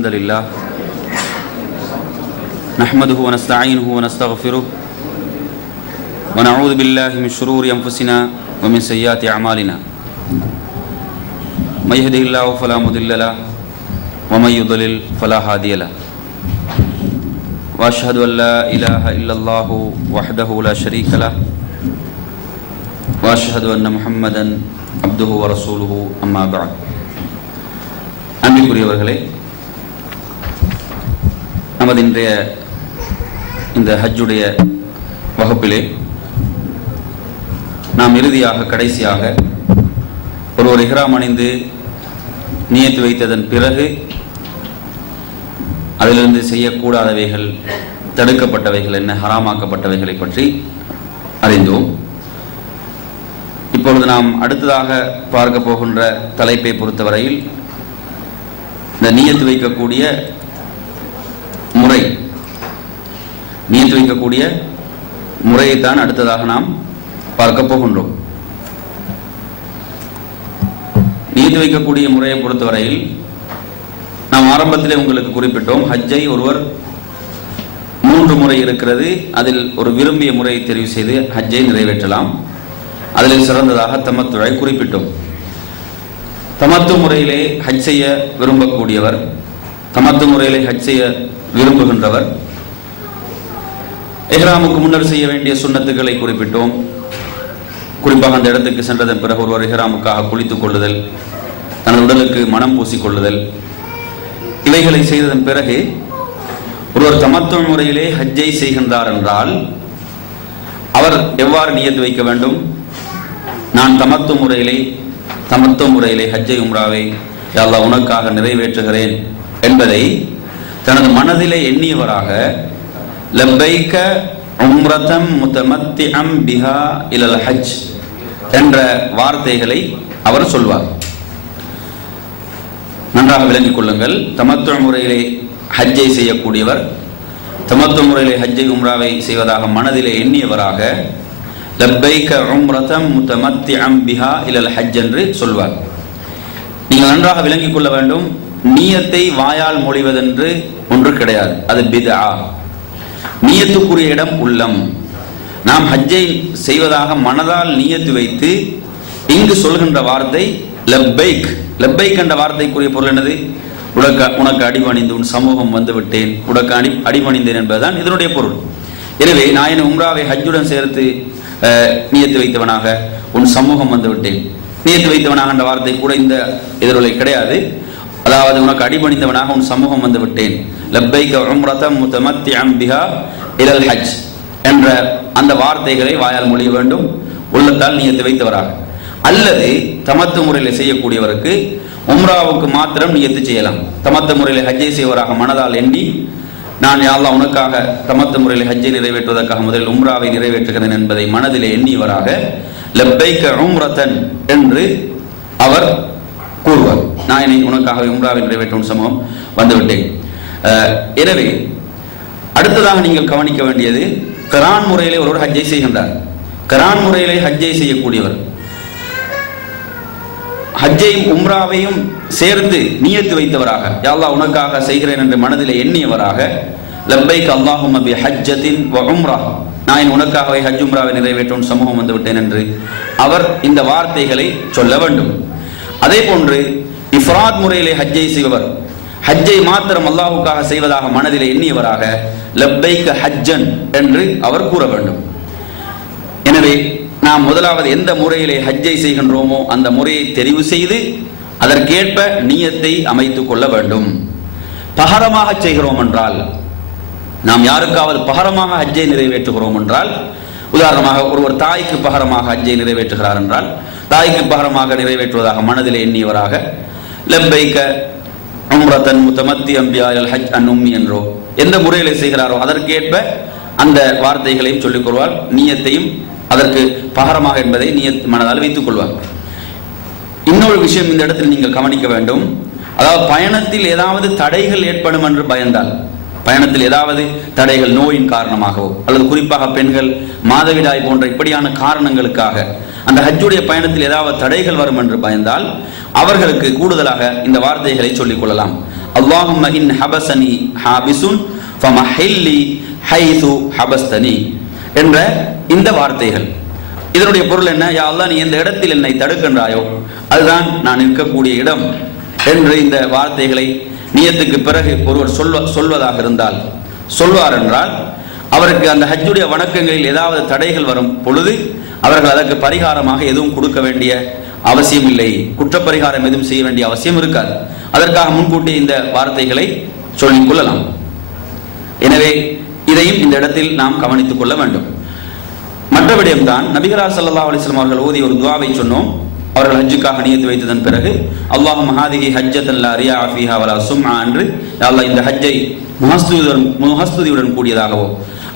الحمد لله نحمده ونستعينه ونستغفره ونعوذ بالله من شرور أنفسنا ومن سيئات أعمالنا من يهده الله فلا مضل له ومن يضلل فلا هادي له وأشهد أن لا إله إلا الله وحده لا شريك له وأشهد أن محمدا عبده ورسوله أما بعد அன்பிற்குரியவர்களே, நமது இன்றைய இந்த ஹஜ்ஜுடைய வகுப்பிலே நாம் இறுதியாக கடைசியாக ஒரு இஹ்ராம் அணிந்து நியத்து வைத்ததன் பிறகு அதிலிருந்து செய்யக்கூடாதவைகள், தடுக்கப்பட்டவைகள் என்ன, ஹராமாக்கப்பட்டவைகளை பற்றி அறிந்தோம். இப்பொழுது நாம் அடுத்ததாக பார்க்க போகின்ற தலைப்பை பொறுத்தவரையில் இந்த நியத்து வைக்கக்கூடிய முறை, நியத்து வைக்கக்கூடிய முறையைத்தான் அடுத்ததாக நாம் பார்க்க போகின்றோம். நியத்து வைக்கக்கூடிய முறையை பொறுத்தவரையில் நாம் ஆரம்பத்திலே உங்களுக்கு குறிப்பிட்டோம், ஹஜ்ஜை ஒருவர் 3 முறை இருக்கிறது. அதில் ஒரு விரும்பிய முறையை தெரிவு செய்து ஹஜ்ஜை நிறைவேற்றலாம். அதில் சிறந்ததாக தமத்துவை குறிப்பிட்டோம். தமத்து முறையிலே ஹஜ் செய்ய விரும்பக்கூடியவர், தமத்து முறையிலே ஹஜ் செய்ய விரும்புகின்றவர் இஹ்ராமுக்கு முன்னர் செய்ய வேண்டிய சுன்னத்துக்களை குறிப்பிட்டோம். குறிப்பாக அந்த இடத்துக்கு சென்றதன் பிறகு ஒருவர் இஹ்ராமுக்காக குளித்துக் கொள்ளுதல், தனது உடலுக்கு மனம் பூசிக்கொள்ளுதல், இவைகளை செய்ததன் பிறகு ஒருவர் தமத்து முறையிலே ஹஜ்ஜை செய்கின்றார் என்றால் அவர் எவ்வாறு நியத்து வைக்க வேண்டும்? நான் தமத்து முறையிலே ஹஜ்ஜை உம்ராவை யா அல்லாஹ் உனக்காக நிறைவேற்றுகிறேன் என்பதை தனது மனதிலே எண்ணியவராக லப்பைக உம்ரதம் முத்தமத்திஅம் பிஹா இலல் ஹஜ் என்ற வார்த்தைகளை அவர் சொல்வார். நன்றாக விளங்கிக் கொள்ளுங்கள். தமத்து முறையிலே ஹஜ்ஜை செய்யக்கூடியவர் தமத்து முறையிலே ஹஜ்ஜை உம்ராவை செய்வதாக மனதிலே எண்ணியவராக லப்பைக உம்ரதம் முத்தமத்திஅம் பிஹா இலல் ஹஜ் என்று சொல்வார். நீங்கள் நன்றாக விளங்கிக் கொள்ள வேண்டும், நியத்தை வாயால் மொழிவதென்று ஒன்று கிடையாது. அது பித்ஆ. நியத்துக்குரிய இடம் உள்ளம். நாம் ஹஜ்ஜை செய்வதாக மனதால் நியத்து வைத்து இங்கு சொல்கின்ற வார்த்தை லப்பைக். லப்பைக் என்ற வார்த்தைக்குரிய பொருள் என்னது? உனக்கு அடிபணிந்து உன் சமூகம் வந்து விட்டேன், உனக்கு அடிபணிந்தேன் என்பதுதான் இதனுடைய பொருள். எனவே நான் என் உம்ராவை ஹஜ்ஜுடன் சேர்த்து நியத்து வைத்தவனாக உன் சமூகம் வந்து விட்டேன். நியத்து வைத்தவனாக என்ற வார்த்தை கூட இந்த எதிரொலை கிடையாது. அதாவது உனக்கு அடிபணிந்தவனாக உன் சமூகம் வந்து விட்டேன். லப்பைக உம்ரதம் முத்தமத்திஅம் பிஹா இலல் ஹஜ் என்ற அந்த வார்த்தைகளை வாயால் மொழிய வேண்டும், உள்ளத்தால் நியத்து வைத்தவராக. அல்லது தமத்து முறையில் செய்யக்கூடியவருக்கு உம்ராவுக்கு மாத்திரம் நியத்து செய்யலாம். தமத்து முறையில் ஹஜ்ஜை செய்வராக மனதால் எண்ணி நான் யா அல்லாஹ் உனக்காக தமத்து முறையில் ஹஜ்ஜை நிறைவேற்றுவதற்காக முதலில் உம்ராவை நிறைவேற்றுகிறேன் என்பதை மனதிலே எண்ணியவராக லப்பைக உம்ரதன் என்று அவர் கூறுவார். நான் என்னை உனக்காக உம்ராவை நிறைவேற்றும் சமூகம் வந்துவிட்டேன். எனவே அடுத்ததாக நீங்கள் கவனிக்க வேண்டியது, கரான் முறையிலே ஒருவர் ஹஜ்ஜை செய்கின்றார். கரான் முறையிலே ஹஜ்ஜை செய்யக்கூடியவர் ஹஜ்ஜையும் உம்ராவையும் சேர்ந்து நியத்து வைத்தவராக யா அல்லாஹ் உனக்காக செய்கிறேன் என்று மனதிலே எண்ணியவராக லப்பைக அல்லாஹும்ம பி ஹஜ்ஜத்தின் வ உம்ரா, நான் உனக்காகவே ஹஜ் உம்ராவை நிறைவேற்றும் சமூகம் வந்து விட்டேன் என்று அவர் இந்த வார்த்தைகளை சொல்ல வேண்டும். அதே போன்று இஃப்ராத் முறையிலே ஹஜ்ஜை செய்பவர் ஹஜ்ஜை மாத்திரம் அல்லாஹுக்காக செய்வதாக மனதிலே எண்ணியவராக லப்பைக ஹஜ்ஜன் என்று அவர் கூற வேண்டும். எனவே நாம் முதலாவது எந்த முறையிலே ஹஜ்ஜை செய்கின்றோமோ அந்த முறையை தெரிவு செய்து அதற்கேற்ப நியத்தை அமைத்துக் கொள்ள வேண்டும். பகரமாக செய்கிறோம் என்றால், நாம் யாருக்காவது பகரமாக ஹஜ்ஜை நிறைவேற்றுகிறோம் என்றால், உதாரணமாக ஒருவர் தாய்க்கு பகரமாக ஹஜ்ஜை நிறைவேற்றுகிறார் என்றால், தாய்க்கு பகரமாக நிறைவேற்றுவதாக மனதிலே எண்ணியவராக லப்பைக உம்ரதன் முத்தமத்திஅம் பிஹா இலல் ஹஜ் அன் உம்மி என்றோ எந்த முறையிலே செய்கிறாரோ அதற்கேற்ப அந்த வார்த்தைகளையும் சொல்லிக் கொள்வார், நியத்தையும் அதற்கு பகரமாக என்பதை நியத் மனதால் வைத்துக் கொள்வார். இன்னொரு விஷயம் இந்த இடத்தில் நீங்கள் கவனிக்க வேண்டும். அதாவது பயணத்தில் ஏதாவது தடைகள் ஏற்படும் என்று பயந்தால், பயணத்தில் ஏதாவது தடைகள் நோயின் காரணமாகவோ அல்லது குறிப்பாக பெண்கள் மாதவிடாய் போன்ற இப்படியான காரணங்களுக்காக அந்த ஹஜ்ஜுடைய பயணத்தில் ஏதாவது தடைகள் வரும் என்று பயந்தால் அவர்களுக்கு கூடுதலாக இந்த வார்த்தைகளை சொல்லிக் கொள்ளலாம். அல்லாஹும்ம இன் ஹபஸனி ஹாபிசுன் ஃபமஹில்லி ஹைது ஹபஸ்தனி என்ற இந்த வார்த்தைகள். இதனுடைய பொருள் என்ன? யா அல்லாஹ், நீ எந்த இடத்தில் என்னை தடுக்கின்றாயோ அதுதான் நான் இருக்கக்கூடிய இடம் என்று இந்த வார்த்தைகளை நியத்துக்கு பிறகு ஒருவர் சொல்வதாக இருந்தால், சொல்வார் என்றால், அவருக்கு அந்த ஹஜ்ஜுடைய வணக்கங்களில் ஏதாவது தடைகள் வரும் பொழுது அவர்கள் அதற்கு பரிகாரமாக எதுவும் கொடுக்க வேண்டிய அவசியம் இல்லை, குற்றப்பரிகாரம் எதுவும் செய்ய வேண்டிய அவசியம் இருக்காது. அதற்காக முன்கூட்டி இந்த வார்த்தைகளை சொல்லிக் கொள்ளலாம். எனவே இதையும் இந்த இடத்தில் நாம் கவனித்துக் கொள்ள வேண்டும். மற்ற விடயம்தான், நபிகளார் ஸல்லல்லாஹு அலைஹி வஸல்லம் அவர்கள் ஓதிய ஒரு துஆவை சொன்னோம். அவர்கள் ஹஜ்ஜுக்காக நியத்து வைத்ததன் பிறகு அல்லாஹும்ம ஹாதிஹி ஹஜ்ஜத்தன் லா ரியா ஃபீஹா வலா சும்ஆ என்று, யா அல்லாஹ், இந்த ஹஜ்ஜை முஹஸ்துதியுடன் கூடியதாகவோ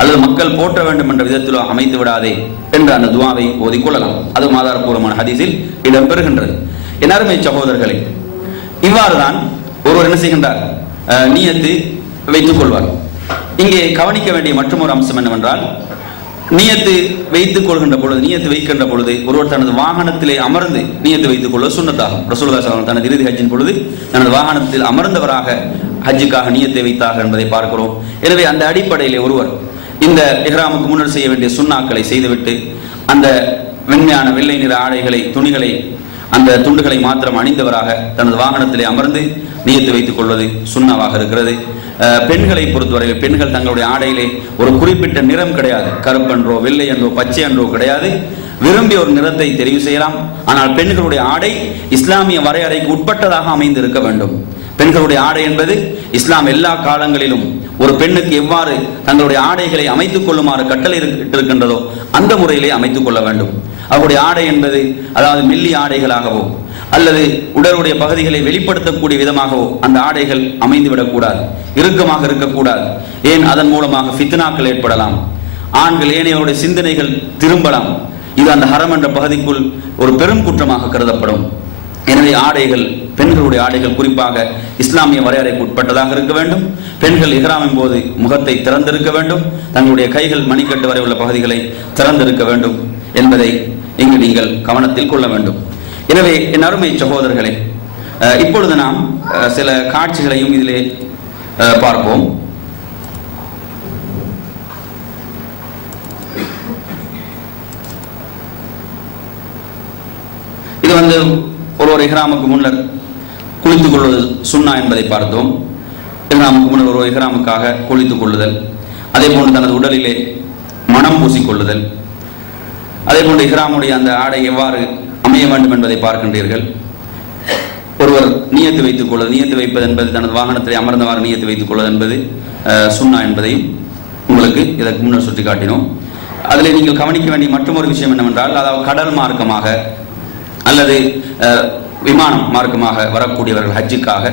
அல்லது மக்கள் போற்ற வேண்டும் என்ற விதத்திலோ அமைத்து விடாதே என்ற அந்த துஆவை ஓதிக்கொள்ளலாம். அது ஆதாரபூர்வமான ஹதீஸில் இடம்பெறுகின்றது. என் அருமை சகோதரர்களே, இவ்வாறுதான் ஒருவர் என்ன செய்கின்றார்? நியத்து வைத்துக் கொள்வார். இங்கே கவனிக்க வேண்டிய மற்றொரு அம்சம் என்னவென்றால், நியத்து வைத்துக் கொள்கின்ற பொழுது, நியத்து வைக்கின்ற பொழுது ஒருவர் தனது வாகனத்திலே அமர்ந்து நியத்து வைத்துக் கொள்வது சுன்னத்தாகும். ரசூலுல்லாஹி ஸல்லல்லாஹு அலைஹி வஸல்லம் தனது இறுதி ஹஜ்ஜின் பொழுது தனது வாகனத்தில் அமர்ந்தவராக ஹஜ்ஜுக்காக நியத்தை வைத்தார்கள் என்பதை பார்க்கிறோம். எனவே அந்த அடிப்படையிலே ஒருவர் இந்த இஹ்ராமுக்கு முன்னர் செய்ய வேண்டிய சுன்னாக்களை செய்துவிட்டு அந்த வெண்மையான வெள்ளை நிற ஆடைகளை, துணிகளை, அந்த துண்டுகளை மாத்திரம் அணிந்தவராக தனது வாகனத்திலே அமர்ந்து நியத்து வைத்துக் கொள்வது சுன்னாவாக இருக்கிறது. பெண்களை பொறுத்தவரையில் பெண்கள் தங்களுடைய ஆடையிலே ஒரு குறிப்பிட்ட நிறம் கிடையாது, கருப்பென்றோ வெள்ளை என்றோ பச்சை என்றோ கிடையாது. விரும்பிய ஒரு நிறத்தை தெரிவு செய்யலாம். ஆனால் பெண்களுடைய ஆடை இஸ்லாமிய வரையறைக்கு உட்பட்டதாக அமைந்திருக்க வேண்டும். பெண்களுடைய ஆடை என்பது இஸ்லாம் எல்லா காலங்களிலும் ஒரு பெண்ணுக்கு எவ்வாறு தங்களுடைய ஆடைகளை அமைத்துக் கொள்ளுமாறு கட்டளை இருக்கின்றதோ அந்த முறையிலே அமைத்துக் கொள்ள வேண்டும். அவருடைய ஆடை என்பது அதாவது மெல்லிய ஆடைகளாகவோ அல்லது உடலுடைய பகுதிகளை வெளிப்படுத்தக்கூடிய விதமாகவோ அந்த ஆடைகள் அமைந்துவிடக்கூடாது, இறுக்கமாக இருக்கக்கூடாது. ஏன்? அதன் மூலமாக ஃபித்னாக்கள் ஏற்படலாம், ஆண்கள் ஏனையவருடைய சிந்தனைகள் திரும்பலாம். இது அந்த ஹரம் என்ற பகுதிக்குள் ஒரு பெரும் குற்றமாக கருதப்படும். எனவே ஆடைகள், பெண்களுடைய ஆடைகள் குறிப்பாக இஸ்லாமிய வரையறைக்கு உட்பட்டதாக இருக்க வேண்டும். பெண்கள் இஹ்ராமின் போது முகத்தை திறந்திருக்க வேண்டும், தங்களுடைய கைகள் மணிக்கட்டு வரை உள்ள பகுதிகளை திறந்திருக்க வேண்டும் என்பதை இங்கு நீங்கள் கவனத்தில் கொள்ள வேண்டும். எனவே என் அருமை சகோதரர்களே, இப்பொழுது நாம் சில காட்சிகளையும் இதிலே பார்ப்போம். இது ஒரு இஹ்ராமுக்கு முன்னர் குளித்துக் கொள்வது சுன்னா என்பதை பார்த்தோம். இஹ்ராமுக்கு முன்னர் ஒரு இஹ்ராமுக்காக குளித்துக் கொள்ளுதல், அதே போன்று தனது உடலிலே மனம் பூசிக்கொள்ளுதல், அதே போன்று இஹ்ராமுடைய அந்த ஆடை எவ்வாறு அமைய வேண்டும் என்பதை பார்க்கின்றீர்கள். ஒருவர் நியத்து வைத்துக் கொள்வது, நியத்து வைப்பது என்பது தனது வாகனத்திலே அமர்ந்தவாறு நியத்து வைத்துக் கொள்வது என்பது சுன்னா என்பதையும் உங்களுக்கு இதற்கு முன்னர் சுட்டி காட்டினோம். அதில் நீங்கள் கவனிக்க வேண்டிய மற்றொரு விஷயம் என்னவென்றால், அதாவது கடல் மார்க்கமாக அல்லது விமானம் மார்க்கமாக வரக்கூடியவர்கள் ஹஜ்ஜுக்காக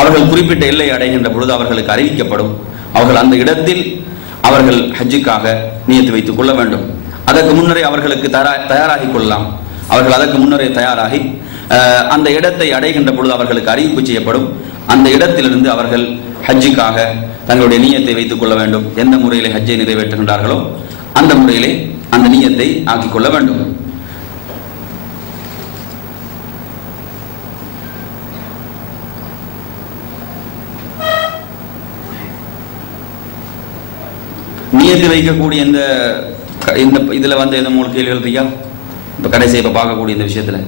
அவர்கள் குறிப்பிட்ட எல்லை அடைகின்ற பொழுது அவர்களுக்கு அறிவிக்கப்படும். அவர்கள் அந்த இடத்தில் அவர்கள் ஹஜ்ஜுக்காக நியத்து வைத்துக் கொள்ள வேண்டும். அதற்கு முன்னரே அவர்களுக்கு தயாராகி கொள்ளலாம். அவர்கள் அதற்கு முன்னரே தயாராகி அந்த இடத்தை அடைகின்ற பொழுது அவர்களுக்கு அறிவிப்பு செய்யப்படும். அந்த இடத்திலிருந்து அவர்கள் ஹஜ்ஜுக்காக தங்களுடைய நியத்தை வைத்துக் கொள்ள வேண்டும். எந்த முறையிலே ஹஜ்ஜை நிறைவேற்றுகின்றார்களோ அந்த முறையிலே அந்த நியத்தை ஆக்கிக் கொள்ள வேண்டும். நியத்து வைக்கக்கூடிய இந்த இதுல எதுவும் உங்களுக்கு கேள்விகள் இருக்கா? இப்ப கடைசியாக இப்ப பார்க்கக்கூடிய இந்த விஷயத்துல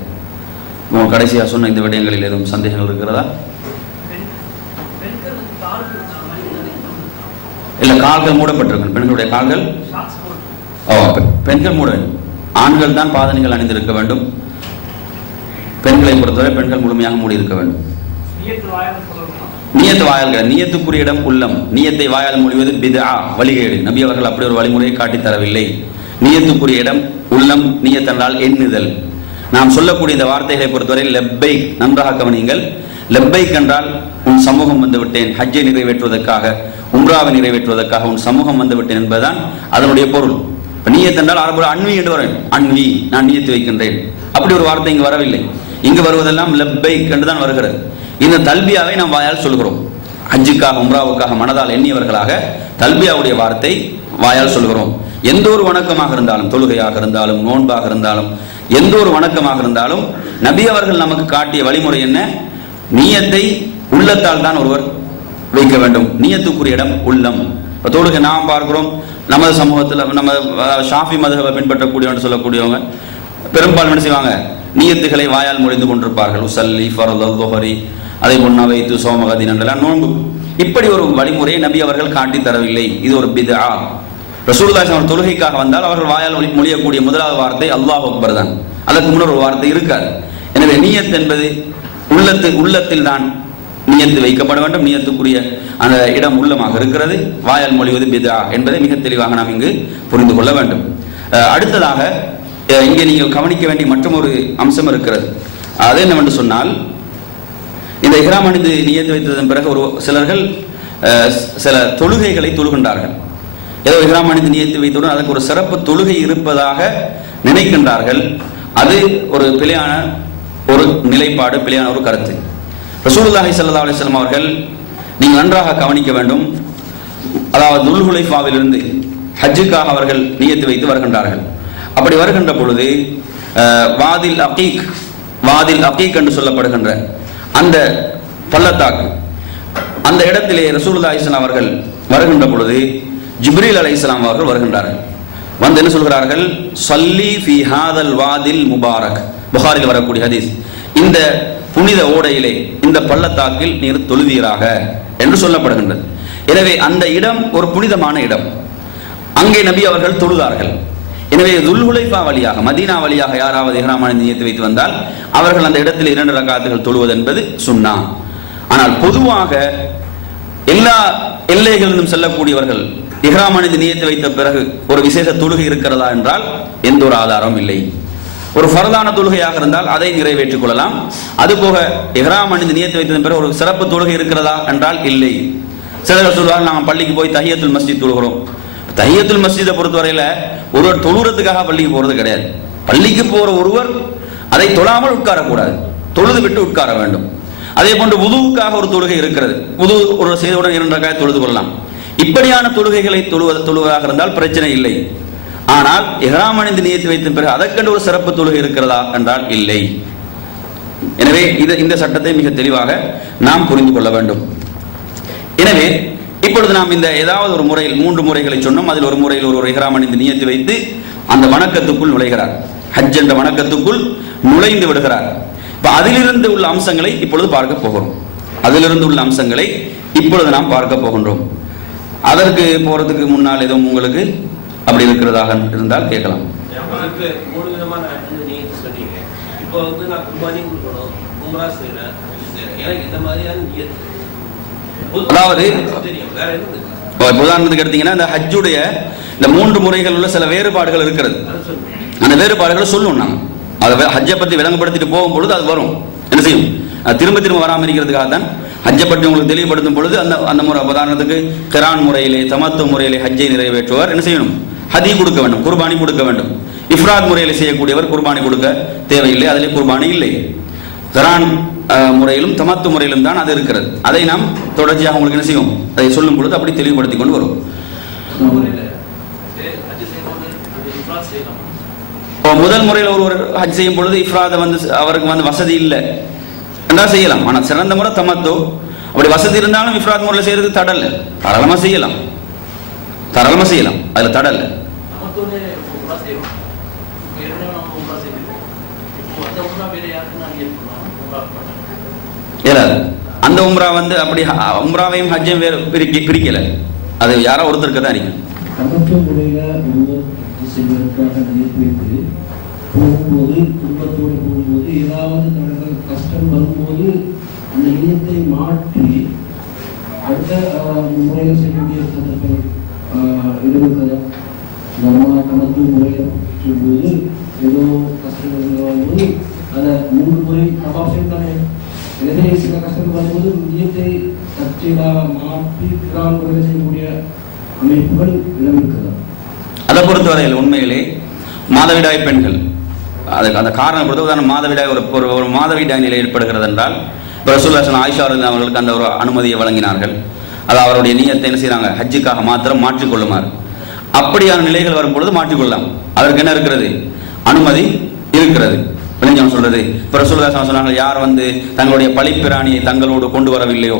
உங்களுக்கு கடைசியா சொன்ன இந்த விடயங்களில் எதுவும் சந்தேகங்கள் இருக்கிறதா? இல்ல, கால்கள் மூடப்பட்டிருக்கும். பெண்களுடைய கால்கள் பெண்கள் மூட வேண்டும். ஆண்கள் தான் பாதணிகள் அணிந்திருக்க வேண்டும். பெண்களை பொறுத்தவரை பெண்கள் முழுமையாக மூடி இருக்க வேண்டும். நியத்து வாயால்கள், நியத்துக்குரிய இடம் உள்ளம். நியத்தை வாயால் மொழிவது பிதா, வழிகேடு. நபி அவர்கள் அப்படி ஒரு வழிமுறையை காட்டித் தரவில்லை. நியத்துக்குரிய இடம் உள்ளம். நியத் என்றால் எண்ணுதல். நாம் சொல்லக்கூடிய இந்த வார்த்தைகளை பொறுத்தவரை லெப்பைக், நன்றாக கவனியுங்கள். லெப்பைக் என்றால் உன் சமூகம் வந்து விட்டேன், ஹஜ்ஜை நிறைவேற்றுவதற்காக, உம்ராவை நிறைவேற்றுவதற்காக உன் சமூகம் வந்து விட்டேன் என்பதுதான் அதனுடைய பொருள். நியத் என்றால் அரபுல அன்வி என்று வரும். அன்வி, நான் நியத்து வைக்கின்றேன். அப்படி ஒரு வார்த்தை இங்கு வரவில்லை. இங்கு வருவதெல்லாம் லெப்பைக் என்றுதான் வருகிறது. இந்த தல்பியாவை நாம் வாயால் சொல்கிறோம். ஹஜ்ஜுக்காக உம்ராவுக்காக மனதால் எண்ணியவர்களாக தல்பியாவுடைய வார்த்தை வாயால் சொல்கிறோம். எந்த ஒரு வணக்கமாக இருந்தாலும், தொழுகையாக இருந்தாலும், நோன்பாக இருந்தாலும், எந்த ஒரு வணக்கமாக இருந்தாலும் நபி அவர்கள் நமக்கு காட்டிய வழிமுறை என்ன? நியத்தை உள்ளத்தால் தான் ஒருவர் வைக்க வேண்டும். நியத்துக்குரிய இடம் உள்ளம். தொழுகை நாம் பார்க்கிறோம், நமது சமூகத்தில் நம்ம ஷாஃபி மதுஹபை பின்பற்றக்கூடியவன்னு சொல்லக்கூடியவங்க பெரும்பாலும் என்ன செய்வாங்க, நியத்துகளை வாயால் மொழிந்து கொண்டிருப்பார்கள். உசல்லி ஃபர்து லுஹரி, அதை முன்னவைத்து சோமகதின் என்றெல்லாம் நோன்பு. இப்படி ஒரு வழிமுறையை நபி அவர்கள் காட்டி தரவில்லை. இது ஒரு பித்ஆ. ரசூலுல்லாஹி ஸல்லல்லாஹு அலைஹி தொழுகைக்காக வந்தால் அவர்கள் வாயால் மொழியக்கூடிய முதலாவது வார்த்தை அல்லாஹ் அக்பர் தான். அதற்கு முன்னர் ஒரு வார்த்தை இருக்காது. எனவே நியத் என்பது உள்ளத்தில் தான் நியத்து வைக்கப்பட வேண்டும். நியத்துக்குரிய அந்த இடம் உள்ளமாக இருக்கிறது. வாயால் மொழிவது பித்ஆ என்பதை மிக தெளிவாக நாம் இங்கு புரிந்து கொள்ள வேண்டும். அடுத்ததாக இங்கே நீங்கள் கவனிக்க வேண்டிய மற்றொரு அம்சம் இருக்கிறது. அது என்னவென்று சொன்னால், இந்த இஹ்ராம் அணிந்து நியத்து வைத்ததன் பிறகு ஒரு சிலர்கள் சில தொழுகைகளை தொழுகின்றார்கள். ஏதோ இஹ்ராம் அணிந்து நியத்து வைத்தவுடன் அதற்கு ஒரு சிறப்பு தொழுகை இருப்பதாக நினைக்கின்றார்கள். அது ஒரு பிழையான ஒரு நிலைப்பாடு, பிழையான ஒரு கருத்து. ரசூலுல்லாஹி ஸல்லல்லாஹு அலைஹி வஸல்லம் அவர்கள் நீங்கள் நன்றாக கவனிக்க வேண்டும். அதாவது துல்ஹுலைஃபாவிலிருந்து ஹஜ்ஜுக்காக அவர்கள் நியத்து வைத்து வருகின்றார்கள். அப்படி வருகின்ற பொழுது வாதில் அகீக் என்று சொல்லப்படுகின்ற அந்த பள்ளத்தாக்கு, அந்த இடத்திலே ரசூலுல்லாஹி ஸல்லல்லாஹு அவர்கள் வருகின்ற பொழுது ஜிப்ரீல் அலைஹிஸ்ஸலாம் அவர்கள் வருகின்றார்கள். வந்து என்ன சொல்கிறார்கள், ஸல்லி ஃபீ ஹாதல் வாதில் முபாரக், புகாரில் வரக்கூடிய ஹதீஸ். இந்த புனித ஓடையிலே, இந்த பள்ளத்தாக்கில் நீர் தொழுவீராக என்று சொல்லப்படுகின்றது. எனவே அந்த இடம் ஒரு புனிதமான இடம். அங்கே நபி அவர்கள் தொழுதார்கள். எனவே துல்ஹுலைஃபா வழியாக, மதீனா வழியாக யாராவது இஹ்ராம் அணிந்து நியத்து வைத்து வந்தால் அவர்கள் அந்த இடத்தில் 2 ரக்காத்துகள் தொழுவது என்பது சுன்னா. ஆனால் பொதுவாக எல்லா எல்லைகளிலும் செல்லக்கூடியவர்கள் இஹ்ராம் அணிந்து நியத்து வைத்த பிறகு ஒரு விசேஷ தொழுகை இருக்கிறதா என்றால் எந்த ஒரு ஆதாரமும் இல்லை. ஒரு ஃபர்தான தொழுகையாக இருந்தால் அதை நிறைவேற்றிக் கொள்ளலாம். அதுபோக இஹ்ராம் அணிந்து நியத்து வைத்ததன் பிறகு ஒரு சிறப்பு தொழுகை இருக்கிறதா என்றால் இல்லை. சிலர் சொல்வார்கள், நாங்கள் பள்ளிக்கு போய் தஹியத்துல் மஸ்ஜித் தொழுகிறோம். தஹியத்துல் மஸ்ஜிதை பொறுத்தவரையில ஒருவர் தொழுறதுக்காக பள்ளிக்கு போறது கிடையாது. பள்ளிக்கு போற ஒருவர் அதை தொழாமல் உட்காரக்கூடாது, தொழுது விட்டு உட்கார வேண்டும். அதே போன்று வுதுவுக்காக ஒரு தொழுகை இருக்கிறது. வுது ஒரு செய்தவுடன் 2 ரக்காத் தொழுது கொள்ளலாம். இப்படியான தொழுகைகளை தொழுவதாக இருந்தால் பிரச்சனை இல்லை. ஆனால் இஹ்ராம் அணிந்து நியத்து வைத்த பிறகு அதற்கென்று ஒரு சிறப்பு தொழுகை இருக்கிறதா என்றால் இல்லை. எனவே இந்த சட்டத்தை மிக தெளிவாக நாம் புரிந்து கொள்ள வேண்டும். எனவே இப்பொழுது நாம் இந்த ஏதாவது ஒரு முறையில் 3 முறைகளை சொன்னோம். அதில் ஒரு முறையில் ஒரு இஹ்ராம் அணிந்து நியத்து வைத்து அந்த வணக்கத்துக்குள் நுழைகிறார், ஹஜ் என்ற வணக்கத்துக்குள் நுழைந்து விடுகிறார். இப்ப அதிலிருந்து உள்ள அம்சங்களை இப்பொழுது பார்க்க போகிறோம். அதிலிருந்து உள்ள அம்சங்களை இப்பொழுது நாம் பார்க்க போகின்றோம். அதற்கு போறதுக்கு முன்னால் எதுவும் உங்களுக்கு அப்படி இருக்கிறதாக இருந்தால் கேட்கலாம். அதாவது உதாரணத்துக்கு எடுத்தீங்கன்னா, இந்த ஹஜ்ஜுடைய இந்த 3 முறைகள் உள்ள சில வேறுபாடுகள் இருக்கிறது. அந்த வேறுபாடுகளை சொல்லணும். நாங்கள் அதை ஹஜ்ஜை பற்றி விளங்கப்படுத்திட்டு போகும்பொழுது அது வரும். என்ன செய்யும், திரும்ப திரும்ப வராமல் இருக்கிறதுக்காக தான் ஹஜ்ஜை பற்றி உங்களுக்கு தெளிவுபடுத்தும் பொழுது அந்த முறை, உதாரணத்துக்கு கிரான் முறையிலே, தமத்து முறையிலே ஹஜ்ஜை நிறைவேற்றுவார் என்ன செய்யணும், ஹதி கொடுக்க வேண்டும், குர்பானி கொடுக்க வேண்டும். இஃப்ராத் முறையில் செய்யக்கூடியவர் குர்பானி கொடுக்க தேவையில்லை, அதிலே குர்பானி இல்லை. கிரான் முறையிலும் தமத்து முறையிலும் தான் அது இருக்கிறது. அதை நாம் தொடர்ச்சியாக உங்களுக்கு என்ன செய்வோம், அதை சொல்லும் பொழுது அப்படி தெளிவுபடுத்தி கொண்டு வரும். முதல் முறையில் ஒருவர் ஹஜ் செய்யும் பொழுது இஃப்ராத அவருக்கு வசதி இல்லை என்றால் செய்யலாம். ஆனால் சிறந்த முறை தமத்து. அப்படி வசதி இருந்தாலும் இஃப்ராத் முறையில் செய்யறது தடல், தாராளமா செய்யலாம், அதுல தடல். அந்த உம்ரா அப்படி உம்ராவையும் ஹஜ்ஜையும் வேறு பிரிக்கல, அது யாரோ ஒருத்தருக்கு தான் இருக்கு. போகும்போது குடும்பத்தோடு போகும்போது ஏதாவது கஷ்டம் வரும்போது அந்த நியத்தை மாற்றி அடுத்த முறையில் செய்யக்கூடிய சந்தர்ப்பம் இருக்கிறதா? நம்ம கணக்கு முறையில் சொல்லும்போது ஏதோ கஷ்டங்கள் வரும்போது அதை 3 முறை தபாப்சம் தானே. எனவே சில கஷ்டங்கள் வரும்போது நியத்தை தற்செயலாக மாற்றி கிராம முறையில் செய்யக்கூடிய அமைப்புகள் இடமிருக்கிறதா? அதை பொறுத்தவரையில் உண்மையிலே மாதவிடாய் பெண்கள் அதுக்கு அந்த காரணம் கொடுத்து மாதவிடாய் ஒரு மாதவிடாய் நிலை ஏற்படுகிறது என்றால் ரசூலுல்லாஹி ஆயிஷா ரலியல்லாஹு அவர்களுக்கு அந்த ஒரு அனுமதியை வழங்கினார்கள். அது அவருடைய நியத்தை என்ன செய்யறாங்க, ஹஜ்ஜுக்காக மாத்திரம் மாற்றிக்கொள்ளுமாறு. அப்படியான நிலைகள் வரும் பொழுது மாற்றிக்கொள்ளலாம், அதற்கு என்ன இருக்கிறது, அனுமதி இருக்கிறது. விளைஞ்சவன் சொல்றது. இப்ப ரசூலுல்லாஹி ஸல்லல்லாஹு அலைஹி வஸல்லம் சொன்னாங்க, யார் வந்து தங்களுடைய பழிப்பிராணியை தங்களோடு கொண்டு வரவில்லையோ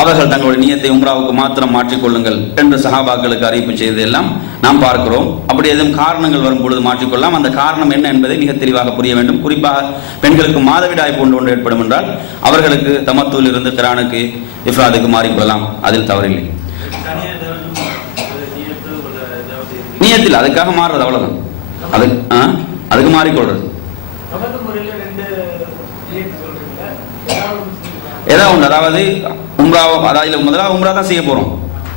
அவர்கள் தங்களுடைய நியத்தை உம்ராவுக்கு மாத்திரம் மாற்றிக்கொள்ளுங்கள் என்று சஹாபாக்களுக்கு அறிவிப்பு செய்தது எல்லாம் நாம் பார்க்கிறோம். அப்படி எதுவும் காரணங்கள் வரும் பொழுது மாற்றிக்கொள்ளலாம். அந்த காரணம் என்ன என்பதை மிக தெளிவாக புரிய வேண்டும். குறிப்பாக பெண்களுக்கு மாதவிடாய் போன்று ஒன்று ஏற்படும் என்றால் அவர்களுக்கு தமத்துவில் இருந்து கிரானுக்கு இஃப்ராதுக்கு மாறிக்கொள்ளலாம், அதில் தவறில்லை. நியத்தில் அதுக்காக மாறுறது அவ்வளவுதான், அதுக்கு மாறிக்கொள்றது ஏதாவது உண்டு. அதாவது முதலாவது உம்ரா தான் செய்ய போறோம்.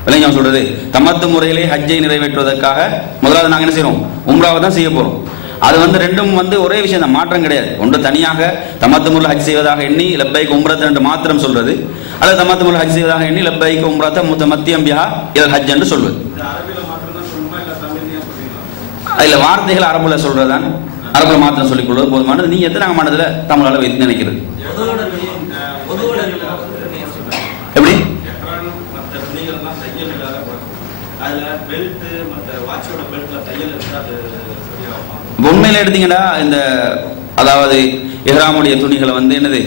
விளைஞம் சொல்றது தமத்து முறையிலே ஹஜ்ஜை நிறைவேற்றுவதற்காக முதலாவது நாங்க என்ன செய்யறோம், உம்ராவை தான் செய்ய போறோம். அது வந்து ரெண்டும் வந்து ஒரே விஷயம் தான், மாற்றம் கிடையாது. ஒன்று தனியாக தமத்து முறையில் ஹஜ் செய்வதாக எண்ணி லப்பைக் உம்ரத் என்று மாத்திரம் சொல்றது, அல்லது தமத்து முறையில் ஹஜ் செய்வதாக எண்ணி லப்பைக் உம்ரத் முத்தமத்தியம் பிஹா இல் ஹஜ் என்று சொல்வது. இல்ல வார்த்தைகள் அரபுல சொல்றதுதான், அரபுல மாத்திரம் சொல்லிக் கொள்வது போதுமானது. நீ எத்தனை மனதுல தமிழால வைத்து நினைக்கிறது எப்படி? உண்மையில எடுத்தீங்கன்னா இந்த அதாவது இஹ்ராமுடைய துணிகளை வந்து என்னது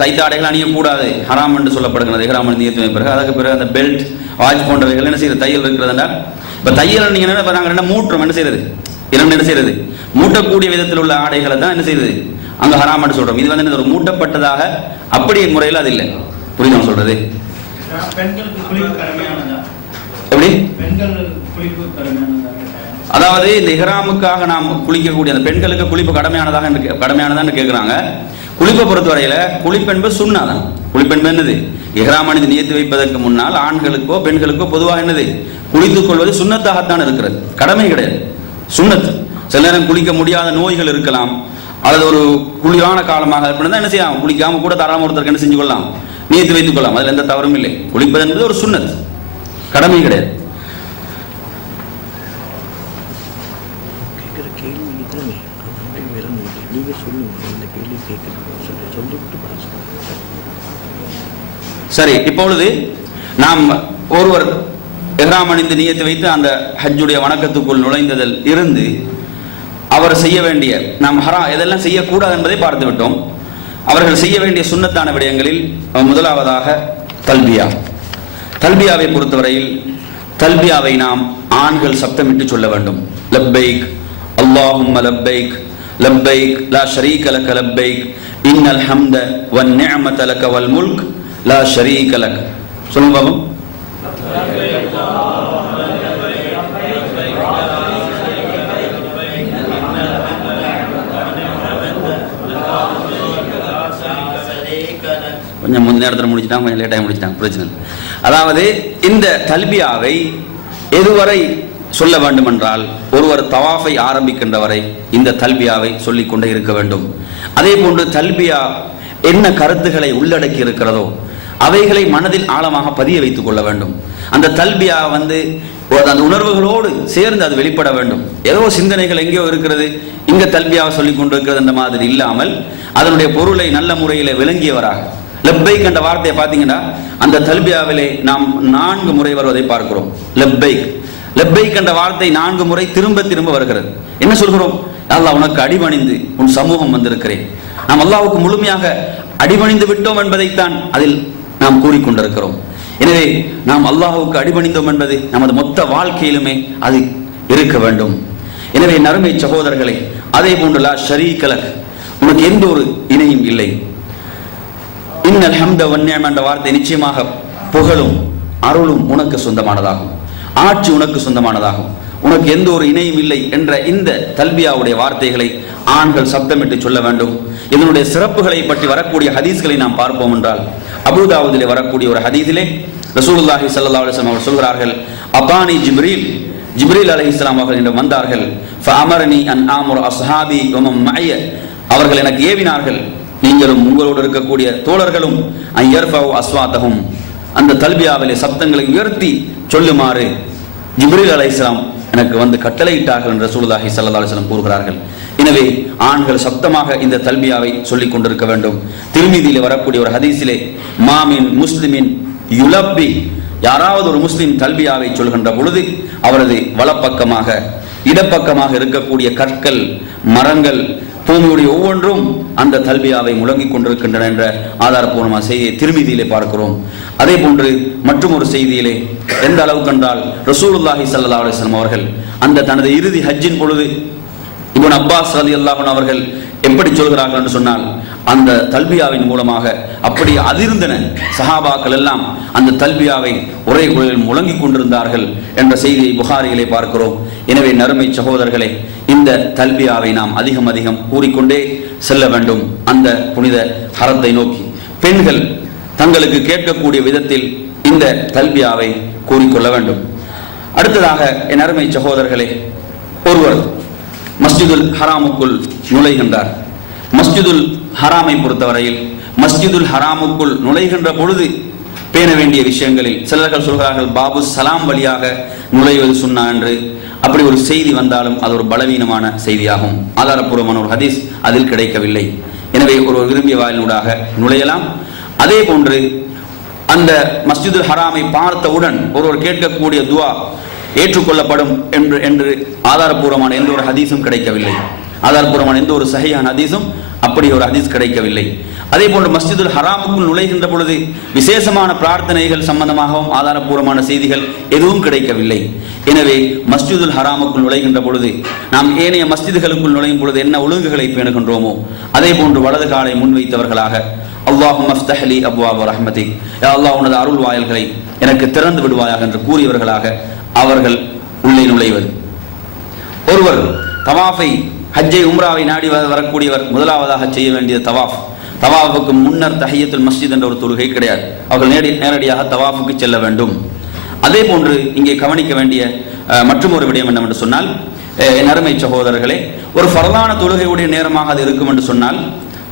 தைத்தாடைகள் அணியக்கூடாது, ஹராம் என்று சொல்லப்படுகிறது இஹ்ராம் நியத்து பிறகு. அதுக்கு பிறகு அந்த பெல்ட் வாட்ச் போன்றவைகள் என்ன செய்யறது, தையல் இருக்கிறதுனா இப்ப தையல் நீங்க என்ன நாங்க ரெண்டு மூட்டுறோம், என்ன செய்யறது இரண்டு என்ன செய்யறது மூட்டக்கூடிய விதத்தில் உள்ள ஆடைகளை தான் என்ன செய்யறது அங்க ஹராம் என்று சொல்றோம். இது வந்து ஒரு மூட்டப்பட்டதாக அப்படி முறையில் அது இல்லை. புரியுது சொல்றது? எப்படி? அதாவது இந்த இஹ்ராமுக்காக நாம் குளிக்கக்கூடிய அந்த பெண்களுக்கு குளிப்பு கடமையானதான்னு கேட்கிறாங்க. குளிப்பை பொறுத்தவரையில குளிப்பு என்பது சுன்னா தான். குளிப்பு என்பது என்னது, இஹ்ராம் அணிந்து நியத்து வைப்பதற்கு முன்னால் ஆண்களுக்கோ பெண்களுக்கோ பொதுவாக என்னது குளித்துக் கொள்வது சுன்னத்தாகத்தான் இருக்கிறது, கடமை கிடையாது, சுன்னத். சில நேரம் குளிக்க முடியாத நோய்கள் இருக்கலாம், அல்லது ஒரு குளிரான காலமாக இருந்தால் என்ன செய்யலாம், குளிக்காம கூட தாராளமாக ஒருத்தருக்கு என்ன செஞ்சு கொள்ளலாம், நியத்து வைத்துக் கொள்ளலாம். அதில் எந்த தவறும் இல்லை. குளிப்பது என்பது ஒரு சுன்னத், கடமை கிடையாது. சரி, இப்பொழுது நாம் ஒருவர் இஹ்ராம் அணிந்து நியத்து வைத்து அந்த ஹஜ்ஜுடைய வணக்கத்துக்குள் நுழைந்ததில் இருந்து அவர் செய்ய வேண்டிய நாம் எதெல்லாம் செய்யக்கூடாது என்பதை பார்த்து விட்டோம். அவர்கள் செய்ய வேண்டிய சுன்னத்தான விடயங்களில் முதலாவதாக தல்பியா. தல்பியாவை பொறுத்தவரையில் தல்பியாவை நாம் ஆண்கள் சப்தமிட்டு சொல்ல வேண்டும். லப்பைக் அல்லாஹும்ம லப்பைக் லப்பைக் லா ஷரீக லக லப்பைக் இன்னல் ஹம்த வன் நிஅமத லக வல் முல்க் லா ஷரீக லக். சொல்லுங்க பாபு. கொஞ்சம் முன் நேரத்தில் முடிச்சுட்டாங்க, கொஞ்சம் லேட்டாக முடிச்சிட்டாங்க, பிரச்சனை இல்லை. அதாவது இந்த தல்பியாவை எதுவரை சொல்ல வேண்டும் என்றால் ஒருவர் தவாஃபை ஆரம்பிக்கின்ற வரை இந்த தல்பியாவை சொல்லிக் கொண்டே இருக்க வேண்டும். அதே போன்று தல்பியா என்ன கருத்துக்களை உள்ளடக்கி இருக்கிறதோ அவைகளை மனதில் ஆழமாக பதிய வைத்துக் கொள்ள வேண்டும். அந்த தல்பியா வந்து அந்த உணர்வுகளோடு சேர்ந்து அது வெளிப்பட வேண்டும். ஏதோ சிந்தனைகள் எங்கேயோ இருக்கிறது, இங்க தல்பியாவை சொல்லிக் கொண்டிருக்கிறது என்ற மாதிரி இல்லாமல் அதனுடைய பொருளை நல்ல முறையில் விளங்கியவராக. லப்பைக் என்ற வார்த்தையை பார்த்தீங்கன்னா அந்த தல்பியாவிலே நாம் 4 முறை வருவதை பார்க்கிறோம். லப்பைக் லப்பைக் என்ற வார்த்தை 4 முறை திரும்ப திரும்ப வருகிறது. என்ன சொல்கிறோம்? அல்லாஹ் உனக்கு அடிபணிந்து உன் சமூகம் வந்திருக்கிறேன். நாம் அல்லாஹ்வுக்கு முழுமையாக அடிபணிந்து விட்டோம் என்பதைத்தான் அதில் நாம் கூறிக்கொண்டிருக்கிறோம். எனவே நாம் அல்லாஹ்வுக்கு அடிபணிந்தோம் என்பது நமது மொத்த வாழ்க்கையிலுமே அது இருக்க வேண்டும். எனவே நறுமை சகோதரர்களே, அதே போன்று லா ஷரீக லக், உனக்கு எந்த ஒரு இணையும் இல்லை. இன்னல் ஹம்த வன் நிஅம என்ற வார்த்தை நிச்சயமாக புகழும் அருளும் உனக்கு சொந்தமானதாகும், ஆட்சி உனக்கு சொந்தமானதாகும், உனக்கு எந்த ஒரு இணையும் இல்லை என்ற இந்த தல்பியாவுடைய வார்த்தைகளை ஆண்கள் சப்தமிட்டு சொல்ல வேண்டும். இதனுடைய சிறப்புகளை பற்றி வரக்கூடிய ஹதீஸ்களை நாம் பார்ப்போம் என்றால் அபூதாவுதிலே வரக்கூடிய ஒரு ஹதீஸிலே ரசூலுல்லாஹி ஸல்லல்லாஹு அலைஹி வஸல்லம் அவர் சொல்கிறார்கள், அபானி ஜிப்ரீல் அலைஹிஸ்ஸலாம் அவர்கள் என்று வந்தார்கள். ஃபஅமரனி அன் ஆமுர அஸ்ஹாபி வ மன் மஅய, அவர்கள் எனக்கு ஏவினார்கள், நீங்களும் உங்களோடு இருக்கக்கூடிய தோழர்களும் ஐயர்ஃபவு அஸ்வாத்தஹும், அந்த தல்பியாவிலே சப்தங்களை உயர்த்தி சொல்லுமாறு ஜிப்ரீல் அலைஹிஸ்ஸலாம் எனக்கு வந்து கட்டளையிட்டார்கள் என்று ரசூலுல்லாஹி ஸல்லல்லாஹு அலைஹி வஸல்லம் கூறுகிறார்கள். எனவே ஆண்கள் சப்தமாக இந்த தல்பியாவை சொல்லிக் கொண்டிருக்க வேண்டும். திர்மிதியிலே வரக்கூடிய ஒரு ஹதீஸிலே மாமின் முஸ்லிமின் யுலப்பி, யாராவது ஒரு முஸ்லிம் தல்பியாவை சொல்கின்ற பொழுது அவரது வலப்பக்கமாக இடப்பக்கமாக இருக்கக்கூடிய கற்கள், மரங்கள், பூமியுடைய ஒவ்வொன்றும் அந்த தல்பியாவை முழங்கிக் கொண்டிருக்கின்றன என்ற ஆதாரப்பூர்வமான செய்தியை திருமிதியிலே பார்க்கிறோம். அதே போன்று மற்றும் ஒரு செய்தியிலே எந்த அளவுக்கு என்றால் ரசூலுல்லாஹி ஸல்லல்லாஹு அலைஹி வஸல்லம் அவர்கள் அந்த தனது இறுதி ஹஜ்ஜின் பொழுது இப்னு அப்பாஸ் ரலியல்லாஹு அன்ஹு அவர்கள் எப்படி சொல்கிறார்கள் என்று சொன்னால், அந்த தல்பியாவின் மூலமாக அப்படி அதிர்ந்தன சஹாபாக்கள் எல்லாம் அந்த தல்பியாவை ஒரே குரலில் முழங்கிக் கொண்டிருந்தார்கள் என்ற செய்தியை புகாரியிலே பார்க்கிறோம். எனவே நறுமை சகோதரர்களே, இந்த தல்பியாவை நாம் அதிகம் அதிகம் கூறிக்கொண்டே செல்ல வேண்டும் அந்த புனித ஹரத்தை நோக்கி. பெண்கள் தங்களுக்கு கேட்கக்கூடிய விதத்தில் இந்த தல்பியாவை கூறிக்கொள்ள வேண்டும். அடுத்ததாக என் அருமை சகோதரர்களே, ஒருவர் மஸ்ஜிதுல் ஹராமுக்குள் நுழைகின்றார். மஸ்ஜிதுல் ஹராமை பொறுத்தவரையில் மஸ்ஜிதுல் ஹராமுக்குள் நுழைகின்ற பொழுது பேண வேண்டிய விஷயங்களில் சிலர்கள் சொல்கிறார்கள் பாபு சலாம் வழியாக நுழைவது சுன்னா என்று. அப்படி ஒரு செய்தி வந்தாலும் அது ஒரு பலவீனமான செய்தியாகும். ஆதாரப்பூர்வமான ஒரு ஹதீஸ் அதில் கிடைக்கவில்லை. எனவே ஒரு விரும்பிய வாயிலூடாக நுழையலாம். அதே போன்று அந்த மஸ்ஜிதுல் ஹராமை பார்த்தவுடன் ஒருவர் கேட்கக்கூடிய துவா ஏற்றுக்கொள்ளப்படும் என்று ஆதாரப்பூர்வமான எந்த ஒரு ஹதீஸும் கிடைக்கவில்லை. ஆதாரப்பூர்வமான எந்த ஒரு சஹீஹான ஹதீஸும் அப்படி ஒரு ஹதீஸ் கிடைக்கவில்லை. அதே போன்று மஸ்ஜிதுல் ஹராமுக்குள் நுழைகின்ற பொழுது விசேஷமான பிரார்த்தனைகள் சம்பந்தமாகவும் ஆதாரப்பூர்வமான செய்திகள் எதுவும் கிடைக்கவில்லை. எனவே மஸ்ஜிதுல் ஹராமுக்குள் நுழைகின்ற பொழுது நாம் ஏனைய மஸ்ஜிதுகளுக்குள் நுழையும் பொழுது என்ன ஒழுங்குகளை பேணுகின்றோமோ அதே போன்று வலது காலை முன்வைத்தவர்களாக அல்லாஹும்ம ஃப்தஹ் லி அப்வாப ரஹ்மதிக், யா அல்லாஹ் உனது அருள் வாயில்களை எனக்கு திறந்து விடுவாயாக என்று கூறியவர்களாக அவர்கள் உள்ளே நுழைவது. ஒருவர் தவாஃபை ஹஜ்ஜை உம்ராவை நாடி வரக்கூடியவர் முதலாவதாக செய்ய வேண்டிய தவாஃப். தவாஃபுக்கு முன்னர் தஹியத்துல் மஸ்ஜித் என்ற ஒரு தொழுகை கிடையாது. அவர்கள் நேரடியாக தவாஃபுக்கு செல்ல வேண்டும். அதே போன்று இங்கே கவனிக்க வேண்டிய மற்றும் ஒரு விடயம் என்னவென்று சொன்னால், என் அருமை சகோதரர்களே, ஒரு ஃபர்லான தொழுகையுடைய நேரமாக அது இருக்கும் என்று சொன்னால்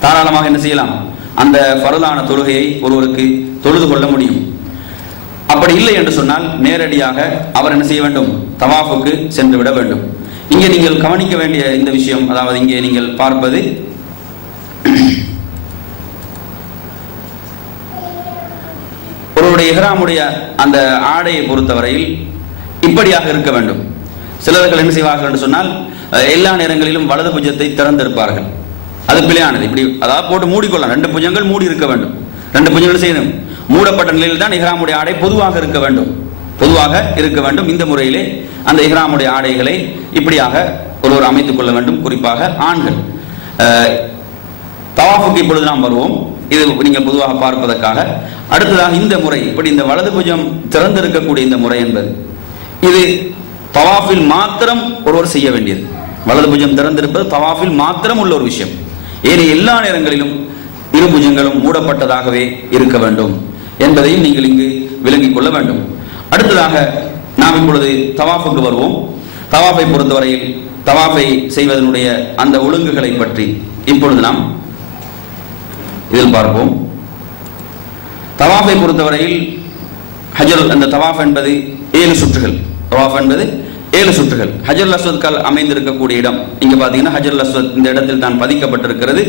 தாராளமாக என்ன செய்யலாம், அந்த ஃபர்லான தொழுகையை ஒருவருக்கு தொழுது கொள்ள முடியும். அப்படி இல்லை என்று சொன்னால் நேரடியாக அவர் என்ன செய்ய வேண்டும், தவாஃபுக்கு சென்று விட வேண்டும். இங்கே நீங்கள் கவனிக்க வேண்டிய இந்த விஷயம், அதாவது இங்கே நீங்கள் பார்ப்பது ஒருவருடைய இஹ்ராமுடைய அந்த ஆடையை பொறுத்தவரையில் இப்படியாக இருக்க வேண்டும். சிலர்கள் என்ன செய்வார்கள் என்று சொன்னால் எல்லா நேரங்களிலும் வலது புஜத்தை திறந்திருப்பார்கள். அது பிழையானது. இப்படி அதாவது போட்டு மூடிக்கொள்ளலாம். 2 புஜங்கள் மூடி இருக்க வேண்டும். 2 புஜங்கள் செய்யணும். மூடப்பட்ட நிலையில் தான் இஹ்ராமுடைய ஆடை பொதுவாக இருக்க வேண்டும். இந்த முறையிலே அந்த இஹ்ராமுடைய ஆடைகளை இப்படியாக ஒருவர் அமைத்துக் கொள்ள வேண்டும். குறிப்பாக ஆண்கள். தவாஃபுக்கு இப்பொழுது நாம் வருவோம். இது நீங்கள் பொதுவாக பார்ப்பதற்காக. அடுத்ததாக இந்த முறை, இப்படி இந்த வலது புஜம் திறந்திருக்கக்கூடிய இந்த முறை என்பது இது தவாஃபில் மாத்திரம் ஒருவர் செய்ய வேண்டியது. வலது புஜம் திறந்திருப்பது தவாஃபில் மாத்திரம் உள்ள ஒரு விஷயம். ஏனைய எல்லா நேரங்களிலும் இரு புஜங்களும் மூடப்பட்டதாகவே இருக்க வேண்டும் என்பதையும் நீங்கள் இங்கு விளங்கிக் கொள்ள வேண்டும். அடுத்ததாக நாம் இப்பொழுது தவாஃபுக்கு வருவோம். தவாஃபை பொறுத்தவரையில் தவாஃபை செய்வதனுடைய அந்த ஒழுங்குகளை பற்றி இப்பொழுது நாம் இதில் பார்ப்போம். தவாஃபை பொறுத்தவரையில் அந்த தவாஃப் என்பது 7 சுற்றுகள். தவாஃப் என்பது 7 சுற்றுகள். ஹஜருல் அஸ்வத்கால் அமைந்திருக்கக்கூடிய இடம் இங்க பாத்தீங்கன்னா ஹஜருல் அஸ்வத் இந்த இடத்தில் தான் பதிக்கப்பட்டிருக்கிறது.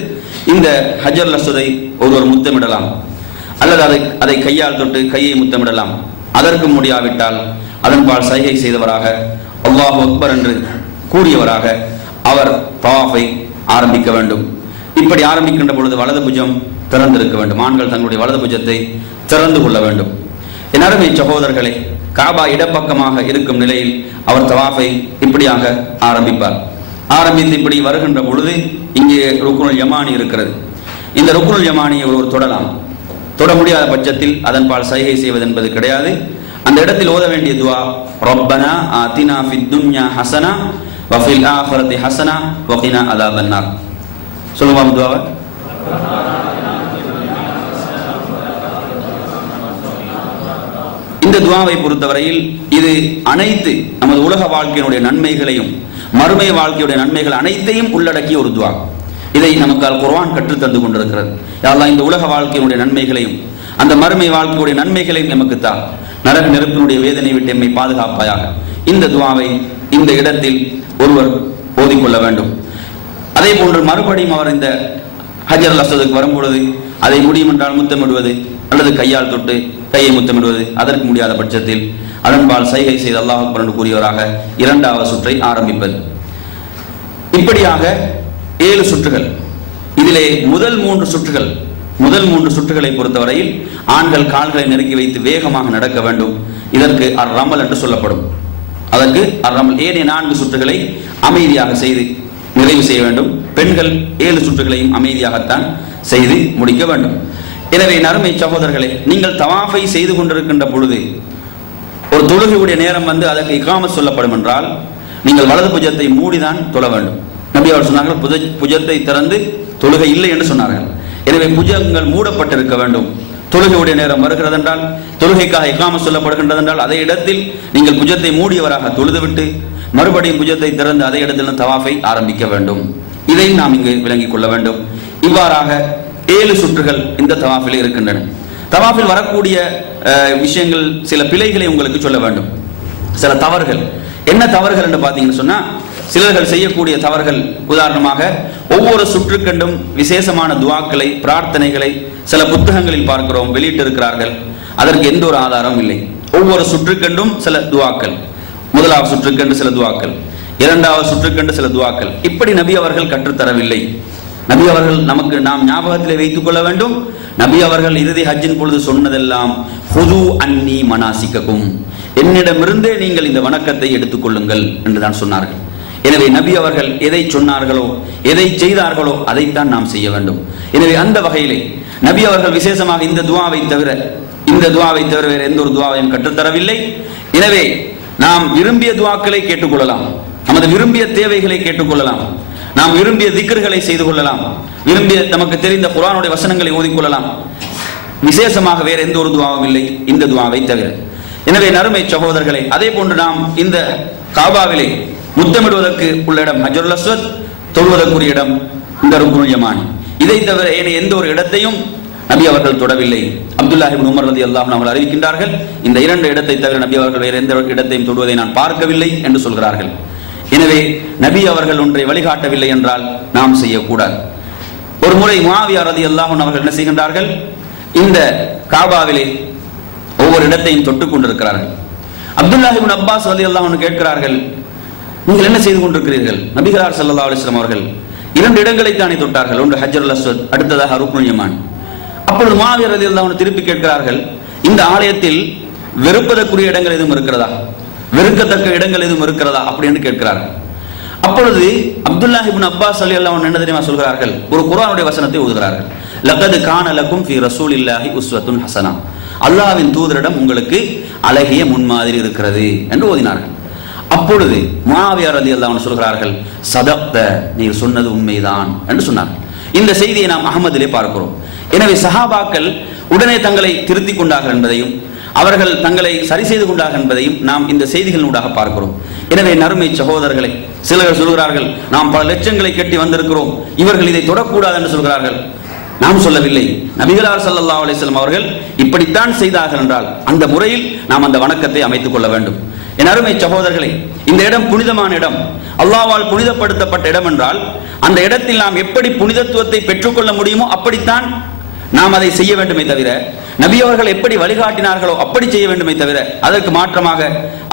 இந்த ஹஜருல் அஸ்வதை ஒருவர் முத்தமிடலாம், அல்லது அதை கையால் தொட்டு கையை முத்தமிடலாம். அதற்கு முடியாவிட்டால் அதன்பால் சைகை செய்தவராக அல்லாஹு அக்பர் என்று கூறியவராக அவர் தவாஃபை ஆரம்பிக்க வேண்டும். இப்படி ஆரம்பிக்கின்ற பொழுது வலது புஜம் திறந்திருக்க வேண்டும். ஆண்கள் தங்களுடைய வலது புஜத்தை திறந்து கொள்ள வேண்டும். என் அருமை சகோதரர்களே, காபா இடப்பக்கமாக இருக்கும் நிலையில் அவர் தவாஃபை இப்படியாக ஆரம்பிப்பார். ஆரம்பித்து இப்படி வருகின்ற பொழுது இங்கே ருக்குனுல் யமானி இருக்கிறது. இந்த ருக்குனுல் யமானியை ஒருவர் தொடலாம். தொட முடியாத பட்சத்தில் அதன்பால் சைகை செய்வது என்பது கிடையாது. அந்த இடத்தில் ஓத வேண்டிய துவா ரப்பனா ஆதினா ஃபித் துன்யா ஹஸனா வ ஃபில் ஆখিরাতি ஹஸனா வ கினா அஸாபன்னார். சொல்லுவாங்க துவாவை. இந்த துவாவை பொறுத்தவரையில் இது அனைத்து நமது உலக வாழ்க்கையினுடைய நன்மைகளையும் மறுமை வாழ்க்கையுடைய நன்மைகள் அனைத்தையும் உள்ளடக்கிய ஒரு துவா. இதை நமக்கு குர்ஆன் கற்று தந்து கொண்டிருக்கிறது. யா அல்லாஹ், இந்த உலக வாழ்க்கையினுடைய நன்மைகளையும் அந்த மறுமை வாழ்க்கையுடைய நன்மைகளையும் நமக்கு தா. நரக நெருப்பினுடைய வேதனை விட்டு எம்மை பாதுகாப்பாயாக. இந்த துவாவை இந்த இடத்தில் ஒருவர் ஓதிக்கொள்ள வேண்டும். அதே போன்று மறுபடியும் அவர் இந்த ஹஜருல் அஸ்வதுக்கு வரும்பொழுது அதை முடியும் என்றால் முத்தமிடுவது, அல்லது கையால் தொட்டு கையை முத்தமிடுவது. அதற்கு முடியாத பட்சத்தில் அதன்பால் சைகை செய்து அல்லாஹ் அக்பர் என்று கூறியவராக 2வது சுற்றை ஆரம்பிப்பது. இப்படியாக 7 சுற்றுகள். இதிலே முதல் மூன்று சுற்றுகளை பொறுத்தவரையில் ஆண்கள் கால்களை நெருக்கி வைத்து வேகமாக நடக்க வேண்டும். இதற்கு அர்-ரமல் என்று சொல்லப்படும். அதற்கு அர்-ரமல். ஏனைய 4 சுற்றுகளை அமைதியாக செய்து நிறைவு செய்ய வேண்டும். பெண்கள் 7 சுற்றுகளையும் அமைதியாகத்தான் செய்து முடிக்க வேண்டும். எனவே நறுமை சகோதரர்களே, நீங்கள் தவாஃபை செய்து கொண்டிருக்கின்ற பொழுது ஒரு தொழுகையுடைய நேரம் வந்து அதற்கு இகாமத் சொல்லப்படும் என்றால் நீங்கள் வலது புஜத்தை மூடிதான் தொழ வேண்டும். நபி அவர் சொன்னார்கள், புஜத்தை திறந்து தொழுகை இல்லை என்று சொன்னார்கள். எனவே புஜங்கள் மூடப்பட்டிருக்க வேண்டும். தொழுகையுடைய நேரம் வருகிறது என்றால், தொழுகைக்காக இகாமத் சொல்லப்படுகின்றது என்றால், அதே இடத்தில் நீங்கள் புஜத்தை மூடியவராக தொழுதுவிட்டு மறுபடியும் புஜத்தை திறந்து அதே இடத்தில் தவாஃபை ஆரம்பிக்க வேண்டும். இதை நாம் இங்கு விளங்கிக் கொள்ள வேண்டும். இவ்வாறாக 7 சுற்றுகள் இந்த தவாஃபில் இருக்கின்றன. தவாஃபில் வரக்கூடிய விஷயங்கள், சில பிழைகளை உங்களுக்கு சொல்ல வேண்டும். சில தவறுகள். என்ன தவறுகள் என்று பார்த்தீங்கன்னு சொன்னா, சிலர்கள் செய்யக்கூடிய தவறுகள், உதாரணமாக ஒவ்வொரு சுற்றுக்கண்டும் விசேஷமான துவாக்களை, பிரார்த்தனைகளை சில புத்தகங்களில் பார்க்கிறோம், வெளியிட்டிருக்கிறார்கள். அதற்கு எந்த ஒரு ஆதாரம் இல்லை. ஒவ்வொரு சுற்றுக்கண்டும் சில துவாக்கள், முதலாவது சுற்றுக்கண்டு சில துவாக்கள், இரண்டாவது சுற்றுக்கண்டு சில துவாக்கள், இப்படி நபி அவர்கள் கற்றுத்தரவில்லை. நபி அவர்கள் நமக்கு நாம் ஞாபகத்திலே வைத்துக் கொள்ள வேண்டும். நபி அவர்கள் இறுதி ஹஜ்ஜின் பொழுது சொன்னதெல்லாம் ஹுது அன்னி மனாசிக்ககும், என்னிடமிருந்தே நீங்கள் இந்த வணக்கத்தை எடுத்துக்கொள்ளுங்கள் என்றுதான் சொன்னார்கள். எனவே நபி அவர்கள் எதை சொன்னார்களோ, எதை செய்தார்களோ அதைத்தான் நாம் செய்ய வேண்டும். எனவே அந்த வகையிலே நபி அவர்கள் விசேஷமாக இந்த துவாவை தவிர வேறு எந்த ஒரு துவாவையும் கற்றுத்தரவில்லை. எனவே நாம் விரும்பிய துவாக்களை கேட்டுக்கொள்ளலாம், நமது விரும்பிய தேவைகளை கேட்டுக்கொள்ளலாம், நாம் விரும்பிய திக்ர்களை செய்து கொள்ளலாம், விரும்பிய நமக்கு தெரிந்த குர்ஆனுடைய வசனங்களை ஓதிக்கொள்ளலாம். விசேஷமாக வேறு எந்த ஒரு துவாவும் இல்லை இந்த துவாவை தவிர. எனவே நறுமை சகோதரர்களை, அதே போன்று நாம் இந்த காபாவிலே முத்தமிடுவதற்கு உள்ள இடம் ஹஜ்ருல் அஸ்வத், தொழுவதற்குரிய இடம் இந்த ருக்னுல் யமானி. இதை தவிர ஏனைய எந்த ஒரு இடத்தையும் நபி அவர்கள் தொடவில்லை. அப்துல்லாஹ் இப்னு உமர் ரலியல்லாஹு அன்ஹு அவர்கள் அறிவிக்கின்றார்கள், இந்த 2 இடத்தை தவிர நபி அவர்கள் வேறு எந்த இடத்தையும் தொடுவதை நான் பார்க்கவில்லை என்று சொல்கிறார்கள். எனவே நபி அவர்கள் ஒன்றை வழிகாட்டவில்லை என்றால் நாம் செய்யக்கூடாது. ஒரு முறை முஆவியா ரலியல்லாஹு அன்ஹு அவர்கள் என்ன செய்கின்றார்கள், இந்த காபாவிலே ஒவ்வொரு இடத்தையும் தொட்டுக் கொண்டிருக்கிறார்கள். அப்துல்லாஹ் இப்னு அப்பாஸ் ரலியல்லாஹு அன்ஹு கேட்கிறார்கள், நீங்கள் என்ன செய்து கொண்டிருக்கிறீர்கள்? நபிகளார் ஸல்லல்லாஹு அலைஹி வஸல்லம் அவர்கள் 2 இடங்களை தானே தொட்டார்கள், ஒன்று ஹஜ்ருல் அஸ்வத், அடுத்ததாக ருக்னுல் யமான். அப்பொழுது முஆவியா ரலியல்லாஹு அன்ஹு திருப்பி கேட்கிறார்கள், இந்த ஆலயத்தில் வெறுப்பதற்குரிய இடங்கள் எதுவும் இருக்கிறதா, வெறுக்கத்தக்க இடங்கள் எதுவும் இருக்கிறதா அப்படின்னு கேட்கிறார்கள். அப்பொழுது அப்துல்லாஹ் இப்னு அப்பாஸ் ரலியல்லாஹு அன்ஹு என்ன தெரியுமா சொல்கிறார்கள், ஒரு குர்ஆனுடைய வசனத்தை ஓதுகிறார்கள். லகத் கான லகும் ஃபீ ரசூலில்லாஹி உஸ்வத்துன் ஹஸனா, அல்லாஹ்வின் தூதரிடம் உங்களுக்கு அழகிய முன்மாதிரி இருக்கிறது என்று ஓதினார்கள். அப்பொழுது முஆவியா ரலியல்லாஹு அன்ஹு சொல்கிறார்கள், சதக்த, நீர் சொன்னது உண்மைதான் என்று சொன்னார்கள். இந்த செய்தியை நாம் அஹ்மதிலே பார்க்கிறோம். எனவே சஹாபாக்கள் உடனே தங்களை திருத்திக் கொண்டார்கள் என்பதையும் அவர்கள் தங்களை சரி செய்து கொண்டார்கள் என்பதையும் நாம் இந்த செய்திகளினூடாக பார்க்கிறோம். எனவே நறுமை சகோதரர்களை, சிலர் சொல்கிறார்கள், நாம் பல லட்சங்களை கட்டி வந்திருக்கிறோம், இவர்கள் இதை தொடக்கூடாது என்று சொல்கிறார்கள். நாம் சொல்லவில்லை. நபிகளார் ஸல்லல்லாஹு அலைஹி வஸல்லம் அவர்கள் இப்படித்தான் செய்தார்கள் என்றால் அந்த முறையில் நாம் அந்த வணக்கத்தை அமைத்துக் கொள்ள வேண்டும். என் அருமை சகோதரர்களை, இந்த இடம் புனிதமான இடம், அல்லாஹ்வால் புனிதப்படுத்தப்பட்ட இடம் என்றால் அந்த இடத்தில் நாம் எப்படி புனிதத்துவத்தை பெற்றுக்கொள்ள முடியுமோ அப்படித்தான் நாம் அதை செய்ய வேண்டுமே தவிர, நபி அவர்கள் எப்படி வழிகாட்டினார்களோ அப்படி செய்ய வேண்டுமே தவிர, அதற்கு மாற்றமாக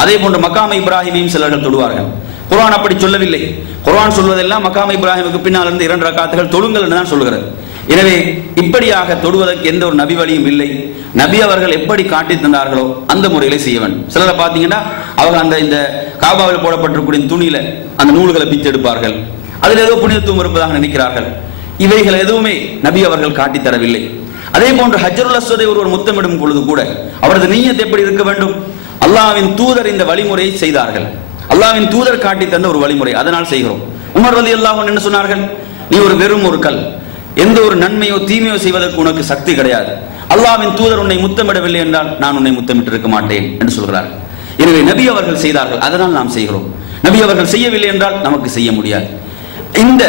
அதே போன்று மக்காம் இப்ராஹிமையும் சிலர்கள் தொடுவார்கள். குர்ஆன் அப்படி சொல்லவில்லை. குர்ஆன் சொல்வதெல்லாம் மக்காம் இப்ராஹிமுக்கு பின்னால் இருந்து 2 ரக்காத்துகள் தொழுங்கள் என்று தான் சொல்கிறது. எனவே இப்படியாக தொடுவதற்கு எந்த ஒரு நபி வழியும் இல்லை. நபி அவர்கள் எப்படி காட்டி தந்தார்களோ அந்த முறையிலே செய்ய வேண்டும். சிலரை பார்த்தீங்கன்னா அவர்கள் அந்த இந்த காபாவில் போடப்பட்டிருக்கூடிய துணியில அந்த நூல்களை பிச்சு எடுப்பார்கள், அதில் ஏதோ புனிதத்துவம் இருப்பதாக நினைக்கிறார்கள். இவைகள் எதுவுமே நபி அவர்கள் காட்டித் தரவில்லை. அதே போன்று ஹஜ்ருல் அஸ்வதை ஒருவர் முத்தமிடும் பொழுது கூட அவரது நிய்யத் எப்படி இருக்க வேண்டும்? அல்லாஹ்வின் தூதர் இந்த வழிமுறையை செய்தார்கள், அல்லாஹ்வின் தூதர் காட்டி தந்த ஒரு வழிமுறை, அதனால் செய்கிறோம். உமர் ரலியல்லாஹு அன்ஹு என்ன சொன்னார்கள்? நீ ஒரு வெறும் ஒரு கல், எந்த ஒரு நன்மையோ தீமையோ செய்வதற்கு உனக்கு சக்தி கிடையாது. அல்லாஹ்வின் தூதர் உன்னை முத்தமிடவில்லை என்றால் நான் உன்னை முத்தமிட்டு இருக்க மாட்டேன் என்று சொல்கிறார்கள். எனவே நபி அவர்கள் செய்தார்கள், அதனால் நாம் செய்கிறோம். நபி அவர்கள் செய்யவில்லை என்றால் நமக்கு செய்ய முடியாது. இந்த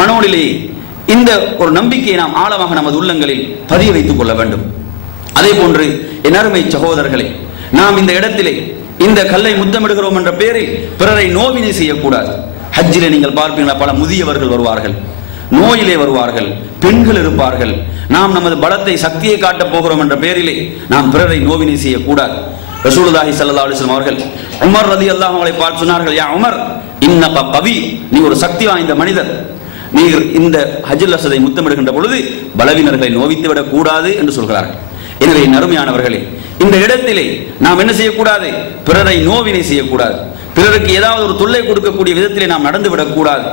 மனோநிலையை, இந்த ஒரு நம்பிக்கையை நாம் ஆழமாக நமது உள்ளங்களில் பதிய வைத்துக் கொள்ள வேண்டும். அதே போன்று என் அருமை சகோதரர்களே, நாம் இந்த இடத்திலே இந்த கல்லை முத்தமிடுகிறோம் என்ற பெயரில் பிறரை நோவினை செய்யக்கூடாது. ஹஜ்ஜிலே நீங்கள் பார்ப்பீங்களா, பல முதியவர்கள் வருவார்கள், நோயிலே வருவார்கள், பெண்கள் இருப்பார்கள். நாம் நமது பலத்தை, சக்தியை காட்டப் போகிறோம் என்ற பெயரிலே நாம் பிறரை நோவினை செய்யக்கூடாது. ரசூலுல்லாஹி ஸல்லல்லாஹு அலைஹி வஸல்லம் அவர்கள் உமர் ரலியல்லாஹு அன்ஹு பார்த்து சொன்னார்கள், யா உமர் இன்னக கவி, நீ ஒரு சக்தி வாய்ந்த மனிதர், நீர் இந்த ஹஜ்ஜுல் அஸ்வதை முத்தமிடுகின்ற பொழுது பலவீனர்களை நோவித்து விடக் கூடாது என்று சொல்கிறார்கள். எனவே நறுமையானவர்களே, இந்த இடத்திலே நாம் என்ன செய்யக்கூடாது? பிறரை நோவினை செய்யக்கூடாது. பிறருக்கு ஏதாவது ஒரு தொல்லை கொடுக்கக்கூடிய விதத்திலே நாம் நடந்து விடக்கூடாது.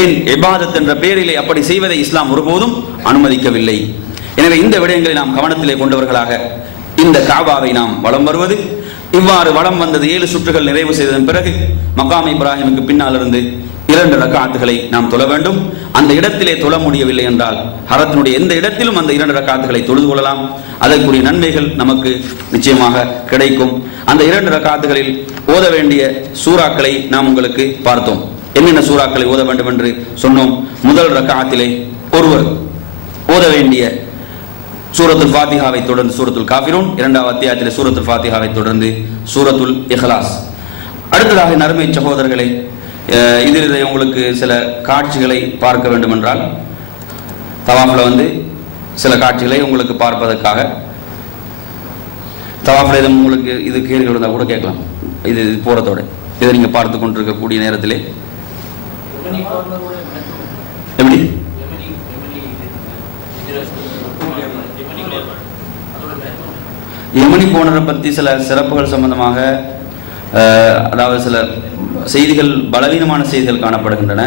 ஏன்? இபாதத் என்ற பெயரிலே அப்படி செய்வதை இஸ்லாம் ஒருபோதும் அனுமதிக்கவில்லை. எனவே இந்த விடயங்களை நாம் கவனத்திலே கொண்டவர்களாக இந்த காபாவை நாம் வலம் வருவது, இவ்வாறு வலம் வந்தது 7 சுற்றுகள் நிறைவு செய்ததன் பிறகு மகாம் இப்ராஹிமுக்கு பின்னால் இருந்து 2 ரக்காத்துகளை நாம் தொழ வேண்டும். அந்த இடத்திலே தொழ முடியவில்லை என்றால் ஹரத்தினுடைய எந்த இடத்திலும் அந்த 2 ரக்காத்துகளை தொழுது கொள்ளலாம். அதற்குரிய நன்மைகள் நமக்கு நிச்சயமாக கிடைக்கும். அந்த 2 ரக்காத்துகளில் ஓத வேண்டிய சூறாக்களை நாம் உங்களுக்கு பார்த்தோம். என்னென்ன சூறாக்களை ஓத வேண்டும் என்று சொன்னோம். முதல் ரக்காத்திலே ஒருவர் ஓத வேண்டிய சூரத்துல் ஃபாத்திஹாவை தொடர்ந்து சூரத்துல் காஃபிரூன், 2வது அத்தியாயத்திலே சூரத்துல் ஃபாத்திஹாவை தொடர்ந்து சூரத்துல் இஹ்லாஸ். அடுத்ததாக நறுமை சகோதரர்களே, இதில் உங்களுக்கு சில காட்சிகளை பார்க்க வேண்டும் என்றால் தவாஃபில் சில காட்சிகளை உங்களுக்கு பார்ப்பதற்காக தவாஃபில் உங்களுக்கு இது கேள்வி இருந்தால் கூட கேட்கலாம். இது போகிறதோட இதை நீங்கள் பார்த்து கொண்டிருக்கக்கூடிய நேரத்திலே எப்படி யமனி போனரை பற்றி சில சிறப்புகள் சம்பந்தமாக அதாவது சில செய்திகள், பலவீனமான செய்திகள் காணப்படுகின்றன.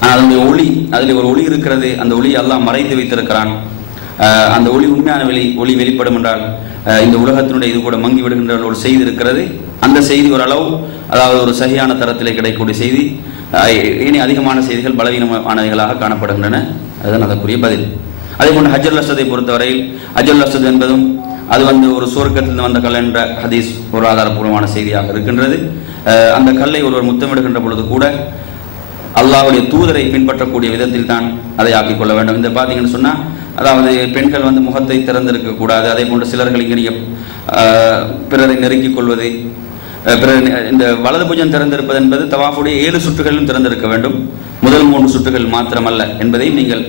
ஆனால் அதனுடைய ஒளி, அதில் ஒரு ஒளி இருக்கிறது. அந்த ஒளி அல்லாஹ் மறைத்து வைத்திருக்கிறான். அந்த ஒளி உண்மையான ஒளி வெளிப்படும் என்றால் இந்த உலகத்தினுடைய இது கூட மங்கி விடுகின்ற ஒரு செய்தி இருக்கிறது. அந்த செய்தி ஓரளவு, அதாவது ஒரு சரியான தரத்திலே கிடைக்கக்கூடிய செய்தி. இனி அதிகமான செய்திகள் பலவீனமானவைகளாக காணப்படுகின்றன. அதுதான் அதற்குரிய பதில். அதே போன்று ஹஜ்ஜுல் அஸ்வதை பொறுத்தவரையில் ஹஜ்ஜுல் அஸ்வத் என்பதும் அது ஒரு சுவர்க்கத்திலிருந்து வந்த கல் என்ற ஹதீஸ் ஒரு ஆதாரபூர்வமான செய்தியாக இருக்கின்றது. அந்த கல்லை ஒருவர் முத்தமிடுகின்ற பொழுது கூட அல்லாஹ்வுடைய தூதரை பின்பற்றக்கூடிய விதத்தில் தான் அதை ஆக்கிக் கொள்ள வேண்டும். இந்த பார்த்தீங்கன்னு சொன்னால், அதாவது பெண்கள் முகத்தை திறந்திருக்க கூடாது. அதே போன்று சிலர்கள் இங்கே பிறரை நெருக்கிக் கொள்வது, பிறர் இந்த வலது புஜம் திறந்திருப்பது என்பது தவாஃபுடைய 7 சுற்றுகளிலும் திறந்திருக்க வேண்டும். முதல் 3 சுற்றுகள் மாத்திரமல்ல என்பதை நீங்கள்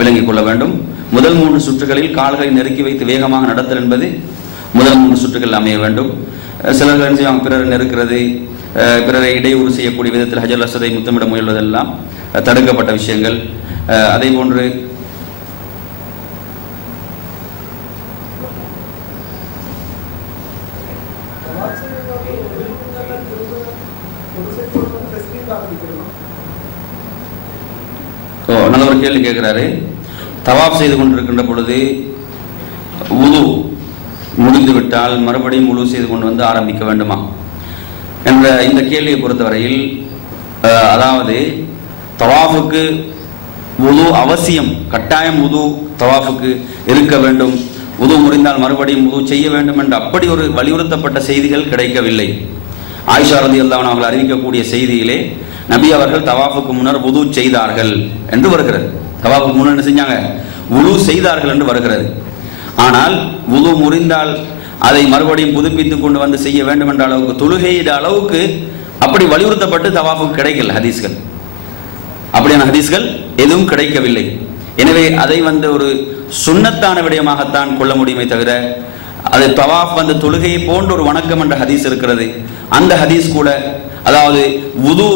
விளங்கிக் கொள்ள வேண்டும். முதல் 3 சுற்றுகளில் கால்களை நெருக்கி வைத்து வேகமாக நடத்தல் என்பது முதல் 3 சுற்றுகள் அமைய வேண்டும். சிலர்கள் என்ன செய்வாங்க? பிறரை நெருக்கிறது, பிறரை இடையூறு செய்யக்கூடிய விதத்தில் ஹஜ்ஜுல் அஸ்வதை முத்தமிட முயல்வதெல்லாம் தடுக்கப்பட்ட விஷயங்கள். அதே போன்று நல்ல ஒரு கேள்வி கேட்கிறாரு. தவாப் செய்து கொண்டிருக்கின்ற பொழுது உது முடிந்து விட்டால் மறுபடியும் உது செய்து கொண்டு ஆரம்பிக்க வேண்டுமா என்ற இந்த கேள்வியை பொறுத்தவரையில், அதாவது தவாஃபுக்கு உது அவசியம், கட்டாயம் உது தவாஃபுக்கு இருக்க வேண்டும், உது முறிந்தால் மறுபடியும் உது செய்ய வேண்டும் என்று அப்படி ஒரு வலியுறுத்தப்பட்ட செய்திகள் கிடைக்கவில்லை. ஆயிஷா ரலியல்லாஹு அன்ஹா அவர்கள் அறிவிக்கக்கூடிய செய்தியிலே நபி அவர்கள் தவாஃபுக்கு முன்னர் உது செய்தார்கள் என்று வருகிறது. தவாஃபுக்கு முன்னர் என்ன செஞ்சாங்க? உது செய்தார்கள் என்று வருகிறது. ஆனால் உது முறிந்தால் அதை மறுபடியும் புதுப்பித்துக் கொண்டு செய்ய வேண்டும் என்ற அளவுக்கு, தொழுகையிட அளவுக்கு அப்படி வலியுறுத்தப்பட்டு தவாஃபுக்கு கிடைக்கல ஹதீஸ்கள். அப்படியான ஹதீஸ்கள் எதுவும் கிடைக்கவில்லை. எனவே அதை ஒரு சுன்னத்தான விடயமாகத்தான் கொள்ள முடியுமே தவிர, அது தவாஃப் தொழுகையை போன்ற ஒரு வணக்கம் என்ற ஹதீஸ் இருக்கிறது. அந்த ஹதீஸ் கூட, அதாவது உது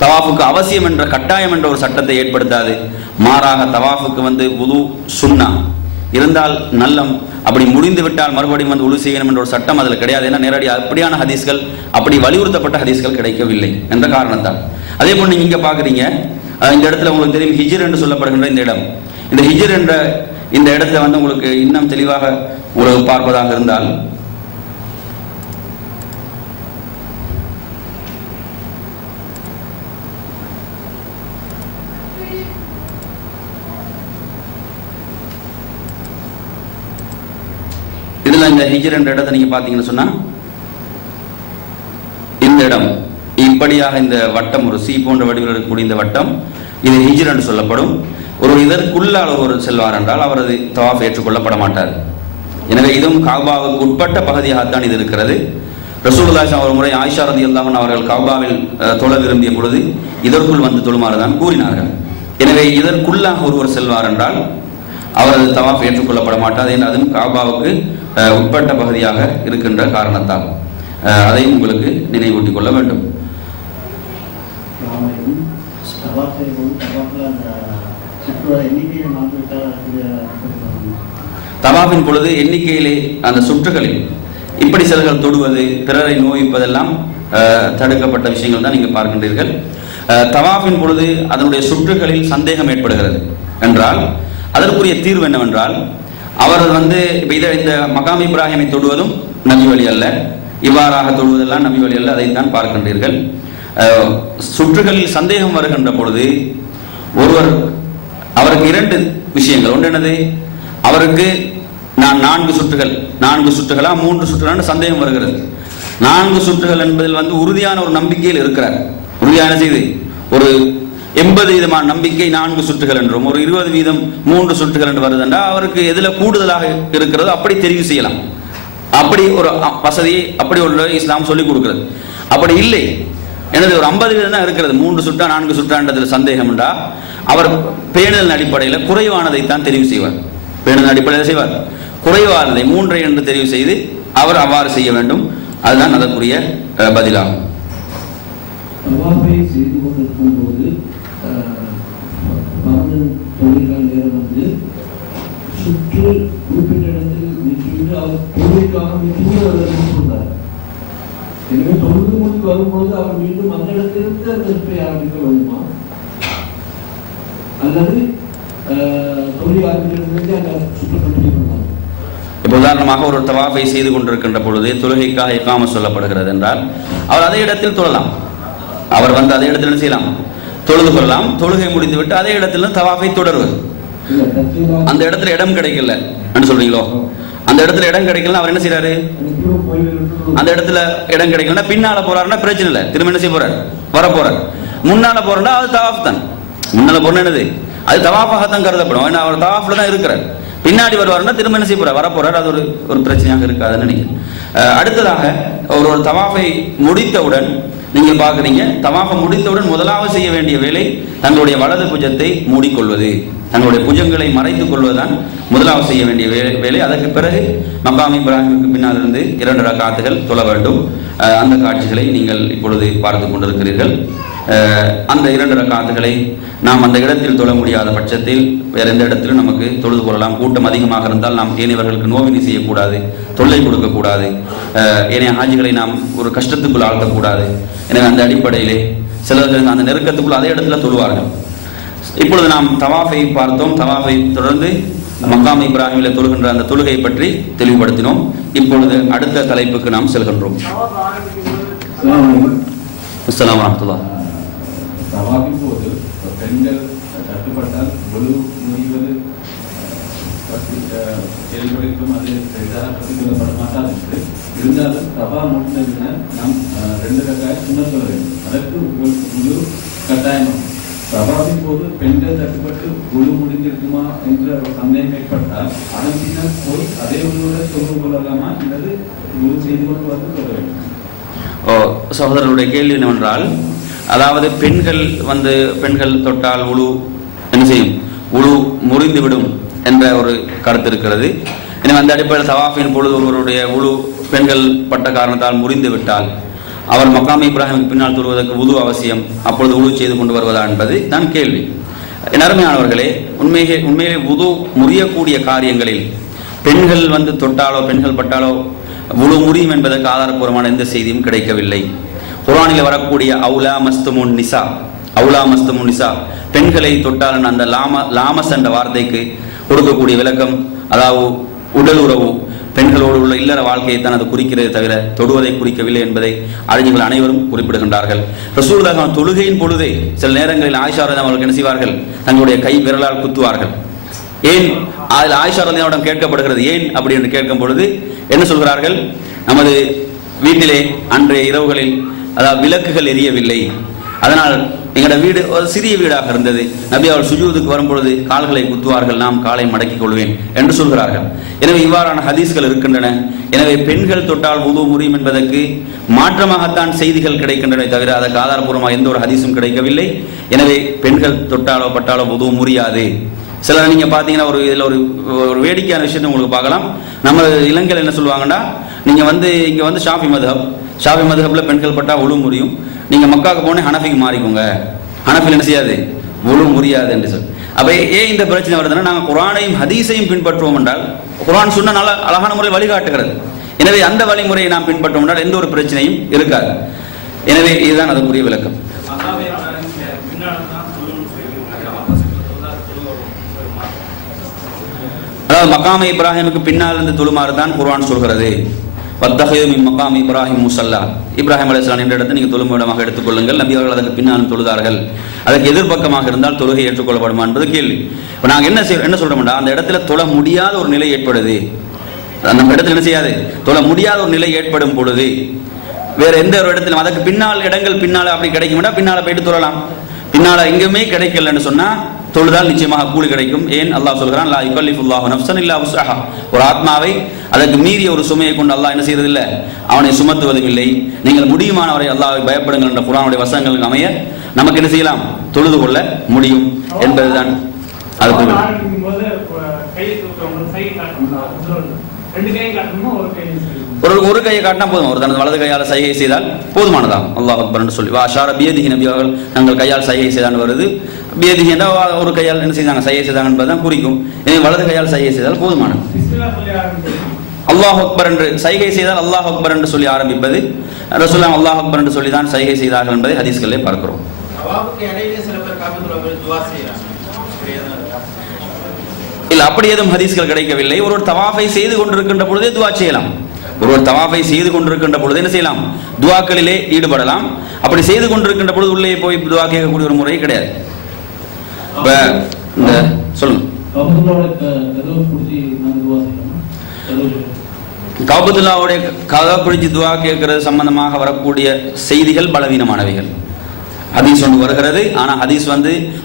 தவாஃபுக்கு அவசியம் என்ற கட்டாயம் என்ற ஒரு சட்டத்தை ஏற்படுத்தாது. மாறாக தவாஃபுக்கு உது சுன்னா இருந்தால் நல்லம், அப்படி முடிந்து விட்டால் மறுபடியும் உது செய்யணும் என்ற ஒரு சட்டம் அதில் கிடையாது. ஏன்னா நேரடி அப்படியான ஹதீஸ்கள், அப்படி வலியுறுத்தப்பட்ட ஹதீஸ்கள் கிடைக்கவில்லை என்ற காரணத்தால். அதே போல் நீங்கள் இங்கே பார்க்குறீங்க, இந்த இடத்துல உங்களுக்கு தெரியும் ஹிஜ்ர் என்று சொல்லப்படுகின்ற இந்த இடம். இந்த ஹிஜ்ர் என்ற இந்த இடத்தை உங்களுக்கு இன்னும் தெளிவாக உங்களுக்கு பார்ப்பதாக இருந்தால், இதுல இந்த ஹிஜ்ர் என்ற இடத்தை நீங்க பாத்தீங்கன்னு சொன்னா, இந்த இடம் இப்படியாக இந்த வட்டம், ஒரு சி போன்ற வடிவில் இருக்கக்கூடிய இந்த வட்டம், இது ஹிஜ்ர் என்று சொல்லப்படும். ஒரு இதற்குள்ளால் ஒரு செல்வார் என்றால் அவரது தவாஃப் ஏற்றுக்கொள்ளப்பட மாட்டார். எனவே இதுவும் காபாவுக்கு உட்பட்ட பகுதியாகத்தான் இது இருக்கிறது. ரசூலுல்லாஹி ஸல்லல்லாஹு அலைஹி வஸல்லம் ஒரு முறை ஆயிஷா ரலியல்லாஹு அன்ஹா அவர்கள் காபாவில் தொழ விரும்பிய பொழுது இதற்குள் தொழுமாறு தான் கூறினார்கள். எனவே இதற்குள்ளாக ஒருவர் செல்வார் என்றால் அவரது தவாஃப் ஏற்றுக்கொள்ளப்பட மாட்டாது என்று அதுவும் காபாவுக்கு உட்பட்ட பகுதியாக இருக்கின்ற காரணத்தால் அதையும் உங்களுக்கு நினைவூட்டிக் கொள்ள வேண்டும். எண்ணிக்கையை மாற்றிவிட்டால் தவாஃபின் பொழுது எண்ணிக்கையிலே அந்த சுற்றுகளில் இப்படி சிலர்கள் தொடுவது, பிறரை நோய்ப்பதெல்லாம் தடுக்கப்பட்ட விஷயங்கள் தான் நீங்கள் பார்க்கின்றீர்கள். தவாஃபின் பொழுது அதனுடைய சுற்றுகளில் சந்தேகம் ஏற்படுகிறது என்றால் அதற்குரிய தீர்வு என்னவென்றால், அவர் இந்த மகாம் இப்ராஹிமை தொடுவதும் நபி வழி அல்ல, இவ்வாறாக தொடுவதெல்லாம் நபி வழி அல்ல, அதைத்தான் பார்க்கின்றீர்கள். சுற்றுகளில் சந்தேகம் வருகின்ற பொழுது அவருக்கு இரண்டு விஷயங்கள். ஒன்று என்னது, அவருக்கு நான் 4 சுற்றுகளா 3 சுற்றுகளா சந்தேகம் வருகிறது. 4 சுற்றுகள் என்பதில் உறுதியான ஒரு நம்பிக்கையில் இருக்கிறார். உறுதியான செய்தி, ஒரு 80% நம்பிக்கை 4 சுற்றுகள் என்றும், ஒரு 20% 3 சுற்றுகள் என்று வருதுண்டா அவருக்கு எதுல கூடுதலாக இருக்கிறதோ அப்படி தெரிவு செய்யலாம். அப்படி ஒரு வசதியை அப்படி ஒரு இஸ்லாம் சொல்லிக் கொடுக்கிறது. அப்படி இல்லை, எனது ஒரு 50% தான் இருக்கிறது, 3 சுற்றா 4 சுற்றான்றதுல சந்தேகம் உண்டா, அவர் பேணுதல் அடிப்படையில் குறைவானதை தான் தெரிவு செய்வார். பேணுதல் அடிப்படையில் செய்வார், குறைவானதை 3 என்று தெரிவு செய்து அவர் அவ்வாறு செய்ய வேண்டும். அதுதான் அதற்குரிய பதிலாகும். செய்து கொண்டிருக்கும் போது தொழில்கள் நேரம் சுற்று குறிப்பிட்ட இடத்தில் நிற்கின்ற அவர் தொழிலுக்காக சொல்றார். எனவே தொழுது முடித்து வரும்போது அவர் மீண்டும் அந்த இடத்திலிருந்து அந்த சுற்றை ஆரம்பிக்க வேண்டுமா, அல்லது தொழில் ஆரம்பிக்கிறது அந்த சுற்று கண்டிப்பாக பண்ணலாம்? இப்போ உதாரணமாக ஒரு தவாஃபை செய்து கொண்டிருக்கின்ற பொழுது தொழுகைக்காக இக்காமத் சொல்லப்படுகிறது என்றால் அவர் அதே இடத்தில் தொழலாம். அவர் அதே இடத்தில் என்ன செய்யலாம், தொழுது கொள்ளலாம். தொழுகை முடிந்துவிட்டு அதே இடத்துல தவாஃபை தொடர்வது. அந்த இடத்துல இடம் கிடைக்கல என்று சொல்றீங்களோ, அந்த இடத்துல இடம் கிடைக்கல, அவர் என்ன செய்யறாரு, அந்த இடத்துல இடம் கிடைக்கலன்னா பின்னால போறாருன்னா பிரச்சனை இல்லை, திரும்ப என்ன செய்ய போறாரு, வர போறாரு. முன்னால போறா அது தவாஃப் தான். முன்னால போறா என்னது, அது தவாஃபாகத்தான் கருதப்படும். ஏன்னா அவர் தவாஃப்ல தான் இருக்கிறார். பின்னாடி வருவாருன்னா திரும்ப என்ன செய்ய போறார், வர போறார். அது ஒரு பிரச்சனையாக இருக்காதுன்னு நினைக்கிறேன். அடுத்ததாக ஒரு தவாஃபை முடித்தவுடன் நீங்க பாக்குறீங்க, தவாஃபை முடித்தவுடன் முதலாவது செய்ய வேண்டிய வேலை தங்களுடைய வலது புஜத்தை மூடிக்கொள்வது, தங்களுடைய புஜங்களை மறைத்துக் கொள்வதுதான் முதலாவது செய்ய வேண்டிய வேலை. அதற்கு பிறகு மகாம் இப்ராஹிமுக்கு பின்னால் இருந்து 2 ரக்காத்துகள் தொழ வேண்டும். அந்த காட்சிகளை நீங்கள் இப்பொழுது பார்த்து கொண்டிருக்கிறீர்கள். அந்த 2 ரக்காத்துகளை நாம் அந்த இடத்தில் தொழ முடியாத பட்சத்தில் வேற எந்த இடத்திலும் நமக்கு தொழுது கொள்ளலாம். கூட்டம் அதிகமாக இருந்தால் நாம் ஏனையவர்களுக்கு நோவினை செய்யக்கூடாது, தொல்லை கொடுக்கக்கூடாது, ஏனைய ஹாஜிகளை நாம் ஒரு கஷ்டத்துக்குள் ஆழ்த்தக்கூடாது. எனவே அந்த அடிப்படையிலே சிலர்கள் அந்த நெருக்கத்துக்குள் அதே இடத்துல தொழுவார்கள். இப்பொழுது நாம் தவாஃபை பார்த்தோம். தவாஃபை தொடர்ந்து மக்காம் இப்ராஹிமில் தொழுகின்ற அந்த தொழுகை பற்றி தெளிவுபடுத்தினோம். இப்பொழுது அடுத்த தலைப்புக்கு நாம் செல்கின்றோம். அஸ்ஸலாமு அலைக்கும். தவாஃபின் போது பெண்கள் தட்டுப்பட்டால் ஒழு முடிவது செயல்படுத்தும், அது பெரிதாக கற்றுக்கொள்ளப்பட மாட்டாது. இருந்தாலும் தவா முடிந்ததுன்னா நாம் 2 ரக்காத் சுன்னத் சொல்ல வேண்டும். அதற்கு முழு கட்டாயம். தவாஃபின் போது பெண்கள் தட்டுப்பட்டு ஒழு முடிந்திருக்குமா என்ற ஒரு சந்தேகம் ஏற்பட்டால் அதன் பின்னர் போய் அதே ஒழுவோட தொழுது கொள்ளலாமா அல்லது ஒழு செய்து கொண்டு வந்து சொல்ல வேண்டும். சகோதரருடைய கேள்வி என்னவென்றால், அதாவது பெண்கள் தொட்டால் உழு என்ன செய்யும், உழு முறிந்துவிடும் என்ற ஒரு கருத்து இருக்கிறது. எனவே அந்த அடிப்படையில் தவாஃபின் பொழுது ஒருவருடைய உழு பெண்கள் பட்ட காரணத்தால் முறிந்து விட்டால் அவர் மக்காம் இப்ராஹிமுக்கு பின்னால் தொழுவதற்கு உது அவசியம், அப்பொழுது உழு செய்து கொண்டு வருவதா என்பது தான் கேள்வி. நறுமையானவர்களே, உண்மையிலே உது முறியக்கூடிய காரியங்களில் பெண்கள் தொட்டாலோ பெண்கள் பட்டாலோ உழு முறியும் என்பதற்கு ஆதாரபூர்வமான எந்த செய்தியும் கிடைக்கவில்லை. குர்ஆனில் வரக்கூடிய அவுலா மஸ்துமுன் நிசா பெண்களை தொட்டால் அந்த லாமஸ் என்ற வார்த்தைக்கு கொடுக்கக்கூடிய விளக்கம், அதாவது உடல் உறவு, பெண்களோடு உள்ள இல்லற வாழ்க்கையை தான் அது குறிக்கிறது தவிர தொடுவதை குறிக்கவில்லை என்பதை அறிஞர்கள் அனைவரும் குறிப்பிடுகின்றார்கள். ரசூலுல்லாஹ் தொழுகையின் பொழுதே சில நேரங்களில் ஆயிஷா ரலியல்லாஹு அவர்கள் என்ன செய்வார்கள், தங்களுடைய கை விரலால் குத்துவார்கள். ஏன், அதில் ஆயிஷா ரலியல்லாஹு கேட்கப்படுகிறது ஏன் அப்படி என்று கேட்கும் பொழுது என்ன சொல்கிறார்கள், நமது வீட்டிலே அன்றைய இரவுகளில் அதாவது விளக்குகள் எரியவில்லை, அதனால் எங்களோட வீடு ஒரு சிறிய வீடாக இருந்தது, நபி அவர்கள் சுஜூதுக்கு வரும்பொழுது கால்களை குத்துவார்கள், நாம் காலை மடக்கிக் கொள்வேன் என்று சொல்கிறார்கள். எனவே இவ்வாறான ஹதீஸ்கள் இருக்கின்றன. எனவே பெண்கள் தொட்டால் உது முறியும் என்பதற்கு மாற்றமாகத்தான் செய்திகள் கிடைக்கின்றன தவிர அதற்கு ஆதாரபூர்வமாக எந்த ஒரு ஹதீஸும் கிடைக்கவில்லை. எனவே பெண்கள் தொட்டாலோ பட்டாலோ உது முறியாது. சிலர் நீங்க பாத்தீங்கன்னா இதில் ஒரு வேடிக்கையான விஷயத்தை உங்களுக்கு பார்க்கலாம். நம்ம இளைஞர்கள் என்ன சொல்லுவாங்கன்னா, நீங்க இங்க ஷாஃபி மதுஹப்ல பெண்கள் பட்டா உழு முறியும், நீங்க மக்காவுக்கு போனே ஹனஃபிக்கு மாறிக்கோங்க, ஹனஃபில் என்ன செய்யாது உழு முறியாது என்று சொல்லி அப்ப ஏன் இந்த பிரச்சனை வருதுன்னா, நாங்கள் குர்ஆனையும் ஹதீஸையும் பின்பற்றுவோம் என்றால், குர்ஆன் சுன்னா நல்ல அழகான முறையில் வழிகாட்டுகிறது. எனவே அந்த வழிமுறையை நாம் பின்பற்றோம் என்றால் எந்த ஒரு பிரச்சனையும் இருக்காது. எனவே இதுதான் அதுக்குரிய விளக்கம். அதாவது மகாம இப்ராஹிமுக்கு பின்னால் இருந்து தொழுமாறு தான் குர்ஆன் சொல்கிறது. வத்தஹிது மின் மகாமி இப்ராஹிம் முஸல்லா, இப்ராஹிம் அலைஹிஸ்ஸலாம் என்ற இடத்தை நீங்கள் தொழுமிடமாக எடுத்துக்கொள்ளுங்கள். நபி அவர்கள் அதற்கு பின்னாலும் தொழுதார்கள். அதற்கு எதிர்பக்கமாக இருந்தால் தொழுகை ஏற்றுக்கொள்ளப்படுமா என்பது கேள்வி. இப்போ நாங்கள் என்ன சொல்றோம்னா, அந்த இடத்துல தொழ முடியாத ஒரு நிலை ஏற்படுது. அந்த இடத்துல என்ன செய்யாது, தொழ முடியாத ஒரு நிலை ஏற்படும் பொழுது வேற எந்த ஒரு இடத்துல அதற்கு பின்னால் இடங்கள் பின்னால அப்படி கிடைக்கும்னா பின்னால போயிட்டு தொழலாம். பின்னால எங்குமே கிடைக்கலன்னு சொன்னா தொழுதால் நிச்சயமாக கூலி கிடைக்கும். ஏன் அல்லாஹ் சொல்கிறான், லா யுகல்லிஃபுல்லாஹு நஃப்ஸன் இல்லா வுஸ்அஹா, ஒரு ஆத்மாவை அதற்கு மீறிய ஒரு சுமையை கொண்டு அல்லாஹ் என்ன செய்யறதில்லை, அவனை சுமத்துவதும் இல்லை. நீங்கள் முடியுமானவரை அல்லாஹ்வை பயப்படுங்கள் என்ற குர்ஆனுடைய வசனங்களுக்கு அமைய நமக்கு என்ன செய்யலாம், தொழுது கொள்ள முடியும் என்பதுதான். அதுக்கு ஒரு கையை காட்டினா போதும். ஒரு தனது வலது கையால் சைகை செய்தால் போதுமானதாகும். அல்லாஹ் அக்பர் என்று சொல்லி வாஷார பியதிஹி, நபி அவர்கள் தங்கள் கையால் சைகை செய்தான் வருது. பியதிஹி என்றால் ஒரு கையால் என்ன செய்தாங்க, சைகை செய்தாங்க என்பதுதான் குறிக்கும். எனவே வலது கையால் சைகை செய்தால் போதுமானது. அல்லாஹ் அக்பர் என்று சைகை செய்தால் அல்லாஹ் அக்பர் என்று சொல்லி ஆரம்பிப்பது, ரசூலுல்லாஹ் அல்லாஹ் அக்பர் என்று சொல்லி தான் சைகை செய்தார்கள் என்பதை ஹதீஸ்களிலே பார்க்கிறோம். இல்ல, அப்படி எதுவும் ஹதீஸ்கள் கிடைக்கவில்லை. ஒரு தவாஃபை செய்து கொண்டிருக்கின்ற பொழுதே துவா செய்யலாம். ஒருவர் தவாஃபை செய்து கொண்டிருக்கின்ற பொழுது என்ன செய்யலாம், துவாக்களிலே ஈடுபடலாம். அப்படி செய்து கொண்டிருக்கின்ற பொழுது உள்ளே போய் துவா கேட்கக்கூடிய ஒரு முறை கிடையாது. சொல்லுங்க, கஅபத்துல்லாஹ்வுடைய கதவை பிடிச்சி துவா கேட்கிறது சம்பந்தமாக வரக்கூடிய செய்திகள் பலவீனமானவைகள். ஹதீஸ் ஒன்று வருகிறது, ஆனால் ஹதீஸ்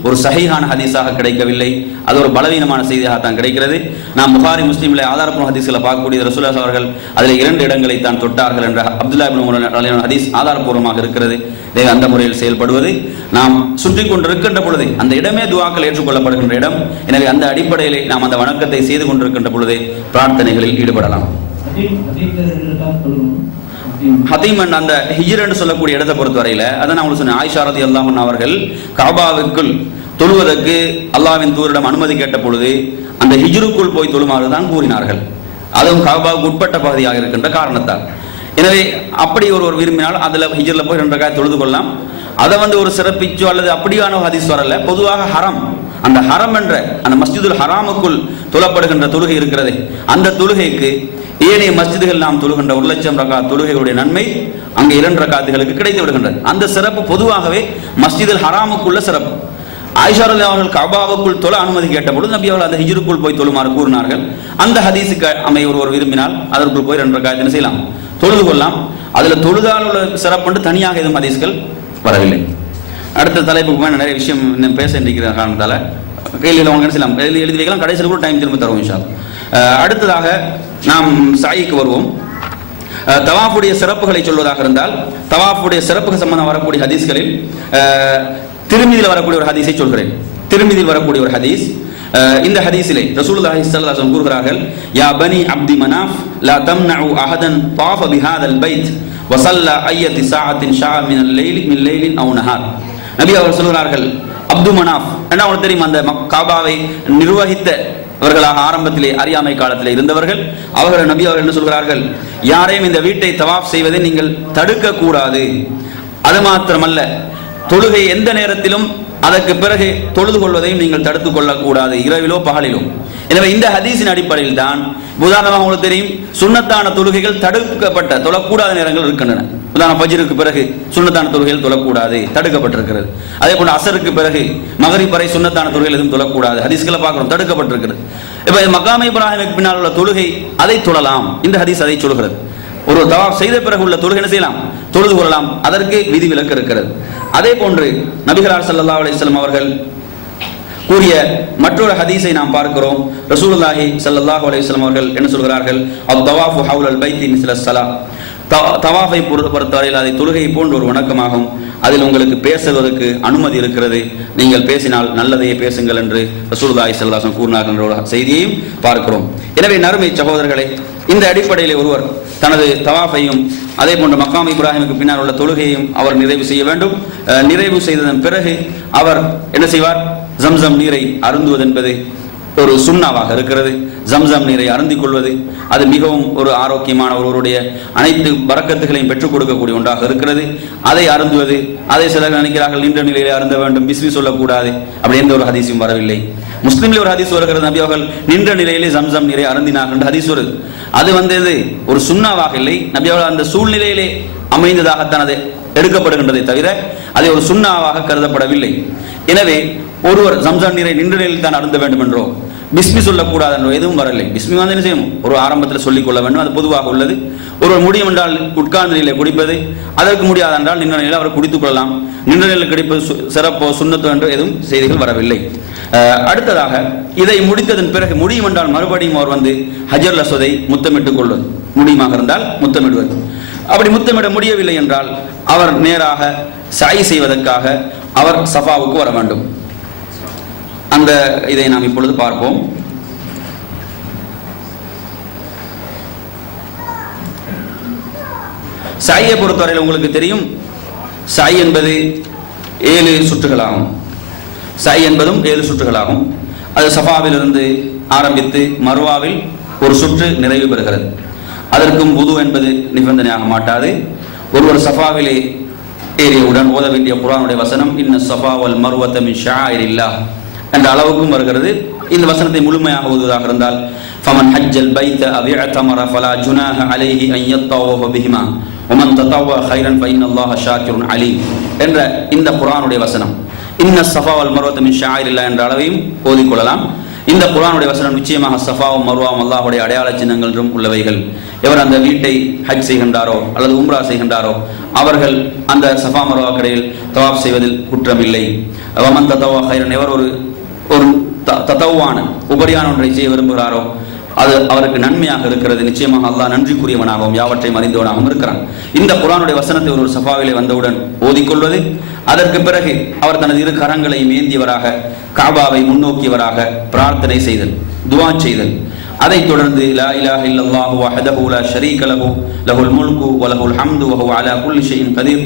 ஒரு சஹீஹான ஹதீஸாக கிடைக்கவில்லை. அது ஒரு பலவீனமான செய்தியாக தான் கிடைக்கிறது. நாம் புகாரி முஸ்லீமில் ஆதாரப்பூர்வ ஹதீஸ்களை பார்க்கக்கூடிய ரசூலுல்லாஹ் அவர்கள் அதில் 2 இடங்களை தான் தொட்டார்கள் என்ற அப்துல்லா இப்னு உமர் ஹதீஸ் ஆதாரப்பூர்வமாக இருக்கிறது. அந்த முறையில் செயல்படுவது நாம் சுற்றி கொண்டிருக்கின்ற பொழுது அந்த இடமே துவாக்கள் ஏற்றுக்கொள்ளப்படுகின்ற இடம். எனவே அந்த அடிப்படையிலே நாம் அந்த வணக்கத்தை செய்து கொண்டிருக்கின்ற பொழுது பிரார்த்தனைகளில் ஈடுபடலாம். ஹதீமன் அந்த ஹிஜ்ர் என்று சொல்லக்கூடிய இடத்தை பொறுத்தவரையில் அதான் நான் உங்களுக்கு சொன்னேன். ஆயிஷா ரலியல்லாஹு அன்ஹா அவர்கள் கஅபாவுக்குள் தொழுவதற்கு அல்லாஹ்வின் தூதரிடம் அனுமதி கேட்ட பொழுது அந்த ஹிஜ்ருக்குள் போய் தொழுமாறு தான் கூறினார்கள். அதுவும் கஅபாவுக்கு உட்பட்ட பகுதியாக இருக்கின்ற காரணத்தால். எனவே அப்படி ஒருவர் விரும்பினால் அதில் ஹிஜ்ரில் போய் 2 ரக்காத் தொழுது கொள்ளலாம். அதை ஒரு சிறப்பிச்சோ அல்லது அப்படியான ஹதீஸ் வரல. பொதுவாக ஹரம், அந்த ஹரம் என்ற அந்த மஸ்ஜிதுல் ஹராமுக்குள் தொழப்படுகின்ற தொழுகை இருக்கிறது, அந்த தொழுகைக்கு ஏனைய மஸ்ஜிதுகள் நாம் தொழுகின்ற 1,00,000 ரக்காத் தொழுகைகளுடைய நன்மை அங்கே 2 ரக்காத்துகளுக்கு கிடைத்து விடுகின்றது. அந்த சிறப்பு பொதுவாகவே மஸ்ஜிதுல் ஹராமுக்குள்ள சிறப்பு. ஆயிஷா ரலியல்லாஹு அவர்கள் கஅபாவுக்குள் தொழ அனுமதி கேட்ட பொழுது நபி அவர்கள் அந்த ஹிஜ்ருக்குள் போய் தொழுமாறு கூறினார்கள். அந்த ஹதீஸுக்கு அமைய ஒருவர் விரும்பினால் அதற்குள் போய் 2 ரக்காத் என்ன செய்யலாம், தொழுது கொள்ளலாம். அதுல தொழுதால் உள்ள சிறப்பு தனியாக எதுவும் ஹதீஸ்கள் வரவில்லை. அடுத்த தலைப்புக்கு நிறைய விஷயம் இன்னும் பேச இருக்கிற காரணத்தால கேள்வியில் அவங்க என்ன செய்யலாம், எழுதி வைக்கலாம். கடைசியில் கூட டைம் திரும்ப தருவோம் இன்ஷா அல்லாஹ். அடுத்ததாக நாம் சாயிக்கு வருவோம். தவாஃபுடைய சிறப்புகளை சொல்வதாக இருந்தால் தவாஃபுடைய சிறப்புக்கு சம்பந்தம் வரக்கூடிய ஹதீஸ்களில் திருமிதியில் வரக்கூடிய ஒரு ஹதீஸை சொல்கிறேன். திருமிதியில் வரக்கூடிய ஒரு ஹதீஸ். இந்த ஹதீஸிலே ரசூலுல்லாஹி ஸல்லல்லாஹு அலைஹி வஸல்லம் கூறுகிறார்கள், யா பனி அப்தி மனாஃப் லா தம்னஉ அஹதன் தாஃப பிஹாதல் பைத் வஸல்லா அய்யதி ஸாஅத்தின் ஷாஅ மினல் லைலி மின் லைலின் அவ் நஹார். நபி அவர்கள் சொல்கிறார்கள், அப்து மனாஃப் என்ன உங்களுக்கு தெரியும், அந்த காபாவை நிர்வகித்தவர்களாக ஆரம்பத்திலே அறியாமை காலத்திலே இருந்தவர்கள். அவர்கள் நபி அவர்கள் என்ன சொல்கிறார்கள், யாரையும் இந்த வீட்டை தவாஃப் செய்வதை நீங்கள் தடுக்க கூடாது. அது மாத்திரமல்ல, தொழுகை எந்த நேரத்திலும் அதற்கு பிறகு தொழுது கொள்வதையும் நீங்கள் தடுத்துக் கொள்ளக்கூடாது, இரவிலோ பகலிலோ. எனவே இந்த ஹதீஸின் அடிப்படையில் தான் உதாரணமாக உங்களுக்கு தெரியும், சுன்னத்தான தொழுகைகள் தடுக்கப்பட்ட தொழக்கூடாத நேரங்கள் இருக்கின்றன. உதாரணம் ஃபஜ்ருக்கு பிறகு சுன்னத்தான தொழுகைகள் தொழக்கூடாது, தடுக்கப்பட்டிருக்கிறது. அதே போல அசருக்கு பிறகு மகரிப் வரை சுன்னத்தான தொழுகைகள் எதுவும் தொழக்கூடாது, ஹதீஸ்களை பார்க்கிறோம், தடுக்கப்பட்டிருக்கிறது. இப்ப மகாம இப்ராஹிமுக்கு பின்னால் உள்ள தொழுகை அதை தொழலாம், இந்த ஹதீஸ் அதை சொல்கிறது. ஒரு தவாஃப் செய்த பிறகு உள்ள தொழுகை என்ன செய்யலாம், தொழுது கொள்ளலாம், அதற்கு விதிவிலக்கு இருக்கிறது. அதே போன்று நபிகளார் ஸல்லல்லாஹு அலைஹி வஸல்லம் அவர்கள் கூறிய மற்றொரு ஹதீஸை நாம் பார்க்கிறோம். ரசூலுல்லாஹி ஸல்லல்லாஹு அலைஹி வஸல்லம் அவர்கள் என்ன சொல்கிறார்கள், அத்-தவாஃபு ஹவுலல் பைத்தி மிஸ்ல ஸலாத். தவாஃபை பொறுத்தவரையில் அதை தொழுகை போன்ற ஒரு வணக்கமாகும். அதில் உங்களுக்கு பேசுவதற்கு அனுமதி இருக்கிறது, நீங்கள் பேசினால் நல்லதையே பேசுங்கள் என்று ரசூலுல்லாஹி ஸல்லல்லாஹு அலைஹி வஸல்லம் கூறினார்கள் என்ற செய்தியையும் பார்க்கிறோம். எனவே நறுமை சகோதரர்களே, இந்த அடிப்படையில் ஒருவர் தனது தவாஃபையும் அதே போன்ற மக்காம் இப்ராஹிமுக்கு பின்னால் உள்ள தொழுகையையும் அவர் நிறைவு செய்ய வேண்டும். நிறைவு செய்ததன் பிறகு அவர் என்ன செய்வார், ஜம்சம் நீரை அருந்துவது என்பது ஒரு சுண்ணாவாக இருக்கிறது. ஜம்சம் நீரை அருந்திக் கொள்வது அது மிகவும் ஒரு ஆரோக்கியமான ஒருவருடைய அனைத்து பரக்கத்துகளையும் பெற்றுக் கொடுக்கக்கூடிய ஒன்றாக இருக்கிறது. அதை அருந்துவது, அதை சிலர் நினைக்கிறார்கள் நின்ற நிலையிலே அருந்த வேண்டும், பிஸ்மி சொல்லக்கூடாது, அப்படி எந்த ஒரு ஹதீஸும் வரவில்லை. முஸ்லிம்ல ஒரு ஹதீஸ் வருகிறது, நபி அவர்கள் நின்ற நிலையிலே ஜம்சம் நீரை அருந்தினார்கள் என்று ஹதீஸ் வருது. அது வந்தது ஒரு சுண்ணாவாக இல்லை, நபி அவர்கள் அந்த சூழ்நிலையிலே அமைந்ததாகத்தான் அது எடுக்கப்படுகின்றதை தவிர அதை ஒரு சுண்ணாவாக கருதப்படவில்லை. எனவே ஒருவர் ஜம்சம் நீரை நின்ற நிலையில் தான் அருந்த வேண்டும் என்றோ பிஸ்மி சொல்லக்கூடாது என்றோ எதுவும் வரவில்லை. பிஸ்மி வந்து என்ன செய்யணும், ஒரு ஆரம்பத்தில் சொல்லிக் கொள்ள வேண்டும், அது பொதுவாக உள்ளது. ஒருவர் முடியும் என்றால் உட்கார்ந்த நிலையில் குடிப்பது, அதற்கு முடியாது என்றால் நின்ற நிலையில் அவர் குடித்துக் கொள்ளலாம். நின்ற நிலையில் குடிப்பது சிறப்போ சுண்ணத்தோ என்று எதுவும் செய்திகள் வரவில்லை. அடுத்ததாக இதை முடித்ததன் பிறகு முடியும் என்றால் மறுபடியும் அவர் வந்து ஹஜர் அஸ்வதை முத்தமிட்டுக் கொள்வது, முடியுமாக இருந்தால் முத்தமிடுவது. அப்படி முத்தமிட முடியவில்லை என்றால் அவர் நேராக சாய் செய்வதற்காக அவர் சஃபாவுக்கு வர வேண்டும். அந்த இதை நாம் இப்பொழுது பார்ப்போம். சாயை பொறுத்தவரையில் உங்களுக்கு தெரியும், சாய் என்பது 7 சுற்றுகளாகும். சாய் என்பதும் 7 சுற்றுகளாகும். அது சஃபாவிலிருந்து ஆரம்பித்து மர்வாவில் ஒரு சுற்று நிறைவு பெறுகிறது. அதற்கும் வுது என்பது நிபந்தனையாக மாட்டாது. ஒருவர் சஃபாவிலே ஏறியவுடன் ஓத வேண்டிய குர்ஆனுடைய வசனம் இன்ன ஸஃபா வல் மர்வத மின் ஷஆயிரில்லாஹ் என்ற அளவுக்கும் வருகிறது. இந்த வசனத்தை முழுமையாக ஓதுவதாக இருந்தால் ஃபமன் ஹஜ்ஜல் பைத அவ் இஅ்தமர ஃபலா ஜுனாஹ அலைஹி அன் யத்தவஃப பிஹிமா வமன் ததவ்வ கைரன் ஃபஇன்னல்லாஹ ஷாக்கிருன் அலீம் என்ற இந்த குர்ஆனுடைய வசனம் இன்ன ஸஃபா வல் மர்வத மின் ஷஆயிரில்லாஹ் என்ற அளவையும் ஓதிக்கொள்ளலாம். இந்த குர்ஆனுடைய வசனம் நிச்சயமாக ஸஃபாவும் மர்வாவும் அல்லாஹ்வுடைய அடையாள சின்னங்கள் என்றும் உள்ளவைகள். எவர் அந்த வீட்டை ஹஜ் செய்கின்றாரோ அல்லது உம்ரா செய்கின்றாரோ அவர்கள் அந்த ஸஃபா மர்வா கடையில் தவாப் செய்வதில் குற்றமில்லை. வமன் ததவ்வ கைரன், எவர் ஒரு ததவ்வான உபரியான ஒன்றை செய்ய விரும்புகிறாரோ அது அவருக்கு நன்மையாக இருக்கிறது. நிச்சயமாக அல்லாஹ் நன்றிக்குரியவனாகவும் யாவற்றையும் அறிந்தவனாகவும் இருக்கிறான். இந்த குர்ஆனுடைய வசனத்தை ஒரு சஃபாவிலே வந்தவுடன் ஓதிக்கொள்வது, அதற்கு பிறகு அவர் தனது 2 கரங்களையும் ஏந்தியவராக காபாவை முன்னோக்கியவராக பிரார்த்தனை செய்தல், துஆ செய்தல். அதைத் தொடர்ந்து லா இலாஹ இல்லல்லாஹு வஹ்தஹு லா ஷரீக லஹு லஹுல் முல்கு வ லஹுல் ஹம்து வ ஹுவ அலா குல்லி ஷைஇன் கதீர்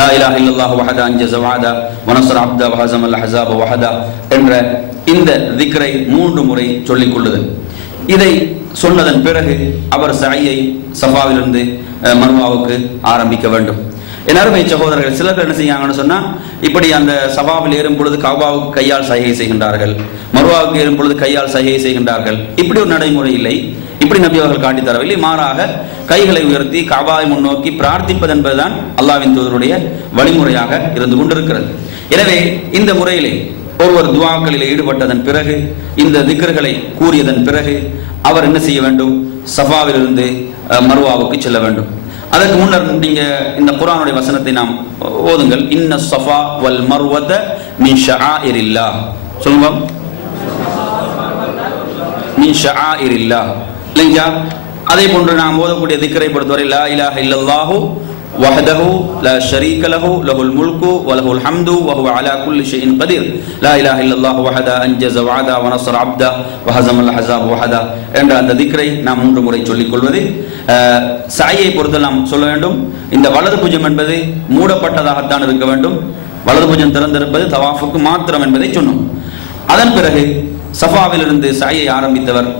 லா இலாஹ இல்லல்லாஹு வஹத அன்ஜஸ வஅதா வ நஸர அப்த வ ஹஸமல் அஹ்ஸாப வஹதா என்ற இந்த திக்ரை 3 முறை சொல்லிக் கொள்ளுதல். இதை சொன்னதன் பிறகு அவர் சஐயை சஃபாவிலிருந்து மர்வாவுக்கு ஆரம்பிக்க வேண்டும். என் அருமை சகோதரர்கள், சிலர் என்ன செய்யாங்கன்னு சொன்னா, இப்படி அந்த சஃபாவில் ஏறும் பொழுது கஅபாவுக்கு கையால் சைகை செய்கின்றார்கள், மர்வாவுக்கு ஏறும் பொழுது கையால் சைகை செய்கின்றார்கள். இப்படி ஒரு நடைமுறை இல்லை, இப்படி நபி அவர்கள் காட்டித் தரவில்லை. மாறாக கைகளை உயர்த்தி கஅபாவை முன்னோக்கி பிரார்த்திப்பது என்பதுதான் அல்லாஹ்வின் தூதருடைய வழிமுறையாக இருந்து கொண்டிருக்கிறது. எனவே இந்த முறையிலே ஒருவர் துஆக்களில் ஈடுபட்டதன் பிறகு, இந்த திக்ர்களை கூறியதன் பிறகு அவர் என்ன செய்ய வேண்டும், சஃபாவிலிருந்து மர்வாவுக்கு செல்ல வேண்டும். அதற்கு முன்னர் நீங்க இந்த குர்ஆனுடைய வசனத்தை நாம் ஓதுங்கள். இன்ன ஸஃபா வல் மர்வத மின் ஷஆயிரில்லாஹ் சொல்லுங்க, மின் ஷஆயிரில்லாஹ் இல்லையா? அதே போன்று நாம் ஓதக்கூடிய திக்ரை பொறுத்தவரை லா இலாஹ இல்லல்லாஹு வஹ்தஹு லா ஷரீக லஹு லஹுல் முல்கு வ லஹுல் ஹம்து வ ஹுவ அலா குல்லி ஷைஇன் கதீர் லா இலாஹ இல்லல்லாஹு வஹத அன்ஜஸ வஅதா வ நஸர அப்தா வ ஹஸமல் அஹ்ஸாப வஹதா என்ற அந்த திக்ரை நாம் 3 முறை சொல்லிக் கொள்வது. சாயை பொறுத்து நாம் சொல்ல வேண்டும், இந்த வலது புஜம் என்பது மூடப்பட்டதாகத்தான் இருக்க வேண்டும். வலது புஜம் திறந்திருப்பது தவாஃபுக்கு மாத்திரம் என்பதை சொன்னோம். அதன் பிறகு சஃபாவிலிருந்து சாயை ஆரம்பித்தவர்,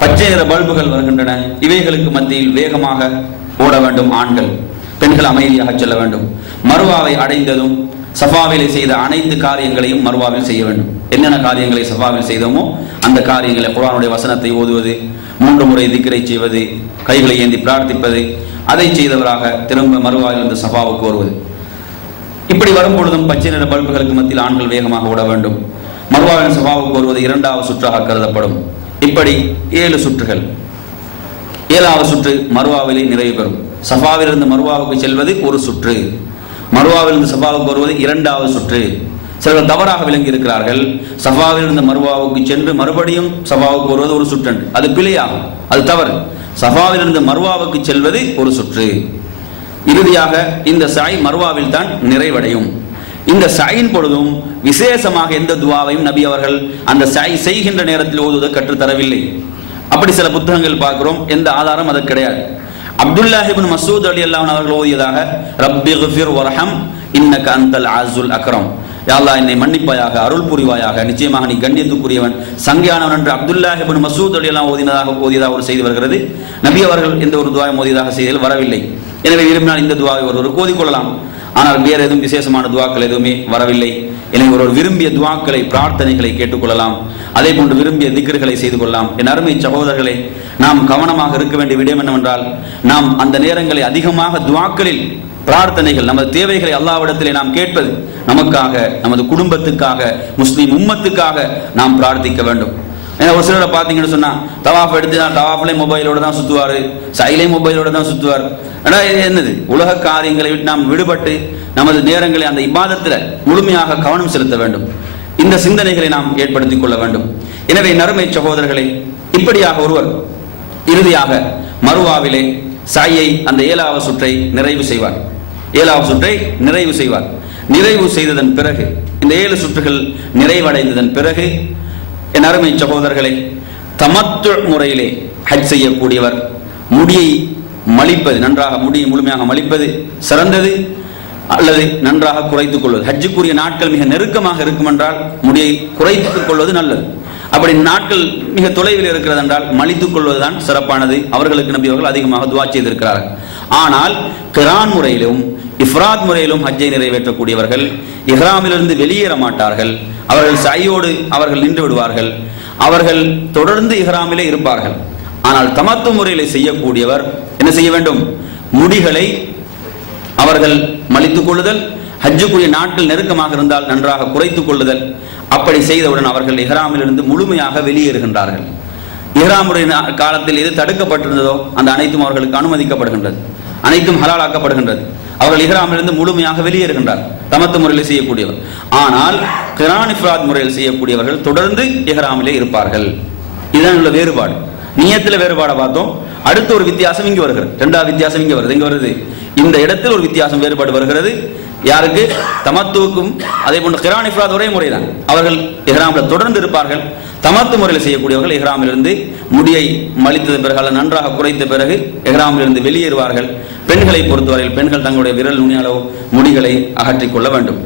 பச்சை நிற பல்புகள் வருகின்றன, இவைகளுக்கு மத்தியில் வேகமாக ஓட வேண்டும் ஆண்கள், பெண்கள் அமைதியாக செல்ல வேண்டும். மர்வாவை அடைந்ததும் சஃபாவிலே செய்த அனைத்து காரியங்களையும் மர்வாவில் செய்ய வேண்டும். என்னென்ன காரியங்களை சஃபாவில் செய்தோமோ அந்த காரியங்களை, குர்ஆனுடைய வசனத்தை ஓதுவது, 3 முறை திக்ரை செய்வது, கைகளை ஏந்தி பிரார்த்திப்பது, அதை செய்தவராக திரும்ப மர்வாவிலிருந்து சஃபாவுக்கு வருவது. இப்படி வரும் பொழுதும் பச்சை நிற பல்புகளுக்கு மத்தியில் ஆண்கள் வேகமாக ஓட வேண்டும். மர்வாவின் சஃபாவுக்கு வருவது 2வது சுற்றாக கருதப்படும். இப்படி 7 சுற்றுகள். 7வது சுற்று மர்வாவிலே நிறைவு பெறும். சஃபாவிலிருந்து மர்வாவுக்கு செல்வது ஒரு சுற்று, மர்வாவிலிருந்து சஃபாவுக்கு வருவது 2வது சுற்று. சிலர்கள் தவறாக விளங்கி இருக்கிறார்கள். சஃபாவிலிருந்து மர்வாவுக்கு சென்று மறுபடியும் சஃபாவுக்கு வருவது ஒரு சுற்று, அது பிழையாகும், அது தவறு. சஃபாவிலிருந்து மர்வாவுக்கு செல்வது ஒரு சுற்று. இறுதியாக இந்த சாய் மர்வாவில் தான் நிறைவடையும். இந்த சாயின் பொழுதும் விசேஷமாக எந்த துவாவையும் நபி அவர்கள் அந்த சாய் செய்கின்ற நேரத்தில் ஓதுவதை கற்றுத்தரவில்லை. அப்படி சில புத்தகங்கள் பார்க்கிறோம், எந்த ஆதாரம் அதற்கு கிடையாது. அப்துல்லாஹ் இப்னு மஸ்ஊத் ரலியல்லாஹு அன்ஹு அவர்கள் ஓதியதாக ரப்பி கிஃபிர் வர்ஹம் இன்னக அன்தல் அஸுல் அக்ரம், யா அல்லாஹ் என்னை மன்னிப்பாயாக, அருள் புரிவாயாக, நிச்சயமாக நீ கண்ணியத்துக்குரியவன், சங்கையானவன் என்று அப்துல்லாஹ் இப்னு மஸ்ஊத் ரலியல்லாஹு ஓதியதாக ஒரு செய்தி வருகிறது. நபி அவர்கள் எந்த ஒரு துஆவை ஓதியதாக செய்தியில் வரவில்லை. எனவே விரும்பினால் இந்த துஆவை ஒருவர் ஓதிக்கொள்ளலாம். ஆனால் வேறு எதுவும் விசேஷமான துஆக்கள் எதுவுமே வரவில்லை. எனவே ஒரு விரும்பிய துஆக்களை, பிரார்த்தனைகளை கேட்டுக்கொள்ளலாம். அதே போன்று விரும்பிய திக்ர்களை செய்து கொள்ளலாம். என் அருமை சகோதரர்களே, நாம் கவனமாக இருக்க வேண்டிய விடயம் என்னவென்றால், நாம் அந்த நேரங்களை அதிகமாக துஆக்களில் பிரார்த்தனைகள், நமது தேவைகளை அல்லாஹ்விடத்திலே நாம் கேட்பது, நமக்காக, நமது குடும்பத்துக்காக, முஸ்லிம் உம்மத்துக்காக நாம் பிரார்த்திக்க வேண்டும். ஏன்னா ஒரு சிலரை பார்த்தீங்கன்னு சொன்னா தவாஃப் எடுத்து தவாஃப்லே மொபைலோட தான் சுற்றுவார், சைலே மொபைலோட தான் சுற்றுவார். ஆனால் இது என்னது? உலக காரியங்களை விட்டு நாம் விடுபட்டு நமது நேரங்களை அந்த இபாதத்தில் முழுமையாக கவனம் செலுத்த வேண்டும். இந்த சிந்தனைகளை நாம் ஏற்படுத்திக் கொள்ள வேண்டும். எனவே நறுமை சகோதரர்களே, இப்படியாக ஒருவர் இறுதியாக மருவாவிலே சாயை அந்த 7வது சுற்றை நிறைவு செய்வார். 7வது சுற்றை நிறைவு செய்வார். நிறைவு செய்ததன் பிறகு, இந்த 7 சுற்றுகள் நிறைவடைந்ததன் பிறகு, என் அருமை சகோதரர்களே, தமத்து முறையிலே ஹஜ் செய்யக்கூடியவர் முடியை மலிப்பது, நன்றாக முடியை முழுமையாக மலிப்பது சிறந்தது, அல்லது நன்றாக குறைத்துக் கொள்வது. ஹஜ்ஜுக்குரிய நாட்கள் மிக நெருக்கமாக இருக்கும் என்றால் முடியை குறைத்துக் கொள்வது நல்லது. அப்படி நாட்கள் மிக தொலைவில் இருக்கிறது என்றால் மலித்துக் கொள்வதுதான் சிறப்பானது. அவர்களுக்கு நபி அவர்கள் அதிகமாக துஆ செய்திருக்கிறார்கள். ஆனால் கிரான் முறையிலும் இஃப்ராத் முறையிலும் ஹஜ்ஜை நிறைவேற்றக்கூடியவர்கள் இஹ்ராமிலிருந்து வெளியேற மாட்டார்கள். அவர்கள் சையோடு அவர்கள் நின்று விடுவார்கள். அவர்கள் தொடர்ந்து இஹ்ராமிலே இருப்பார்கள். ஆனால் தமத்து முறையிலே செய்யக்கூடியவர் என்ன செய்ய வேண்டும்? முடிகளை அவர்கள் மலித்துக் கொள்ளுதல், ஹஜ்ஜுக்குரிய நாட்கள் நெருக்கமாக இருந்தால் நன்றாக குறைத்துக் கொள்ளுதல். அப்படி செய்தவுடன் அவர்கள் இஹ்ராமிலிருந்து முழுமையாக வெளியேறுகின்றார்கள். இஹ்ராமுடைய காலத்தில் எது தடுக்கப்பட்டிருந்ததோ அந்த அனைத்தும் அவர்களுக்கு அனுமதிக்கப்படுகின்றது, அனைத்தும் ஹலாலாக்கப்படுகின்றது. அவர்கள் இஹ்ராமிலிருந்து முழுமையாக வெளியேறுகின்றார் தமத்து முறையில் செய்யக்கூடியவர். ஆனால் கிரான் இஃப்ராத் முறையில் செய்யக்கூடியவர்கள் தொடர்ந்து இஹ்ராமிலே இருப்பார்கள். இதுதான் உள்ள வேறுபாடு. நியத்தில் வேறுபாடை பார்த்தோம். அடுத்த ஒரு வித்தியாசம் இங்கு வருகிறது. 2வது வித்தியாசம் இங்கே வருது. எங்க வருது? இந்த இடத்தில் ஒரு வித்தியாசம் வேறுபாடு வருகிறது. யாருக்கு? தமத்துவுக்கும் அதே போன்று கிரான் இஃப்ராத் ஒரே முறைதான். அவர்கள் இஹ்ராமில் தொடர்ந்து இருப்பார்கள். தமத்து முறையில் செய்யக்கூடியவர்கள் இஹ்ராமிலிருந்து முடியை மலித்தது பிறகு அல்ல நன்றாக குறைத்த பிறகு இஹ்ராமிலிருந்து வெளியேறுவார்கள். பெண்களை பொறுத்தவரையில் பெண்கள் தங்களுடைய விரல் நுனி அளவு முடிகளை அகற்றிக் கொள்ள வேண்டும்.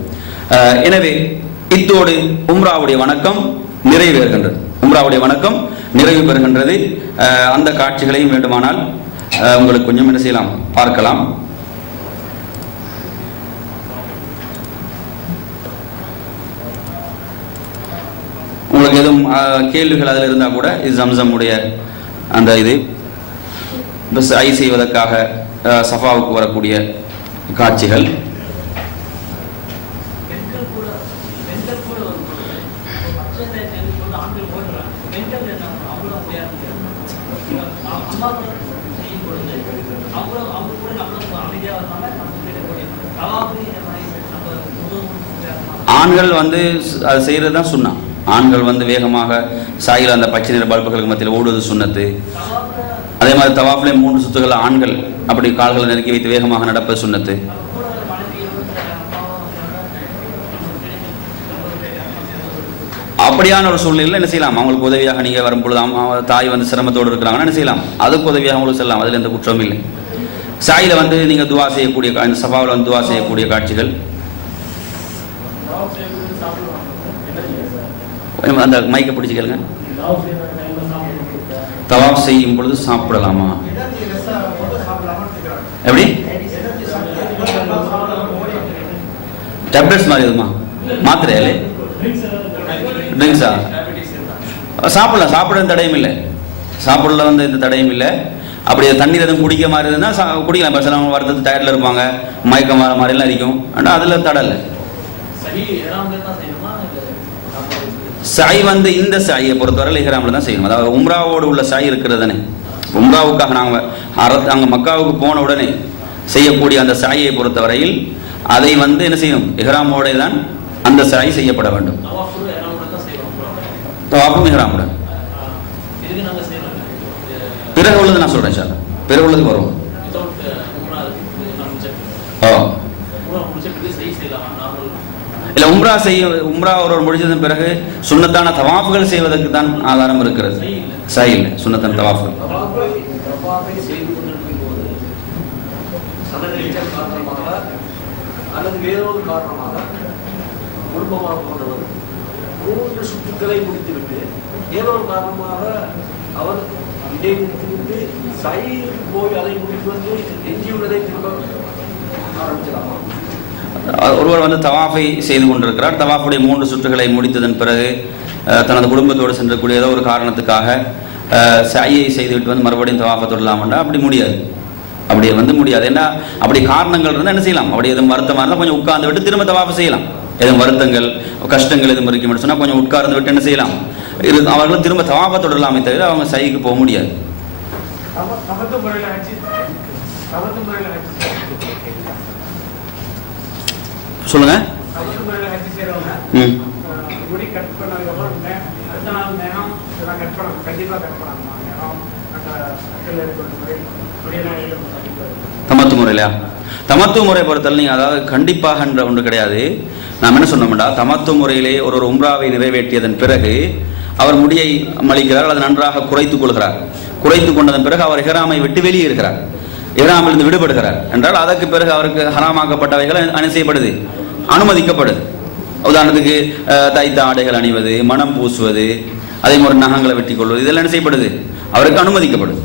எனவே இத்தோடு உம்ராவுடைய வணக்கம் நிறைவேறுகின்றது. உம்ராவுடைய வணக்கம் நிறைவு பெறுகின்றது. அந்த காட்சிகளையும் வேண்டுமானால் உங்களுக்கு கொஞ்சம் என்ன செய்யலாம், பார்க்கலாம். உங்களுக்கு எதுவும் கேள்விகள் அதில் இருந்தால் கூட இது ஜம்சமுடைய அந்த இது ஐ செய்வதற்காக சஃபாவுக்கு வரக்கூடிய காட்சிகள். ஆண்கள் வந்து அது செய்கிறது தான் சுன்னா. ஆண்கள் வந்து வேகமாக சாயில் அந்த பச்சை நிற பல்புகளுக்கு மத்தியில் ஓடுவது சுன்னத்து. அதே மாதிரி தவாஃபிலே 3 சுத்துகள் ஆண்கள் அப்படி கால்களை நெருக்கி வைத்து வேகமாக நடப்பது சுன்னத்து. அப்படியான ஒரு சூழ்நிலையில் என்ன செய்யலாம்? அவங்களுக்கு உதவியாக நீங்கள் வரும்பொழுது தாய் வந்து சிரமத்தோடு இருக்கிறாங்கன்னா என்ன செய்யலாம்? அதுக்கு உதவியாக அவங்களுக்கு செல்லலாம். அதில் எந்த குற்றமும் இல்லை. சாயில் வந்து நீங்கள் துவா செய்யக்கூடிய, அந்த சஃபாவில் வந்து துவா செய்யக்கூடிய காட்சிகள். அந்த மைக்கை பிடிச்சி கேளுங்க. தவாஃப் செய்யும் பொழுது சாப்பிடலாமா? எப்படி? டேப்லெட்ஸ் மாதிரி எதுமா? மாத்திரையா? ட்ரிங்க்ஸா? சாப்பிடலாம். சாப்பிட தடையும் இல்லை. சாப்பிடல வந்து எந்த தடையும் இல்லை. அப்படி தண்ணீர் எதுவும் குடிக்க மாதிரி இருந்தால் குடிக்கலாம். இப்போ சில வருத்தத்து டயர்டில் இருப்பாங்க, மயக்கம் வர மாதிரிலாம் இருக்கும். ஆனால் அதில் தடை இல்லை. சாய் வந்து இந்த சாயை பொறுத்தவரை இஹ்ராமில் தான் செய்யணும். அதாவது உம்ராவோடு உள்ள சாய் இருக்கிறது தானே. உம்ராவுக்காக நாங்கள் அங்கே மக்காவுக்கு போன உடனே செய்யக்கூடிய அந்த சாயை பொறுத்தவரையில் அதை வந்து என்ன செய்யணும்? இஹ்ராமோட தான் அந்த சாய் செய்யப்பட வேண்டும். தவாஃபும் இஹ்ராமுடன். பிறகு உள்ளது நான் சொல்றேன் சார். பிறகு உள்ளதுக்கு வரும். இல்லை, உம்ரா ஒரு முடிஞ்சதன் பிறகு சுன்னத்தான தவாஃபுகள் செய்வதற்கு தான் ஆதாரம் இருக்கிறது. சை இல்லை, சுன்னத்தான தவாஃபுகள். குடும்பமாக போனவர் 3 சுற்றுக்களை முடித்துவிட்டு ஏதோ ஒரு காரணமாக அவர் இதை முடித்துவிட்டு சைடுக்கு போய் அதை முடித்து வந்து எஞ்சியுள்ளதை திரும்ப ஆரம்பிச்சிடலாமா? ஒருவர் வந்து தவாஃபை செய்து கொண்டிருக்கிறார். தவாஃபுடைய 3 சுற்றுகளை முடித்ததன் பிறகு தனது குடும்பத்தோடு சென்றக்கூடிய ஏதோ ஒரு காரணத்துக்காக சாயை செய்துவிட்டு வந்து மறுபடியும் தவாஃபை தொடலாம்னா அப்படி முடியாது. அப்படி வந்து முடியாது. ஏன்னா அப்படி காரணங்கள் இருந்தால் என்ன செய்யலாம்? அப்படி எதுவும் வருத்தமாக இருந்தால் கொஞ்சம் உட்கார்ந்து விட்டு திரும்ப தவாஃபை செய்யலாம். எதுவும் வருத்தங்கள் கஷ்டங்கள் எதுவும் இருக்கும் சொன்னால் கொஞ்சம் உட்கார்ந்து விட்டு என்ன செய்யலாம்? அவர்களும் திரும்ப தவாஃபை தொடரலாமே தவிர அவங்க சைக்கு போக முடியாது. சொல்லுங்க. தமத்து முறையில தமத்து முறை பொறுத்தல் நீங்க அதாவது கண்டிப்பாக ஒன்று கிடையாது. நாம் என்ன சொன்னோம்டா, தமத்து முறையிலே ஒரு உம்ராவை நிறைவேற்றியதன் பிறகு அவர் முடியை மலிக்கிறார், அதை நன்றாக குறைத்துக் கொள்கிறார். குறைத்துக் கொண்டதன் பிறகு அவர் இஹ்ராமை விட்டு வெளியேறுகிறார், இஹ்ராமிலிருந்து விடுபடுகிறார் என்றால் அதற்கு பிறகு அவருக்கு ஹராமாக்கப்பட்டவைகள் அனுசையப்படுது, அனுமதிக்கப்படுது. உதாரணத்துக்கு தைத்த ஆடைகள் அணிவது, மனம் பூசுவது, அதே மாதிரி நகங்களை வெட்டி கொள்வது, இதெல்லாம் என்ன செய்யப்படுது? அவருக்கு அனுமதிக்கப்படுது.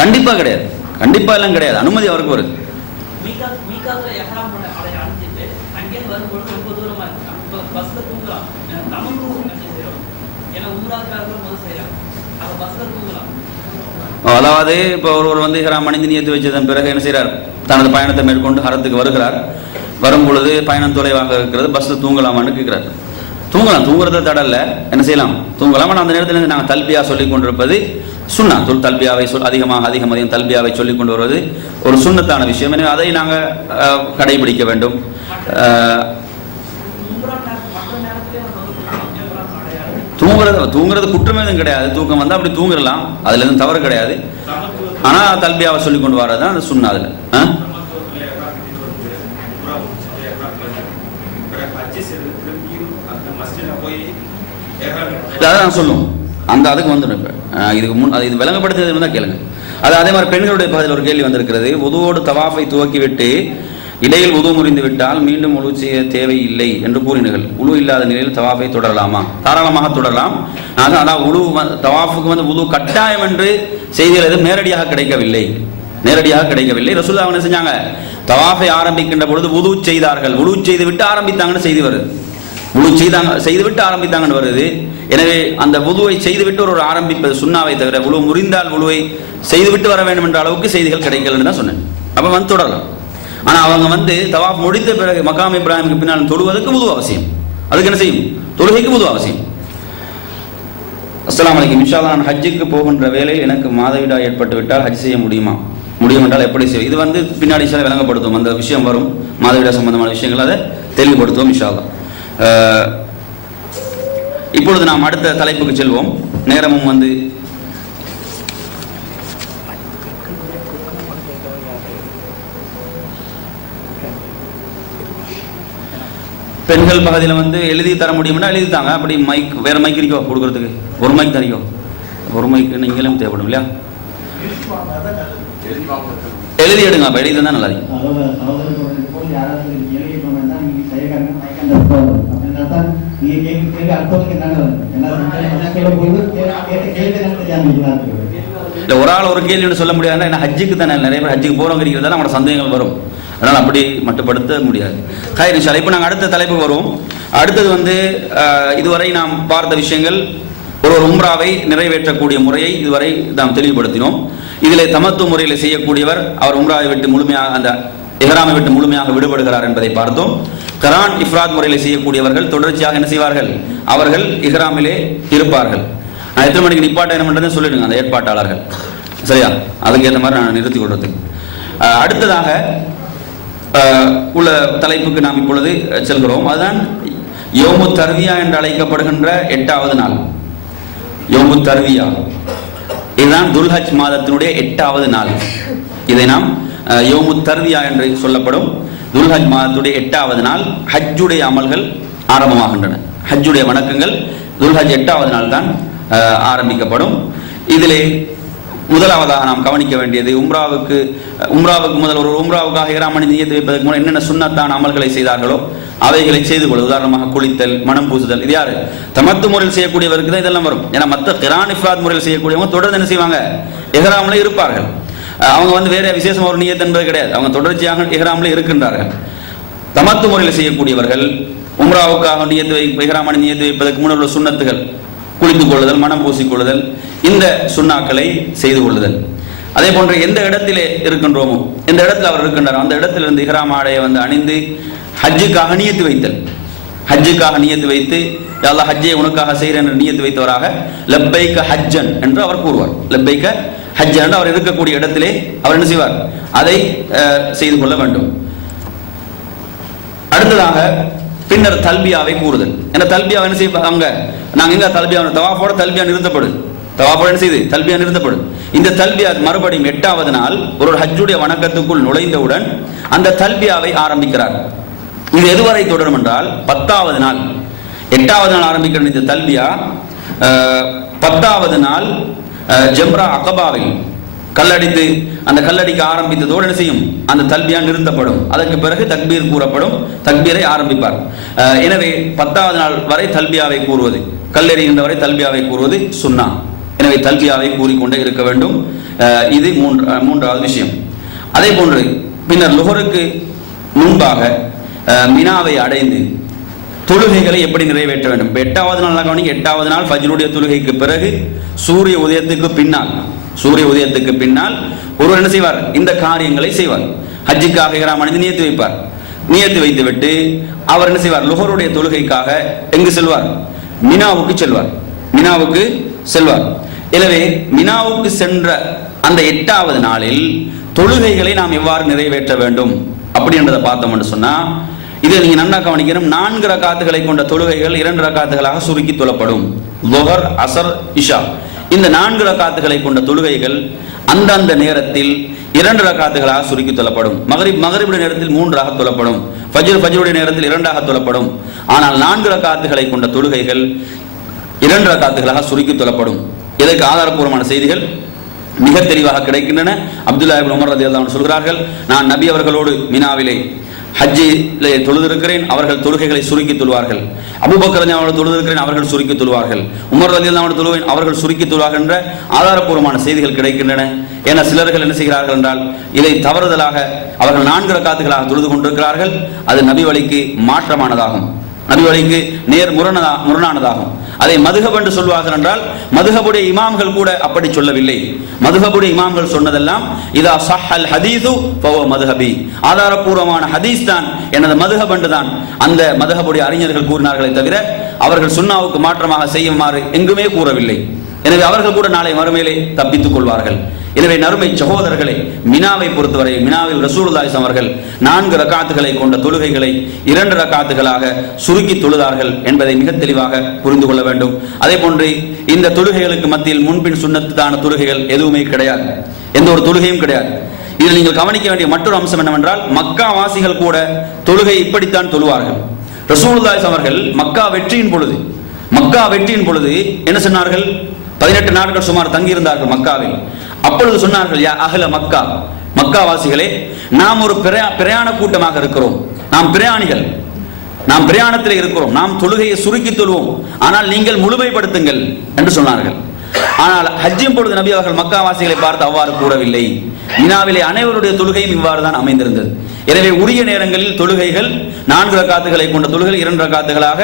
கண்டிப்பா கிடையாது, கண்டிப்பா எல்லாம் கிடையாது, அனுமதி அவருக்கு வருது. அதாவது இப்போ ஒருவர் வந்து இஹ்ராம் அணிந்து நியத்து வச்சதன் பிறகு என்ன செய்கிறார்? தனது பயணத்தை மேற்கொண்டு ஹரத்துக்கு வருகிறார். வரும் பொழுது பயணம் தொலைவாக இருக்கிறது, பஸ்ல தூங்கலாமான்னு கேட்கிறார். தூங்கலாம், தூங்குறத தடல்ல, என்ன செய்யலாம்? தூங்கலாம். ஆனால் அந்த நேரத்தில் நாங்கள் தல்பியா சொல்லிக் கொண்டிருப்பது சுன்னா. தல்பியாவை அதிகம் தல்பியாவை சொல்லிக் கொண்டு வருவது ஒரு சுன்னத்தான விஷயம். எனவே அதை நாங்கள் கடைபிடிக்க வேண்டும். தூங்குறது குற்றம் எதுவும் கிடையாது. தூக்கம் வந்து அப்படி தூங்கிடலாம், அதுல எதுவும் தவறு கிடையாது. ஆனா தல்பியாவை சொல்லி கொண்டு வரதான் அது சுன்னா. அதுல அதான் சொல்லுவோம். அந்த அதுக்கு வந்துடும். இதுக்கு முன் இது விளங்கப்படுத்துறது தான் கேளுங்க. அது அதே மாதிரி பெண்களுடைய பகுதியில் ஒரு கேள்வி வந்திருக்கிறது. உதுவோடு தவாஃபை துவக்கிவிட்டு இடையில் உது முறிந்து விட்டால் மீண்டும் உழு செய்ய தேவையில்லை என்று கூறினீர்கள். உழு இல்லாத நிலையில் தவாஃபை தொடரலாமா? தாராளமாக தொடரலாம். அதான் உழு தவாஃபுக்கு வந்து உது கட்டாயம் என்று செய்திகள் எதுவும் நேரடியாக கிடைக்கவில்லை. ரசூலுல்லாஹ் என்ன செஞ்சாங்க? தவாஃபை ஆரம்பிக்கின்ற பொழுது உது செய்தார்கள், உழு செய்து விட்டு ஆரம்பித்தாங்கன்னு செய்தி வருது. உழு செய்து விட்டு ஆரம்பித்தாங்கன்னு வருது. எனவே அந்த உதுவை செய்துவிட்டு ஒரு ஆரம்பிப்பது சுன்னாவை தவிர உழு முறிந்தால் உழுவை செய்துவிட்டு வர வேண்டும் என்ற அளவுக்கு செய்திகள் கிடைக்கலன்னு தான் சொன்னேன். அப்ப வந்து தொடரலாம். ஆனா அவங்க வந்து தவாஃப் முடித்த பிறகு மகாம் இப்ராஹிமுக்கு பின்னால் தொழுவதற்கு உது அவசியம். அதுக்கு என்ன செய்யும்? தொழுகைக்கு உது அவசியம். அஸ்ஸலாமு அலைக்கும். இன்ஷா அல்லாஹ் நான் ஹஜ்ஜுக்கு போகின்ற வேளையில் எனக்கு மாதவிடாய் ஏற்பட்டு விட்டால் ஹஜ் செய்ய முடியுமா? முடியும் என்றால் எப்படி செய்யும்? இது வந்து பின்னாடி சில விளங்கப்படுத்தும். அந்த விஷயம் வரும், மாதவிடாய் சம்பந்தமான விஷயங்கள் அதை தெளிவுபடுத்துவோம் இன்ஷா அல்லாஹ். இப்பொழுது நாம் அடுத்த தலைப்புக்கு செல்வோம். நேரமும் வந்து பெண்கள் பகுதியில் வந்து எழுதி தர முடியும்னா எழுதி தாங்க. அப்படி மைக் வேற மைக் இருக்கோ கொடுக்கறதுக்கு? ஒரு மைக் தரிக்கோ, ஒரு மைக் நீங்களும் தேவைப்படும் இல்லையா? எழுதி எடுங்க. அப்ப எழுதி தான் நல்லா இருக்கும். இல்லை, ஒரு ஆள் ஒரு கேள்வின்னு சொல்ல முடியாதுன்னா என்ன? ஹஜ்ஜுக்கு தானே நிறைய பேர் ஹஜ்ஜுக்கு போறவங்க இருக்கிறதால நம்மளோட சந்தேகங்கள் வரும். அதனால் அப்படி மட்டுப்படுத்த முடியாது. ஹைர் இன்ஷா அல்லாஹ். இப்போ நாங்கள் அடுத்த தலைப்புக்கு வருவோம். அடுத்தது வந்து இதுவரை நாம் பார்த்த விஷயங்கள் ஒரு உம்ராவை நிறைவேற்றக்கூடிய முறையை இதுவரை நாம் தெளிவுபடுத்தினோம். இதில் தமத்து முறையில் செய்யக்கூடியவர் அவர் உம்ராவை விட்டு முழுமையாக அந்த இஹ்ராமை விட்டு முழுமையாக விடுபடுகிறார் என்பதை பார்த்தோம். கரான் இஃப்ராத் முறையில் செய்யக்கூடியவர்கள் தொடர்ச்சியாக என்ன செய்வார்கள்? அவர்கள் இஹ்ராமிலே இருப்பார்கள். நான் எத்தனை மணிக்கு நிப்பாட்ட என்ன பண்ணுறதுன்னு சொல்லிடுங்க அந்த ஏற்பாட்டாளர்கள், சரியா? அதுக்கு ஏற்ற மாதிரி நான் நிறுத்தி கொள்றதுக்கு. அடுத்ததாக உள்ள தலைப்புக்கு நாம் இப்பொழுது செல்கிறோம். அதுதான் யோமு தர்வியா என்று அழைக்கப்படுகின்ற 8வது நாள். யோமு தர்வியா இதுதான் துல்ஹஜ் மாதத்தினுடைய 8வது நாள். இதை நாம் யோமு தர்வியா என்று சொல்லப்படும். துல்ஹஜ் மாதத்துடைய 8வது நாள் ஹஜ்ஜுடைய அமல்கள் ஆரம்பமாகின்றன. ஹஜ்ஜுடைய வணக்கங்கள் துல்ஹஜ் 8வது நாள் தான் ஆரம்பிக்கப்படும். இதிலே முதலாவதாக நாம் கவனிக்க வேண்டியது உம்ராவுக்கு முதல் ஒரு உம்ராவுக்காக இஹ்ராம் அணிந்து நியத் வைப்பதற்கு முன் என்னென்ன சுன்னத்தான அமல்களை செய்தார்களோ அவைகளை செய்து கொள்வது. உதாரணமாக குளித்தல், மனம் பூசுதல். இது யாரு? தமத்து முறையில் செய்யக்கூடியவருக்கு தான் இதெல்லாம் வரும். ஏன்னா மற்ற கிரான் இஃப்ராத் முறையில் செய்யக்கூடியவங்க தொடர்ந்து என்ன செய்வாங்க? இஹ்ராம்ல இருப்பார்கள். அவங்க வேற விசேஷம் ஒரு நியத் என்பது கிடையாது. அவங்க தொடர்ச்சியாக இஹ்ராம்ல இருக்கின்றார்கள். தமத்து முறையில் செய்யக்கூடியவர்கள் உம்ராவுக்காக இஹ்ராம் அணிந்து நியத் வைப்பதற்கு முன்னர் உள்ள சுன்னத்துகள், குளித்துக் கொள்ளுதல், மனம் பூசிக்கொள்ளுதல், இந்த சுன்னாக்களை செய்து கொள்ளுதல். அதே போன்று எந்த இடத்திலே இருக்கின்றோமோ, எந்த இடத்துல அவர் இருக்கின்றாரோ அந்த இடத்திலிருந்து இஹ்ராம் ஆடையை அணிந்து ஹஜ்ஜுக்காக நியத்து வைத்தல். ஹஜ்ஜுக்காக நியத்து வைத்து அல்லாஹ் ஹஜ்ஜை உனக்காக செய்கிறேன் என்று நியத்து வைத்தவராக லப்பைக்க ஹஜ்ஜன் என்று அவர் கூறுவார். லப்பைக்க ஹஜ்ஜன் என்று அவர் இருக்கக்கூடிய இடத்திலே அவர் என்ன செய்வார்? அதை செய்து கொள்ள வேண்டும். அடுத்ததாக பின்னர் தல்பியாவை கூறுதல். ஏன்னா தல்பியா என்ன செய்வாங்க? நாங்க எங்க தல்பியா தவாஃபோட தல்பியா நிறுத்தப்படுது. தவாஃபோட என்ன செய்து தல்பியா நிறுத்தப்படும். இந்த தல்பியா மறுபடியும் 8வது நாள் ஒரு ஹஜ்ஜுடைய வணக்கத்துக்குள் நுழைந்தவுடன் அந்த தல்பியாவை ஆரம்பிக்கிறார். இது எதுவரை தொடரும் என்றால் 10வது நாள். 8வது நாள் ஆரம்பிக்கிற இந்த தல்பியா 10வது நாள் ஜம்ரா அகபாவில் கல்லடித்து அந்த கல்லடிக்க ஆரம்பித்ததோடு என்ன செய்யும்? அந்த தல்பியா நிறுத்தப்படும். அதற்கு பிறகு தக்பீர் கூறப்படும். தக்பீரை ஆரம்பிப்பார். எனவே 10வது நாள் வரை தல்பியாவை கூறுவது, கல்லெறிகின்ற வரை தல்பியாவை கூறுவது சுன்னா. எனவே தல்பியாவை கூறிக்கொண்டே இருக்க வேண்டும். இது மூன்றாவது விஷயம். அதே போன்று பின்னர் லுஹருக்கு முன்பாக மினாவை அடைந்து தொழுகைகளை எப்படி நிறைவேற்ற வேண்டும்? 8வது நாள் கவனிங்க. 8வது நாள் ஃபஜ்ருடைய தொழுகைக்கு பிறகு சூரிய உதயத்துக்கு பின்னால் ஒருவர் என்ன செய்வார்? இந்த காரியங்களை செய்வார். ஹஜ்ஜுக்காக இஹ்ராம் அணிந்து நியத்து வைப்பார். நியத்து வைத்துவிட்டு அவர் என்ன செய்வார்? லுஹருடைய தொழுகைக்காக எங்கு செல்வார்? மினாவுக்கு செல்வார். எனவே மினாவுக்கு சென்ற அந்த 8வது நாளில் தொழுகைகளை நாம் எவ்வாறு நிறைவேற்ற வேண்டும் அப்படி என்றதை பார்த்தோம் என்று சொன்னா, இதை நீங்க நன்னா கவனிக்கணும். 4 ரக்காத்துகளை கொண்ட தொழுகைகள் 2 ரக்காத்துகளாக சுருக்கி தொழப்படும். லுஹர், அசர், இஷா இந்த 4 ரக்காத்துகளை கொண்ட தொழுகைகள் அந்தந்த நேரத்தில் 2 ரக்காத்துகளாக சுருக்கி தொழப்படும். மகரிபுடைய நேரத்தில் 3ஆக தொழப்படும். ஃபஜ்ருடைய நேரத்தில் 2ஆக தொழப்படும். ஆனால் 4 ரக்காத்துகளை கொண்ட தொழுகைகள் 2 ரக்காத்துகளாக சுருக்கி தொழப்படும். இதற்கு ஆதாரப்பூர்வமான செய்திகள் மிக தெளிவாக கிடைக்கின்றன. அப்துல்லா இப்னு உமர் ரலியல்லாஹு அன்ஹு சொல்கிறார்கள், நான் நபி அவர்களோடு மினாவிலே ஹஜ்ஜிலே தொழுதிருக்கிறேன், அவர்கள் தொழுகைகளை சுருக்கி தொழுவார்கள். அபூபக்கர் அவர்கள் தொழுதிருக்கிறேன், அவர்கள் சுருக்கி தொழுவார்கள். உமர் ரலியல்லாஹு அன்ஹு தொழுவேன், அவர்கள் சுருக்கி தொழுவார்கள் என்ற ஆதாரப்பூர்வமான செய்திகள் கிடைக்கின்றன. ஏன்னா சிலர்கள் என்ன செய்கிறார்கள் என்றால் இதை தவறுதலாக அவர்கள் 4 ரக்காத்துகளாக தொழுது கொண்டிருக்கிறார்கள். அது நபி வழிக்கு மாற்றமானதாகும், நபி வழிக்கு நேர் முரணானதாகும். அதை மதுஹப் என்று சொல்வார்கள் என்றால் மதுஹபுடைய இமாம்கள் கூட அப்படி சொல்லவில்லை. மதுஹபுடைய இமாம்கள் சொன்னதெல்லாம் இதா ஸஹல் ஹதீஸு ஃபஹுவ மதுஹபி, ஆதாரப்பூர்வமான ஹதீஸ் தான் எனது மதுஹப் என்று தான் அந்த மதுஹபுடைய அறிஞர்கள் கூறினார்களே தவிர அவர்கள் சுன்னாவுக்கு மாற்றமாக செய்யுமாறு எங்குமே கூறவில்லை. எனவே அவர்கள் கூட நாளை மறுமையிலே தப்பித்துக் கொள்வார்கள். எனவே நறுமை சகோதரர்களை, மினாவை பொறுத்தவரை மினாவில் ரசூலுல்லாஹி அவர்கள் 4 ரக்காத்துகளை கொண்ட தொழுகைகளை 2 ரக்காத்துகளாக சுருக்கி தொழுதார்கள் என்பதை மிக தெளிவாக புரிந்து கொள்ள வேண்டும். அதே போன்று இந்த தொழுகைகளுக்கு மத்தியில் முன்பின் சுன்னத்தான தொழுகைகள் எதுவுமே கிடையாது, எந்த ஒரு தொழுகையும் கிடையாது. இதில் நீங்கள் கவனிக்க வேண்டிய மற்றொரு அம்சம் என்னவென்றால் மக்கா வாசிகள் கூட தொழுகை இப்படித்தான் தொழுவார்கள். ரசூலுல்லாஹி அவர்கள் மக்கா வெற்றியின் பொழுது என்ன சொன்னார்கள்? 18 நாட்கள் சுமார் தங்கியிருந்தார்கள் மக்காவில். அப்பொழுது சொன்னார்கள், யா அஹ்ல மக்கா, மக்காவாசிகளே, நாம் ஒரு பிரயாண கூட்டமாக இருக்கிறோம், நாம் பிரயாணிகள், நாம் பிரயாணத்தில் இருக்கிறோம், நாம் தொழுகையை சுருக்கி தொழுவோம், ஆனால் நீங்கள் முழுமைப்படுத்துங்கள் என்று சொன்னார்கள். ஆனால் ஹஜ்ஜின் பொழுது நபி அவர்கள் மக்காவாசிகளை பார்த்து அவ்வாறு கூறவில்லை. மினாவிலே அனைவருடைய தொழுகையும் இவ்வாறு தான் அமைந்திருந்தது. எனவே உரிய நேரங்களில் தொழுகைகள் 4 ரக்காத்துகளை கொண்ட தொழுகை 2 ரக்காத்துகளாக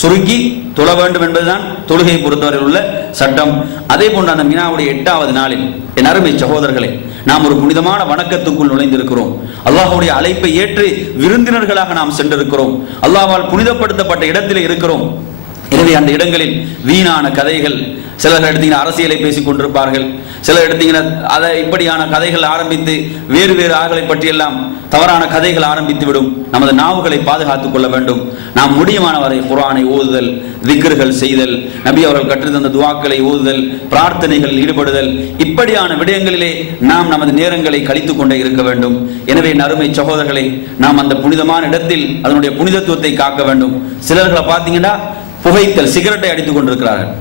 சுருக்கி தொழ வேண்டும் என்பதுதான் தொழுகையை பொறுத்தவரையில் உள்ள சட்டம். அதே போன்று அந்த மினாவுடைய 8வது நாளில் என் அருமை சகோதரர்களே, நாம் ஒரு புனிதமான வணக்கத்துக்குள் நுழைந்திருக்கிறோம். அல்லாஹ்வுடைய அழைப்பை ஏற்று விருந்தினர்களாக நாம் சென்றிருக்கிறோம். அல்லாஹ்வால் புனிதப்படுத்தப்பட்ட இடத்திலே இருக்கிறோம். எனவே அந்த இடங்களில் வீணான கதைகள், சிலர் எடுத்தீங்கன்னா அரசியலை பேசிக் கொண்டிருப்பார்கள், சிலர் எடுத்தீங்கன்னா அதை இப்படியான கதைகள் ஆரம்பித்து வேறு ஆள்களை பற்றியெல்லாம் தவறான கதைகள் ஆரம்பித்து விடும். நமது நாவுகளை பாதுகாத்துக் கொள்ள வேண்டும். நாம் முடியுமானவரை குர்ஆனை ஓதுதல், திக்ர்கள் செய்தல், நபி அவர்கள் கற்றுத்தந்த துஆக்களை ஓதுதல், பிரார்த்தனைகளில் ஈடுபடுதல், இப்படியான விடயங்களிலே நாம் நமது நேரங்களை கழித்துக் கொண்டே இருக்க வேண்டும். எனவே அருமை சகோதரர்களை, நாம் அந்த புனிதமான இடத்தில் அதனுடைய புனிதத்துவத்தை காக்க வேண்டும். சிலர்களை பார்த்தீங்கன்னா புகைத்தல், சிகரெட்டை அடித்துக் கொண்டிருக்கிறார்கள்.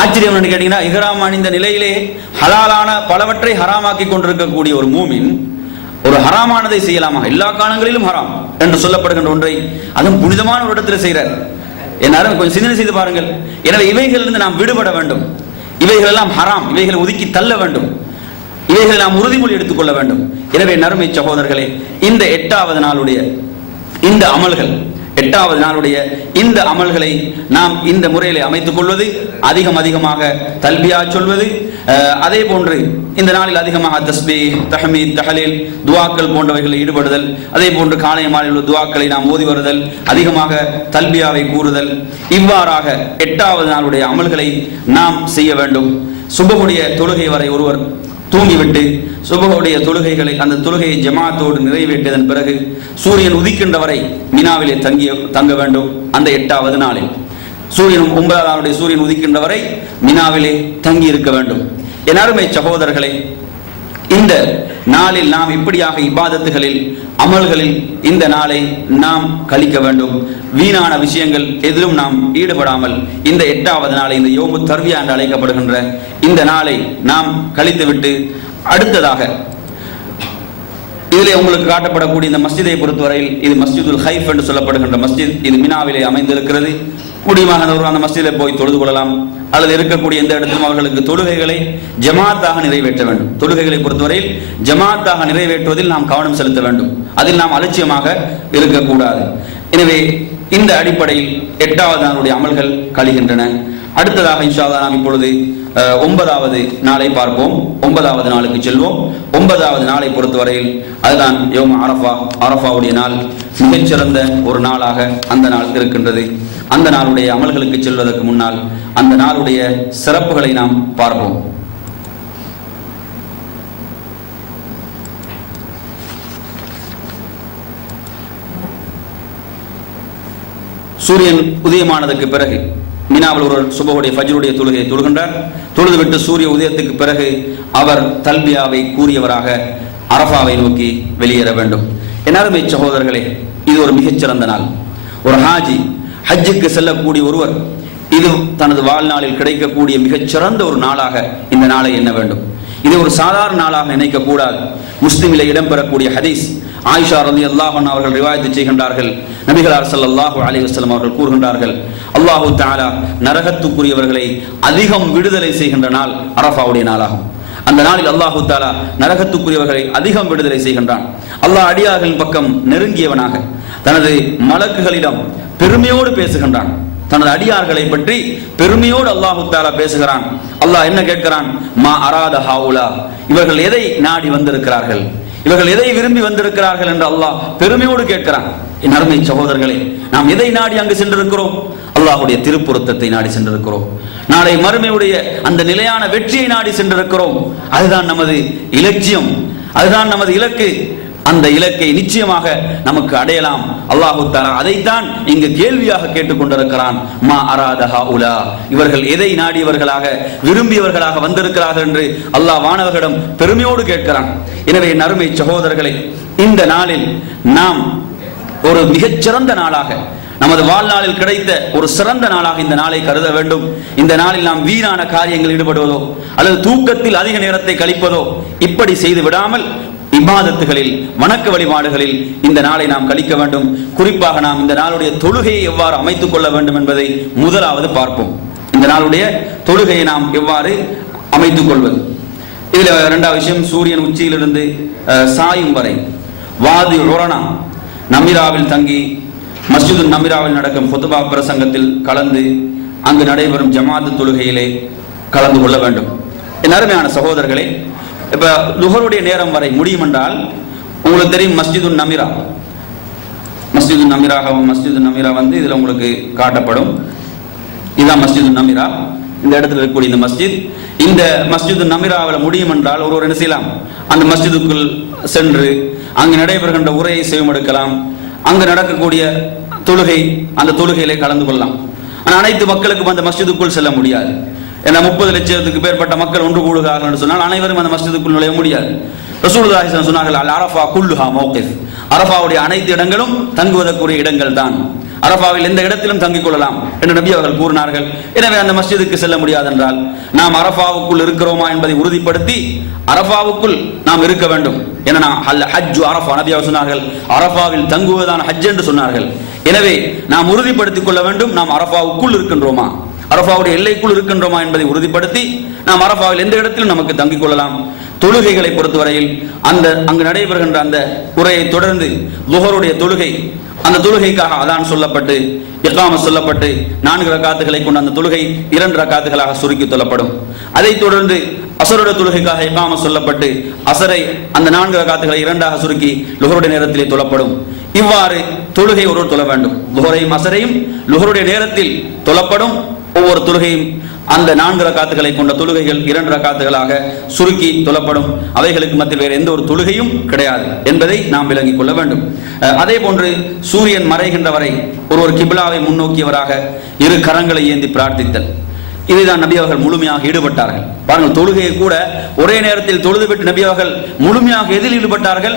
ஆச்சரியம் என்று கேட்டீங்கன்னா, இஹ்ராம் அணிந்த நிலையிலே ஹலாலான பலவற்றை ஹராமாக்கி கொண்டிருக்கக்கூடிய ஒரு மூமின் ஒரு ஹராமானதை செய்யலாமா? எல்லா காலங்களிலும் ஹராம் என்று சொல்லப்படுகின்ற ஒன்றை அதுவும் புனிதமான ஒரு இடத்துல செய்கிறார். என்னாலும் கொஞ்சம் சிந்தனை செய்து பாருங்கள். எனவே இவைகளிலிருந்து நாம் விடுபட வேண்டும். இவைகள் எல்லாம் ஹராம், இவைகளை ஒதுக்கி தள்ள வேண்டும், இவைகளை நாம் உறுதிமொழி எடுத்துக்கொள்ள வேண்டும். எனவே நறுமை சகோதரர்களே, இந்த 8வது நாளுடைய இந்த அமல்கள், 8வது நாளுடைய இந்த அமல்களை நாம் இந்த முறையில் அமைத்துக் கொள்வது, அதிகமாக தல்பியா சொல்வது, அதே போன்று இந்த நாளில் அதிகமாக தஸ்பீஹ், தஹ்மீத், தஹலீல், துஆக்கள் போன்றவைகளில் ஈடுபடுதல், அதே போன்று காலை மாலையில் உள்ள துஆக்களை நாம் ஓதி வருதல், அதிகமாக தல்பியாவை கூறுதல், இவ்வாறாக 8வது நாளுடைய அமல்களை நாம் செய்ய வேண்டும். சுபஹுடைய தொழுகை வரை ஒருவர் தூங்கிவிட்டு சுபஹுடைய தொழுகைகளை, அந்த தொழுகையை ஜமாத்தோடு நிறைவேற்றியதன் பிறகு சூரியன் உதிக்கின்ற வரை மினாவிலே தங்க வேண்டும். அந்த 8வது நாளில் சூரியன் 9வது நாளுடைய சூரியன் உதிக்கின்ற வரை மினாவிலே தங்கி இருக்க வேண்டும். என் அருமை சகோதரர்களே, இந்த நாளில் நாம் இப்படியாக இபாதத்துகளில், அமல்களில் இந்த நாளை நாம் கழிக்க வேண்டும். வீணான விஷயங்கள் எதிலும் நாம் ஈடுபடாமல் இந்த 8வது நாளை, இந்த யோமு தர்வியா என்று அழைக்கப்படுகின்ற இந்த நாளை நாம் கழித்துவிட்டு, அடுத்ததாக இதிலே உங்களுக்கு காட்டப்படக்கூடிய இந்த மஸ்ஜிதை பொறுத்தவரையில் இது மஸ்ஜிதுல் ஹைஃப் என்று சொல்லப்படுகின்ற மஸ்ஜித். இது மினாவிலே அமைந்திருக்கிறது. முடியுமாக அந்த மஸ்ஜிதில் போய் தொழுது கொள்ளலாம், அல்லது இருக்கக்கூடிய எந்த இடத்திலும் அவர்களுக்கு தொழுகைகளை ஜமாத்தாக நிறைவேற்ற வேண்டும். தொழுகைகளை பொறுத்தவரையில் ஜமாத்தாக நிறைவேற்றுவதில் நாம் கவனம் செலுத்த வேண்டும். அதில் நாம் அலட்சியமாக இருக்கக்கூடாது. எனவே இந்த அடிப்படையில் 8வது நாளுடைய அமல்கள் கழிகின்றன. அடுத்ததாக இன்ஷா அல்லாஹ் நாம் இப்பொழுது 9வது நாளை பார்ப்போம். 9வது நாளுக்கு செல்வோம். 9வது நாளை பொறுத்தவரையில் அதுதான் யௌம் அரஃபா. அரஃபாவுடைய நாள் மிகச்சிறந்த ஒரு நாளாக அந்த நாள் இருக்கின்றது. அந்த நாளுடைய அமல்களுக்கு செல்வதற்கு முன்னால் அந்த நாளுடைய சிறப்புகளை நாம் பார்ப்போம். சூரியன் உதயமானதுக்கு பிறகு மினாவில் ஒரு சுபஹுடைய ஃபஜ்ருடைய தொழுகையை தொழுகின்றார். தொழுதுவிட்டு சூரிய உதயத்துக்கு பிறகு அவர் தல்பியாவை கூறியவராக அரஃபாவை நோக்கி வெளியேற வேண்டும். என் அருமை சகோதரர்களே, இது ஒரு மிகச்சிறந்த நாள். ஒரு ஹாஜி, ஹஜ்ஜுக்கு செல்லக்கூடிய ஒருவர் இது தனது வாழ்நாளில் கிடைக்கக்கூடிய மிகச்சிறந்த ஒரு நாளாக இந்த நாளை எண்ண வேண்டும். இது ஒரு சாதாரண நாளாக நினைக்க கூடாது. முஸ்லிமிலே இடம்பெறக்கூடிய ஹதீஸ், ஆயிஷா ரலியல்லாஹு அன்ஹா அவர்கள் ரிவாயத் செய்கின்றார்கள். நபிகளார் ஸல்லல்லாஹு அலைஹி வஸல்லம் அவர்கள் கூறுகின்றார்கள், அல்லாஹு தஆலா நரகத்துக்குரியவர்களை அதிகம் விடுதலை செய்கின்ற நாள் அரஃபாவுடைய நாளாகும். அந்த நாளில் அல்லாஹு தஆலா நரகத்துக்குரியவர்களை அதிகம் விடுதலை செய்கின்றான். அல்லாஹ் அடியார்களின் பக்கம் நெருங்கியவனாக தனது மலக்குகளிடம் பெருமையோடு பேசுகின்றான். தனது அடியார்களை பற்றி பெருமையோடு அல்லாஹு தஆலா பேசுகிறான். அல்லாஹ் என்ன கேட்கிறான்? மா அராத ஹாவுலா, இவர்கள் எதை நாடி வந்திருக்கிறார்கள், இவர்கள் எதை விரும்பி வந்திருக்கிறார்கள் என்று அல்லாஹ் பெருமையோடு கேட்கிறான். என் அருமை சகோதரர்களே, நாம் எதை நாடி அங்கு சென்றிருக்கிறோம்? அல்லாஹுடைய திருப்பொருத்தத்தை நாடி சென்றிருக்கிறோம். நாளை மறுமையுடைய அந்த நிலையான வெற்றியை நாடி சென்றிருக்கிறோம். அதுதான் நமது இலட்சியம், அதுதான் நமது இலக்கு. அந்த இலக்கை நிச்சயமாக நமக்கு அடையலாம். அல்லாஹு தஆலா அதைத்தான் இங்கு கேள்வியாக கேட்டுக்கொண்டிருக்கிறான். மா அராத ஹாஉலா, இவர்கள் எதை நாடியவர்களாக விரும்பியவர்களாக வந்திருக்கிறார்கள் என்று அல்லாஹ் வானவர்களிடம் பெருமையோடு கேட்கிறான். எனவே என் அருமை சகோதரர்களே, இந்த நாளில் நாம் ஒரு மிகச்சிறந்த நாளாக, நமது வாழ்நாளில் கிடைத்த ஒரு சிறந்த நாளாக இந்த நாளை கருத வேண்டும். இந்த நாளில் நாம் வீணான காரியங்கள் ஈடுபடுவதோ அல்லது தூக்கத்தில் அதிக நேரத்தை கழிப்பதோ இப்படி செய்து விடாமல் இபாதத்துகளில், வணக்க வழிபாடுகளில் இந்த நாளை நாம் கழிக்க வேண்டும். குறிப்பாக நாம் இந்த நாளுடைய தொழுகையை எவ்வாறு அமைத்துக் கொள்ள வேண்டும் என்பதை முதலாவது பார்ப்போம். இந்த நாளுடைய தொழுகையை நாம் எவ்வாறு அமைத்துக் கொள்வது. இதுல இரண்டாவது விஷயம், சூரியன் உச்சியிலிருந்து சாயும் வரை வாதி உரணா நமிராவில் தங்கி மஸ்ஜிது நமிராவில் நடக்கும் ஃபுத்பா பிரசங்கத்தில் கலந்து அங்கு நடைபெறும் ஜமாத்து தொழுகையிலே கலந்து கொள்ள வேண்டும். என் அருமையான சகோதரர்களே, இப்ப லுஹருடைய நேரம் வரை முடியும் என்றால் உங்களுக்கு தெரியும் மஸ்ஜிது நமிரா. மஸ்ஜிது நமிரா வந்து இதுல உங்களுக்கு காட்டப்படும். இதுதான் மஸ்ஜிது நமிரா. இந்த இடத்துல இருக்கக்கூடிய இந்த மஸ்ஜித், இந்த மஸ்ஜிது நமிராவில் முடியும் என்றால் ஒருவர் என்ன செய்யலாம்? அந்த மஸ்ஜிதுக்குள் சென்று அங்கு நடைபெறுகின்ற உரையை செவிமடுக்கலாம். அங்கு நடக்கக்கூடிய தொழுகை, அந்த தொழுகையிலே கலந்து கொள்ளலாம். ஆனால் அனைத்து மக்களுக்கும் அந்த மஸ்ஜிதுக்குள் செல்ல முடியாது. ஏன்னா 30 லட்சத்துக்கு மேற்பட்ட மக்கள் ஒன்று கூடுகிறார்கள் என்று சொன்னால் அனைவரும் அந்த மஸ்ஜிதுக்குள் நுழைய முடியாது. ரசூலுல்லாஹி ஸல்லல்லாஹு சொன்னார்கள், அல் அரஃபா குல்லுஹா மௌகிஃப், அரஃபாவுடைய அனைத்து இடங்களும் தங்குவதற்குரிய இடங்கள் தான். அரஃபாவில் எந்த இடத்திலும் தங்கிக் கொள்ளலாம் என்று நபி அவர்கள் கூறினார்கள். எனவே அந்த மஸ்ஜிதுக்கு செல்ல முடியாதென்றால் நாம் அரஃபாவுக்குள் இருக்கிறோமா என்பதை உறுதிப்படுத்தி அரஃபாவுக்குள் நாம் இருக்க வேண்டும். ஏன்னா ஹஜ்ஜு அரஃபா, நபி அவர்கள் சொன்னார்கள் அரஃபாவில் தங்குவதான ஹஜ் என்று சொன்னார்கள். எனவே நாம் உறுதிப்படுத்திக் கொள்ள வேண்டும், நாம் அரஃபாவுக்குள் இருக்கின்றோமா, அரஃபாவுடைய எல்லைக்குள் இருக்கின்றோமா என்பதை உறுதிப்படுத்தி நாம் அரஃபாவில் எந்த இடத்திலும் நமக்கு தங்கிக் கொள்ளலாம். தொழுகைகளை பொறுத்தவரையில் அங்கு நடைபெறுகின்ற அந்த உரையை தொடர்ந்து லுஹருடைய தொழுகை, அந்த தொழுகைக்காக அதான் சொல்லப்பட்டு இக்காமத் சொல்லப்பட்டு 4 ரக்காத்துகளை கொண்ட அந்த தொழுகை 2 ரக்காத்துகளாக சுருக்கி தொழப்படும். அதைத் தொடர்ந்து அசருடைய தொழுகைக்காக இக்காமத் சொல்லப்பட்டு அசரை அந்த 4 ரக்காத்துகளை 2ஆக சுருக்கி லுஹருடைய நேரத்திலே தொழப்படும். இவ்வாறு தொழுகை ஒருவர் தொழ வேண்டும். லுஹரையும் அசரையும் லுஹருடைய நேரத்தில் தொழப்படும். ஒவ்வொரு தொழுகையும் அந்த 4 ரக்காத்துகளை கொண்ட தொழுகைகள் 2 ரக்காத்துகளாக சுருக்கி தொழப்படும். அவைகளுக்கு மத்தியில் வேறு எந்த ஒரு தொழுகையும் கிடையாது என்பதை நாம் விளங்கிக் கொள்ள வேண்டும். அதே போன்று சூரியன் மறைகின்ற வரை ஒருவர் கிப்லாவை முன்னோக்கியவராக 2 கரங்களை ஏந்தி பிரார்த்தித்தல், இதுதான் நபி அவர்கள் முழுமையாக ஈடுபட்டார்கள். பாருங்கள், தொழுகையை கூட ஒரே நேரத்தில் தொழுதுவிட்டு நபி அவர்கள் முழுமையாக எதில் ஈடுபட்டார்கள்?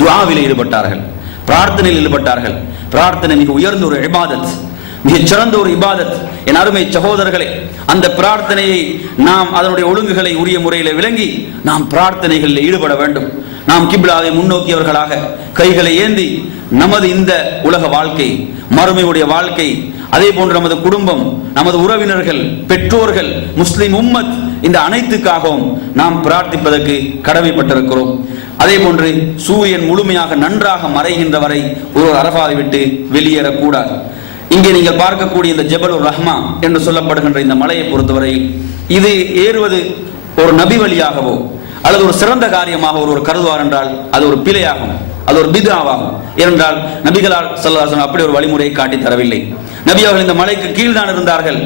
துஆவில் ஈடுபட்டார்கள், பிரார்த்தனையில் ஈடுபட்டார்கள். பிரார்த்தனை மிக உயர்ந்த ஒரு இபாதத், மிகச் சிறந்த ஒரு இபாதத். என் அருமை சகோதரர்களே, அந்த பிரார்த்தனையை நாம் அதனுடைய ஒழுங்குகளை உரிய முறையில் விளங்கி நாம் பிரார்த்தனைகளில் ஈடுபட வேண்டும். நாம் கிப்லாவை முன்னோக்கியவர்களாக கைகளை ஏந்தி நமது இந்த உலக வாழ்க்கை, மறுமையுடைய வாழ்க்கை, அதே போன்று நமது குடும்பம், நமது உறவினர்கள், பெற்றோர்கள், முஸ்லிம் உம்மத், இந்த அனைத்துக்காகவும் நாம் பிரார்த்திப்பதற்கு கடமைப்பட்டிருக்கிறோம். அதே போன்று சூரியன் முழுமையாக நன்றாக மறைகின்ற வரை ஒரு அரஃபாவை விட்டு வெளியேறக்கூடாது. இங்கே நீங்கள் பார்க்கக்கூடிய இந்த ஜபலுர் ரஹ்மா என்று சொல்லப்படுகின்ற இந்த மலையை பொறுத்தவரையில் இது ஏறுவது ஒரு நபி வழியாகவோ அல்லது ஒரு சிறந்த காரியமாக ஒருவர் கருதுவார் என்றால் அது ஒரு பிழையாகும், அது ஒரு பித்ஆவாகும். ஏனென்றால் நபிகளால் ஸல்லல்லாஹு அலைஹி வஸல்லம் அப்படி ஒரு வழிமுறையை காட்டி தரவில்லை. நபி அவர்கள் இந்த மலைக்கு கீழ்தான் இருந்தார்கள்,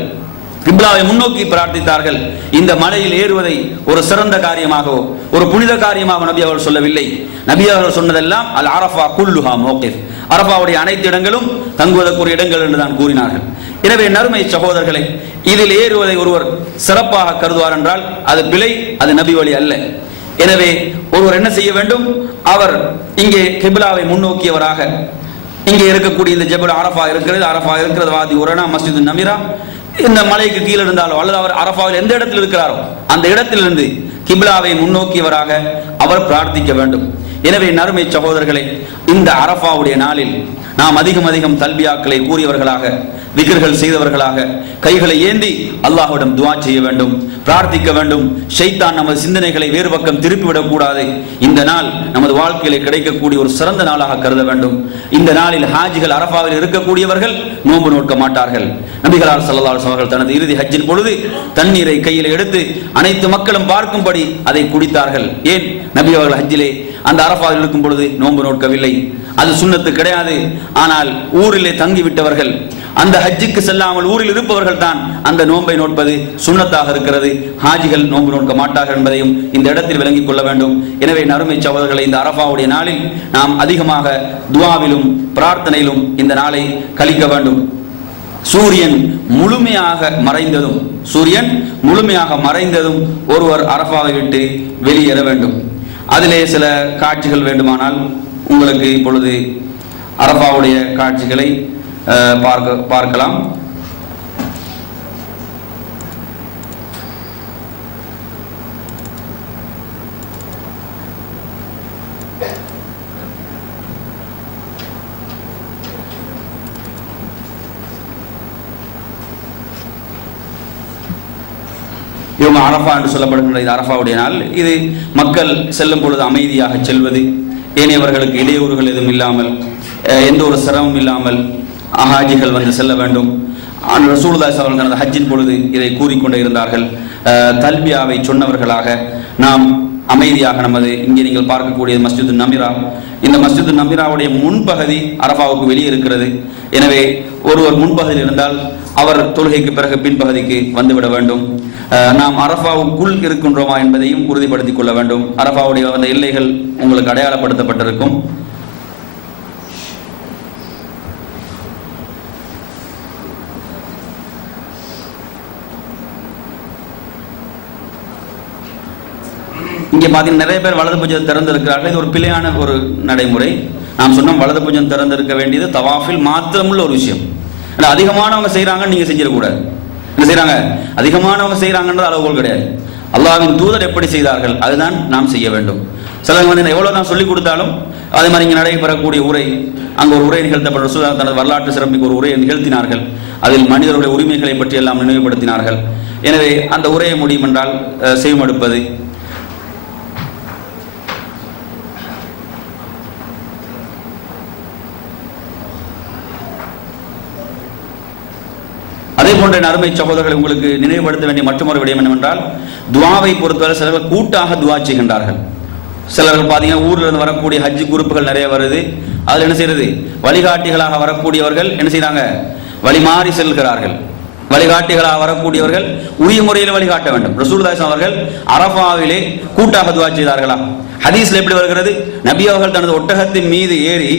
கிப்லாவை முன்னோக்கி பிரார்த்தித்தார்கள். இந்த மலையில் ஏறுவதை ஒரு சிறந்த காரியமாகவோ ஒரு புனித காரியமாக நபி அவர்கள் சொல்லவில்லை. நபி அவர்கள் சொன்னதெல்லாம் அல் அரஃபா குல்லுஹா மௌகிஃப், அரஃபாவுடைய அனைத்து இடங்களும் தங்குவதற்குரிய இடங்கள் என்று தான் கூறினார்கள். எனவே நறுமை சகோதரர்களே, இதில் ஏறுவதை ஒருவர் சிறப்பாக கருதுவார் என்றால் அது பிழை, அது நபி வழி அல்ல. எனவே ஒருவர் என்ன செய்ய வேண்டும்? அவர் இங்கே கிப்லாவை முன்னோக்கியவராக, இங்கே இருக்கக்கூடிய இந்த ஜபல் அரஃபா இருக்கிறது, வாதி உரனா, மஸ்ஜிது நமீரா, இந்த மலைக்கு கீழே இருந்தாலோ அல்லது அவர் அரஃபாவில் எந்த இடத்தில் இருக்கிறாரோ அந்த இடத்திலிருந்து கிப்லாவை முன்னோக்கியவராக அவர் பிரார்த்திக்க வேண்டும். எனவே நறுமை சகோதரர்களே, இந்த அரஃபாவுடைய நாளில் நாம் அதிகம் தல்பியாக்களை கூறியவர்களாக, விக்ர்கள் செய்தவர்களாக, கைகளை ஏந்தி அல்லாஹ்விடம் துஆ செய்ய வேண்டும், பிரார்த்திக்க வேண்டும். ஷைத்தான் நமது சிந்தனைகளை வேறு பக்கம் திருப்பிவிடக் கூடாது. இந்த நாள் நமது வாழ்க்கையிலே கிடைக்கக்கூடிய ஒரு சிறந்த நாளாக கருத வேண்டும். இந்த நாளில் ஹாஜிகள் அரஃபாவில் இருக்கக்கூடியவர்கள் நோன்பு நோக்க மாட்டார்கள். நபிகளார் ஸல்லல்லாஹு அலைஹி வஸல்லம் தனது இறுதி ஹஜ்ஜின் பொழுது தண்ணீரை கையில் எடுத்து அனைத்து மக்களும் பார்க்கும்படி அதை குடித்தார்கள். ஏன்? நபி அவர்கள் ஹஜ்ஜிலே அந்த அரஃபாவில் இருக்கும் பொழுது நோன்பு நோக்கவில்லை, அது சுன்னத்து கிடையாது. ஆனால் ஊரிலே தங்கிவிட்டவர்கள், அந்த ஹஜ்ஜுக்கு செல்லாமல் ஊரில் இருப்பவர்கள் தான் அந்த நோன்பை நோட்பது சுன்னத்தாக இருக்கிறது. ஹாஜிகள் நோன்பு நோக்க மாட்டார்கள் என்பதையும் இந்த இடத்தில் விளங்கிக் கொள்ள வேண்டும். எனவே நறுமை சகோதரர்களை, இந்த அரஃபாவுடைய நாளில் நாம் அதிகமாக துஆவிலும் பிரார்த்தனையிலும் இந்த நாளை கழிக்க வேண்டும். சூரியன் முழுமையாக மறைந்ததும் ஒருவர் அரஃபாவை விட்டு வெளியேற வேண்டும். அதிலே சில காட்சிகள் வேண்டுமானால் உங்களுக்கு இப்பொழுது அரஃபாவுடைய காட்சிகளை பார்க்கலாம். இவங்க அரஃபா என்று சொல்லப்படுகின்ற இது அரஃபாவுடைய நாள். இது மக்கள் செல்லும் பொழுது அமைதியாக செல்வது, ஏனையவர்களுக்கு இடையூறுகள் எதுவும் இல்லாமல், எந்த ஒரு சிரமம் இல்லாமல் ஹாஜிகள் வந்து செல்ல வேண்டும். ரசூலுல்லாஹி ஸல்லல்லாஹு அலைஹி வஸல்லம் ஹஜ்ஜின் பொழுது இதை கூறிக்கொண்டே இருந்தார்கள். தல்பியாவை சொன்னவர்களாக நாம் அமைதியாக நமது இங்கே நீங்கள் பார்க்கக்கூடிய மஸ்ஜிது நமீரா, இந்த மஸ்ஜிது நமீராவுடைய முன்பகுதி அரஃபாவுக்கு வெளியே இருக்கிறது. எனவே ஒருவர் முன்பகுதியில் இருந்தால் அவர் தொழுகைக்கு பிறகு பின்பகுதிக்கு வந்துவிட வேண்டும். நாம் அரஃபாவுக்குள் இருக்கின்றோமா என்பதையும் உறுதிப்படுத்திக் கொள்ள வேண்டும். அரஃபாவுடைய அந்த எல்லைகள் உங்களுக்கு அடையாளப்படுத்தப்பட்டிருக்கும். இங்கே பார்த்தீங்கன்னா நிறைய பேர் வலது புஜம் திறந்திருக்கிறார்கள். இது ஒரு பிழையான ஒரு நடைமுறை. நாம் சொன்னோம், வலது புஜம் திறந்திருக்க வேண்டியது தவாஃபில் மாத்திரமுள்ள ஒரு விஷயம். அதிகமானவங்க செய்யறாங்கன்னு நீங்க செஞ்சிடக்கூடாது. என்ன செய்யறாங்க? அதிகமானவங்க செய்யறாங்கன்ற அளவுகோல் கிடையாது. அல்லாஹ்வின் தூதர் எப்படி செய்தார்கள் அதுதான் நாம் செய்ய வேண்டும். சிலவங்க வந்து எவ்வளவு தான் சொல்லிக் கொடுத்தாலும், அதே மாதிரி இங்கே நடைபெறக்கூடிய உரை, அங்கே ஒரு உரை நிகழ்த்தப்பட்ட ரசூலுல்லாஹ் தனது வரலாற்று சிறப்புக்கு ஒரு உரையை நிகழ்த்தினார்கள். அதில் மனிதர்களுடைய உரிமைகளை பற்றி எல்லாம் நினைவுபடுத்தினார்கள். எனவே அந்த உரையை முடியும் என்றால் செய்மடுப்பது. அதே போன்ற அருமை சகோதரர்களை உங்களுக்கு நினைவுபடுத்த வேண்டிய மற்றொரு விடயம் என்னவென்றால், துவாவை பொறுத்தவரை சிலர்கள் கூட்டாக துவா செய்கின்றார்கள். சிலர்கள் பார்த்தீங்கன்னா ஊர்ல இருந்து வரக்கூடிய ஹஜ் குரூப்புகள் நிறைய வருது. அதில் என்ன செய்யறது, வழிகாட்டிகளாக வரக்கூடியவர்கள் என்ன செய்யறாங்க, வழிமாறி செல்கிறார்கள். வழிகாட்டிகளாக வரக்கூடியவர்கள் உரிய முறையில் வழிகாட்ட வேண்டும். ரசூலுல்லாஹி அவர்கள் அரஃபாவிலே கூட்டாக துவா செய்தார்களா? ஹதீஸ்ல எப்படி வருகிறது, நபி அவர்கள் தனது ஒட்டகத்தின் மீது ஏறி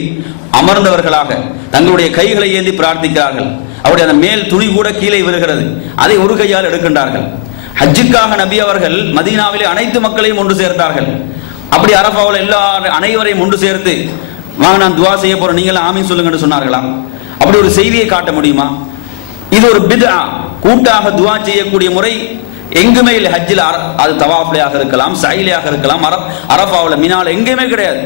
அமர்ந்தவர்களாக தங்களுடைய கைகளை ஏந்தி பிரார்த்திக்கிறார்கள். அவருடைய அந்த மேல் துணி கூட கீழே விழுகிறது, அதை ஒரு கையால் எடுக்கின்றார்கள். ஹஜ்ஜுக்காக நபி அவர்கள் மதீனாவிலே அனைத்து மக்களையும் ஒன்று சேர்த்தார்கள். அப்படி அரஃபாவில் அனைவரையும் ஒன்று சேர்த்து வாங்க நான் துவா செய்ய போறேன், நீங்களும் ஆமீன் சொல்லுங்கன்னு சொன்னார்களா? அப்படி ஒரு செய்தியை காட்ட முடியுமா? இது ஒரு பித்ஆ. கூட்டாக துவா செய்யக்கூடிய முறை எங்குமே இல்லை. ஹஜ்ஜில் அது தவாஃப்லையாக இருக்கலாம், சைலையாக இருக்கலாம், அரஃபாவில் மினால எங்கேயுமே கிடையாது.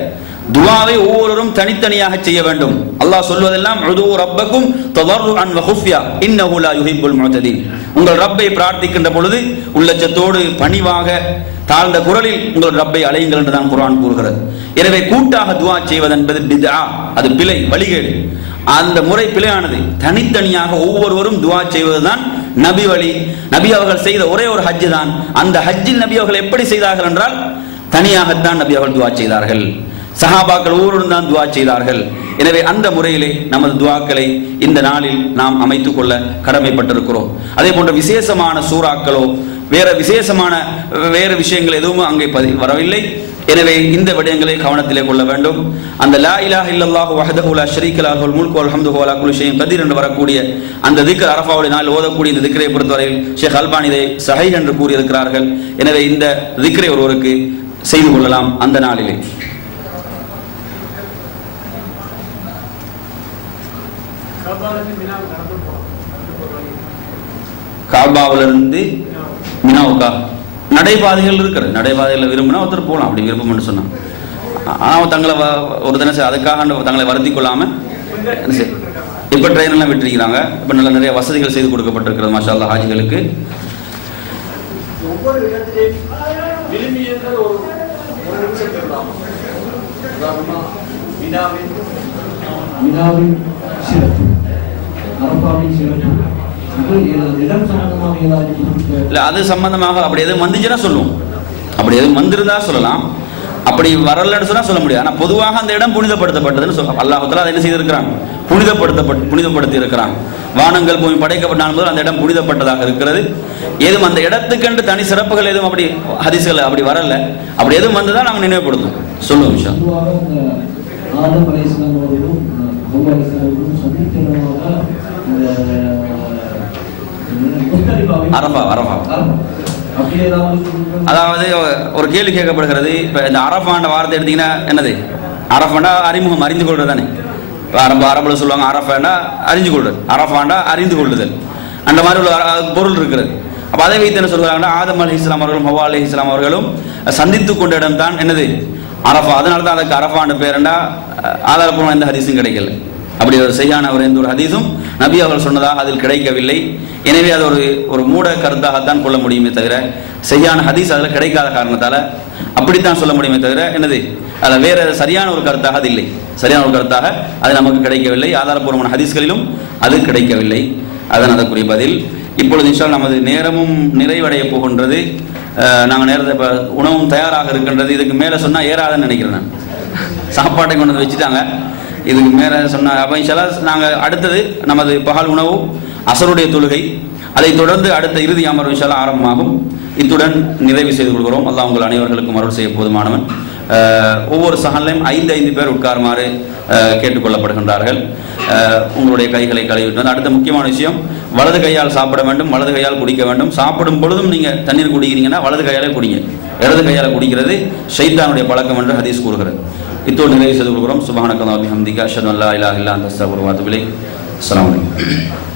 துவாவை ஒவ்வொருவரும் தனித்தனியாக செய்ய வேண்டும். அல்லாஹ் சொல்வதெல்லாம் உது ரப்பக்கும் ததர்ருஅன் வ குஃப்யா இன்னஹு லா யுஹிப்புல் முஅ்ததீன். உங்கள் ரப்பை பிரார்த்திக்கின்ற பொழுது உள்ளச்சத்தோடு பணிவாக தாழ்ந்த குரலில் உங்கள் ரப்பை அழையுங்கள் என்று தான் குர்ஆன் கூறுகிறது. எனவே கூட்டாக துவா செய்வது என்பது பித்ஆ, அது பிழை, வழிகேடு. அந்த முறை பிழையானது. தனித்தனியாக ஒவ்வொருவரும் துவா செய்வதுதான் நபி வழி. நபி அவர்கள் செய்த ஒரே ஒரு ஹஜ் தான். அந்த ஹஜ்ஜில் நபி அவர்கள் எப்படி செய்தார்கள் என்றால் தனியாகத்தான் நபி அவர்கள் துவா செய்தார்கள். சஹாபாக்கள் ஒவ்வொருவரும் தான் துவா செய்தார்கள். எனவே அந்த முறையிலே நமது துவாக்களை இந்த நாளில் நாம் அமைத்துக் கொள்ள கடமைப்பட்டிருக்கிறோம். அதே போன்ற விசேஷமான சூறாக்களோ வேற விஷயங்கள் எதுவும் அங்கே வரவில்லை. எனவே இந்த விடயங்களை கவனத்திலே கொள்ள வேண்டும். அந்த லா இலாஹ இல்லல்லாஹு வஹ்தஹு லா ஷரீக லஹு வல் முல்கு வல் ஹம்து வலா குல்லி ஷைஇன் கதீர் என்று வரக்கூடிய அந்த திக்ர், அரஃபாவுடைய நாள் ஓதக்கூடிய இந்த திக்ரை பொறுத்தவரையில் ஷேக் அல்பானி இதை ஸஹீஹ் என்று கூறியிருக்கிறார்கள். எனவே இந்த திக்ரை ஒருவருக்கு செய்து கொள்ளலாம் அந்த நாளிலே. காபாவிலிருந்து மினாவுக்கா நடைபாதைகள் இருக்கிறது. நடைபாதைகள் விரும்பினா ஒருத்தர் போகலாம், அப்படி விருப்பம்னு சொன்னான். ஆனால் தங்களை ஒரு தினம் அதுக்காக தங்களை வருத்தி கொள்ளாமல் இப்போ ட்ரெயினெல்லாம் விட்டுருக்கிறாங்க. இப்போ நல்ல நிறைய வசதிகள் செய்து கொடுக்கப்பட்டிருக்கிறது மாஷா அல்லாஹ் ஹாஜிகளுக்கு. அது சம்பந்தமாக அப்படி எதுவும் வந்துச்சுன்னா சொல்லுவோம். அப்படி எதுவும் வந்திருந்தா சொல்லலாம், அப்படி வரலன்னு சொன்னா சொல்ல முடியாது. ஆனா பொதுவாக அந்த இடம் புனிதப்படுத்தப்பட்டதுன்னு சொல்ல அல்லாஹ் தஆலா அதை என்ன செய்திருக்கிறான், புனிதப்படுத்தி இருக்கிறான். வானங்கள் பூமி படைக்கப்பட்டாலும் போது அந்த இடம் புனிதப்பட்டதாக இருக்கிறது. ஏதும் அந்த இடத்துக்கென்று தனி சிறப்புகள் எதுவும் அப்படி ஹதீஸ்கள் அப்படி வரல. அப்படி எதுவும் வந்ததா நாங்கள் நினைவுபடுத்தும் சொல்லுவோம். விஷயம் அதாவது ஒரு கேள்வி கேட்கப்படுகிறது. இப்ப இந்த அரஃபாண்ட வார்த்தை எடுத்தீங்கன்னா என்னது, அரஃபாண்டா அறிமுகம், அறிந்து கொள்றது தானே. அரபுல சொல்லுவாங்க அரஃபாண்டா அறிஞ்சு கொள்றது, அரஃபாண்டா அறிந்து கொள்ளுதல், அந்த மாதிரி உள்ள பொருள் இருக்கிறது. அப்ப அதை வைத்து என்ன சொல்றாங்கன்னா, ஆதம் அலைஹிஸ்ஸலாம் அவர்களும் ஹவ்வா அலைஹிஸ்ஸலாம் அவர்களும் சந்தித்து கொண்ட இடம் தான் என்னது, அரஃபா. அதனால தான் அதுக்கு அரஃபான்னு பேரண்டா ஆதாரப்பூர்வம் எந்த ஹதீஸும் கிடைக்கல. அப்படி ஒரு செய்யான ஒரு எந்த ஒரு ஹதீஸும் நபி அவர்கள் சொன்னதாக அதில் கிடைக்கவில்லை. எனவே அது ஒரு மூட கருத்தாகத்தான் கொள்ள முடியுமே தவிர, செய்யான ஹதீஸ் அதில் கிடைக்காத காரணத்தால அப்படித்தான் சொல்ல முடியுமே தவிர என்னது அதில் வேற சரியான ஒரு கருத்தாக அது இல்லை. சரியான ஒரு கருத்தாக அது நமக்கு கிடைக்கவில்லை. ஆதாரப்பூர்வமான ஹதீஸ்களிலும் அது கிடைக்கவில்லை. அதன் அதற்குரிய பதில். இப்பொழுது இன்ஷா அல்லாஹ் நமது நேரமும் நிறைவடைய போகின்றது. நாங்கள் நேரத்தை இப்போ உணவும் தயாராக இருக்கின்றது. இதுக்கு மேலே சொன்னால் ஏறாதுன்னு நினைக்கிறேன். நான் சாப்பாட்டை கொண்டு வந்து வச்சுட்டாங்க. இதுக்கு மேலே சொன்னாங்க. அப்போ இன்ஷா அல்லாஹ் நாங்கள் அடுத்தது நமது பகல் உணவு, அசருடைய தொழுகை, அதைத் தொடர்ந்து அடுத்த இறுதி அமர்வு இன்ஷா அல்லாஹ் ஆரம்பமாகும். இத்துடன் நிறைவு செய்து கொள்கிறோம். அல்லாஹ் உங்கள் அனைவர்களுக்கும் அருள் செய்ய போதுமானவன். ஒவ்வொரு சஹன்லையும் 5 பேர் உட்காருமாறு கேட்டுக்கொள்ளப்படுகின்றார்கள். உங்களுடைய கைகளை கழுவிட்டு அடுத்த முக்கியமான விஷயம், வலது கையால் சாப்பிட வேண்டும், வலது கையால் குடிக்க வேண்டும். சாப்பிடும் பொழுதும் நீங்கள் தண்ணீர் குடிக்கிறீங்கன்னா வலது கையாலே குடிங்க. இடது கையால் குடிக்கிறது ஷைத்தானுடைய பழக்கம் என்று ஹதீஸ் கூறுகிறது. இத்தோடு நிறைவு செய்து கொள்கிறோம். சுப்ஹானக்கல்லாஹி வபிஹம்திக அஷ்ஹது அல்லா இலாஹா இல்லா அன்த அஸ்தக்ஃபிருக வ அத்தூபு இலைக். அஸ்ஸலாமு அலைக்கும்.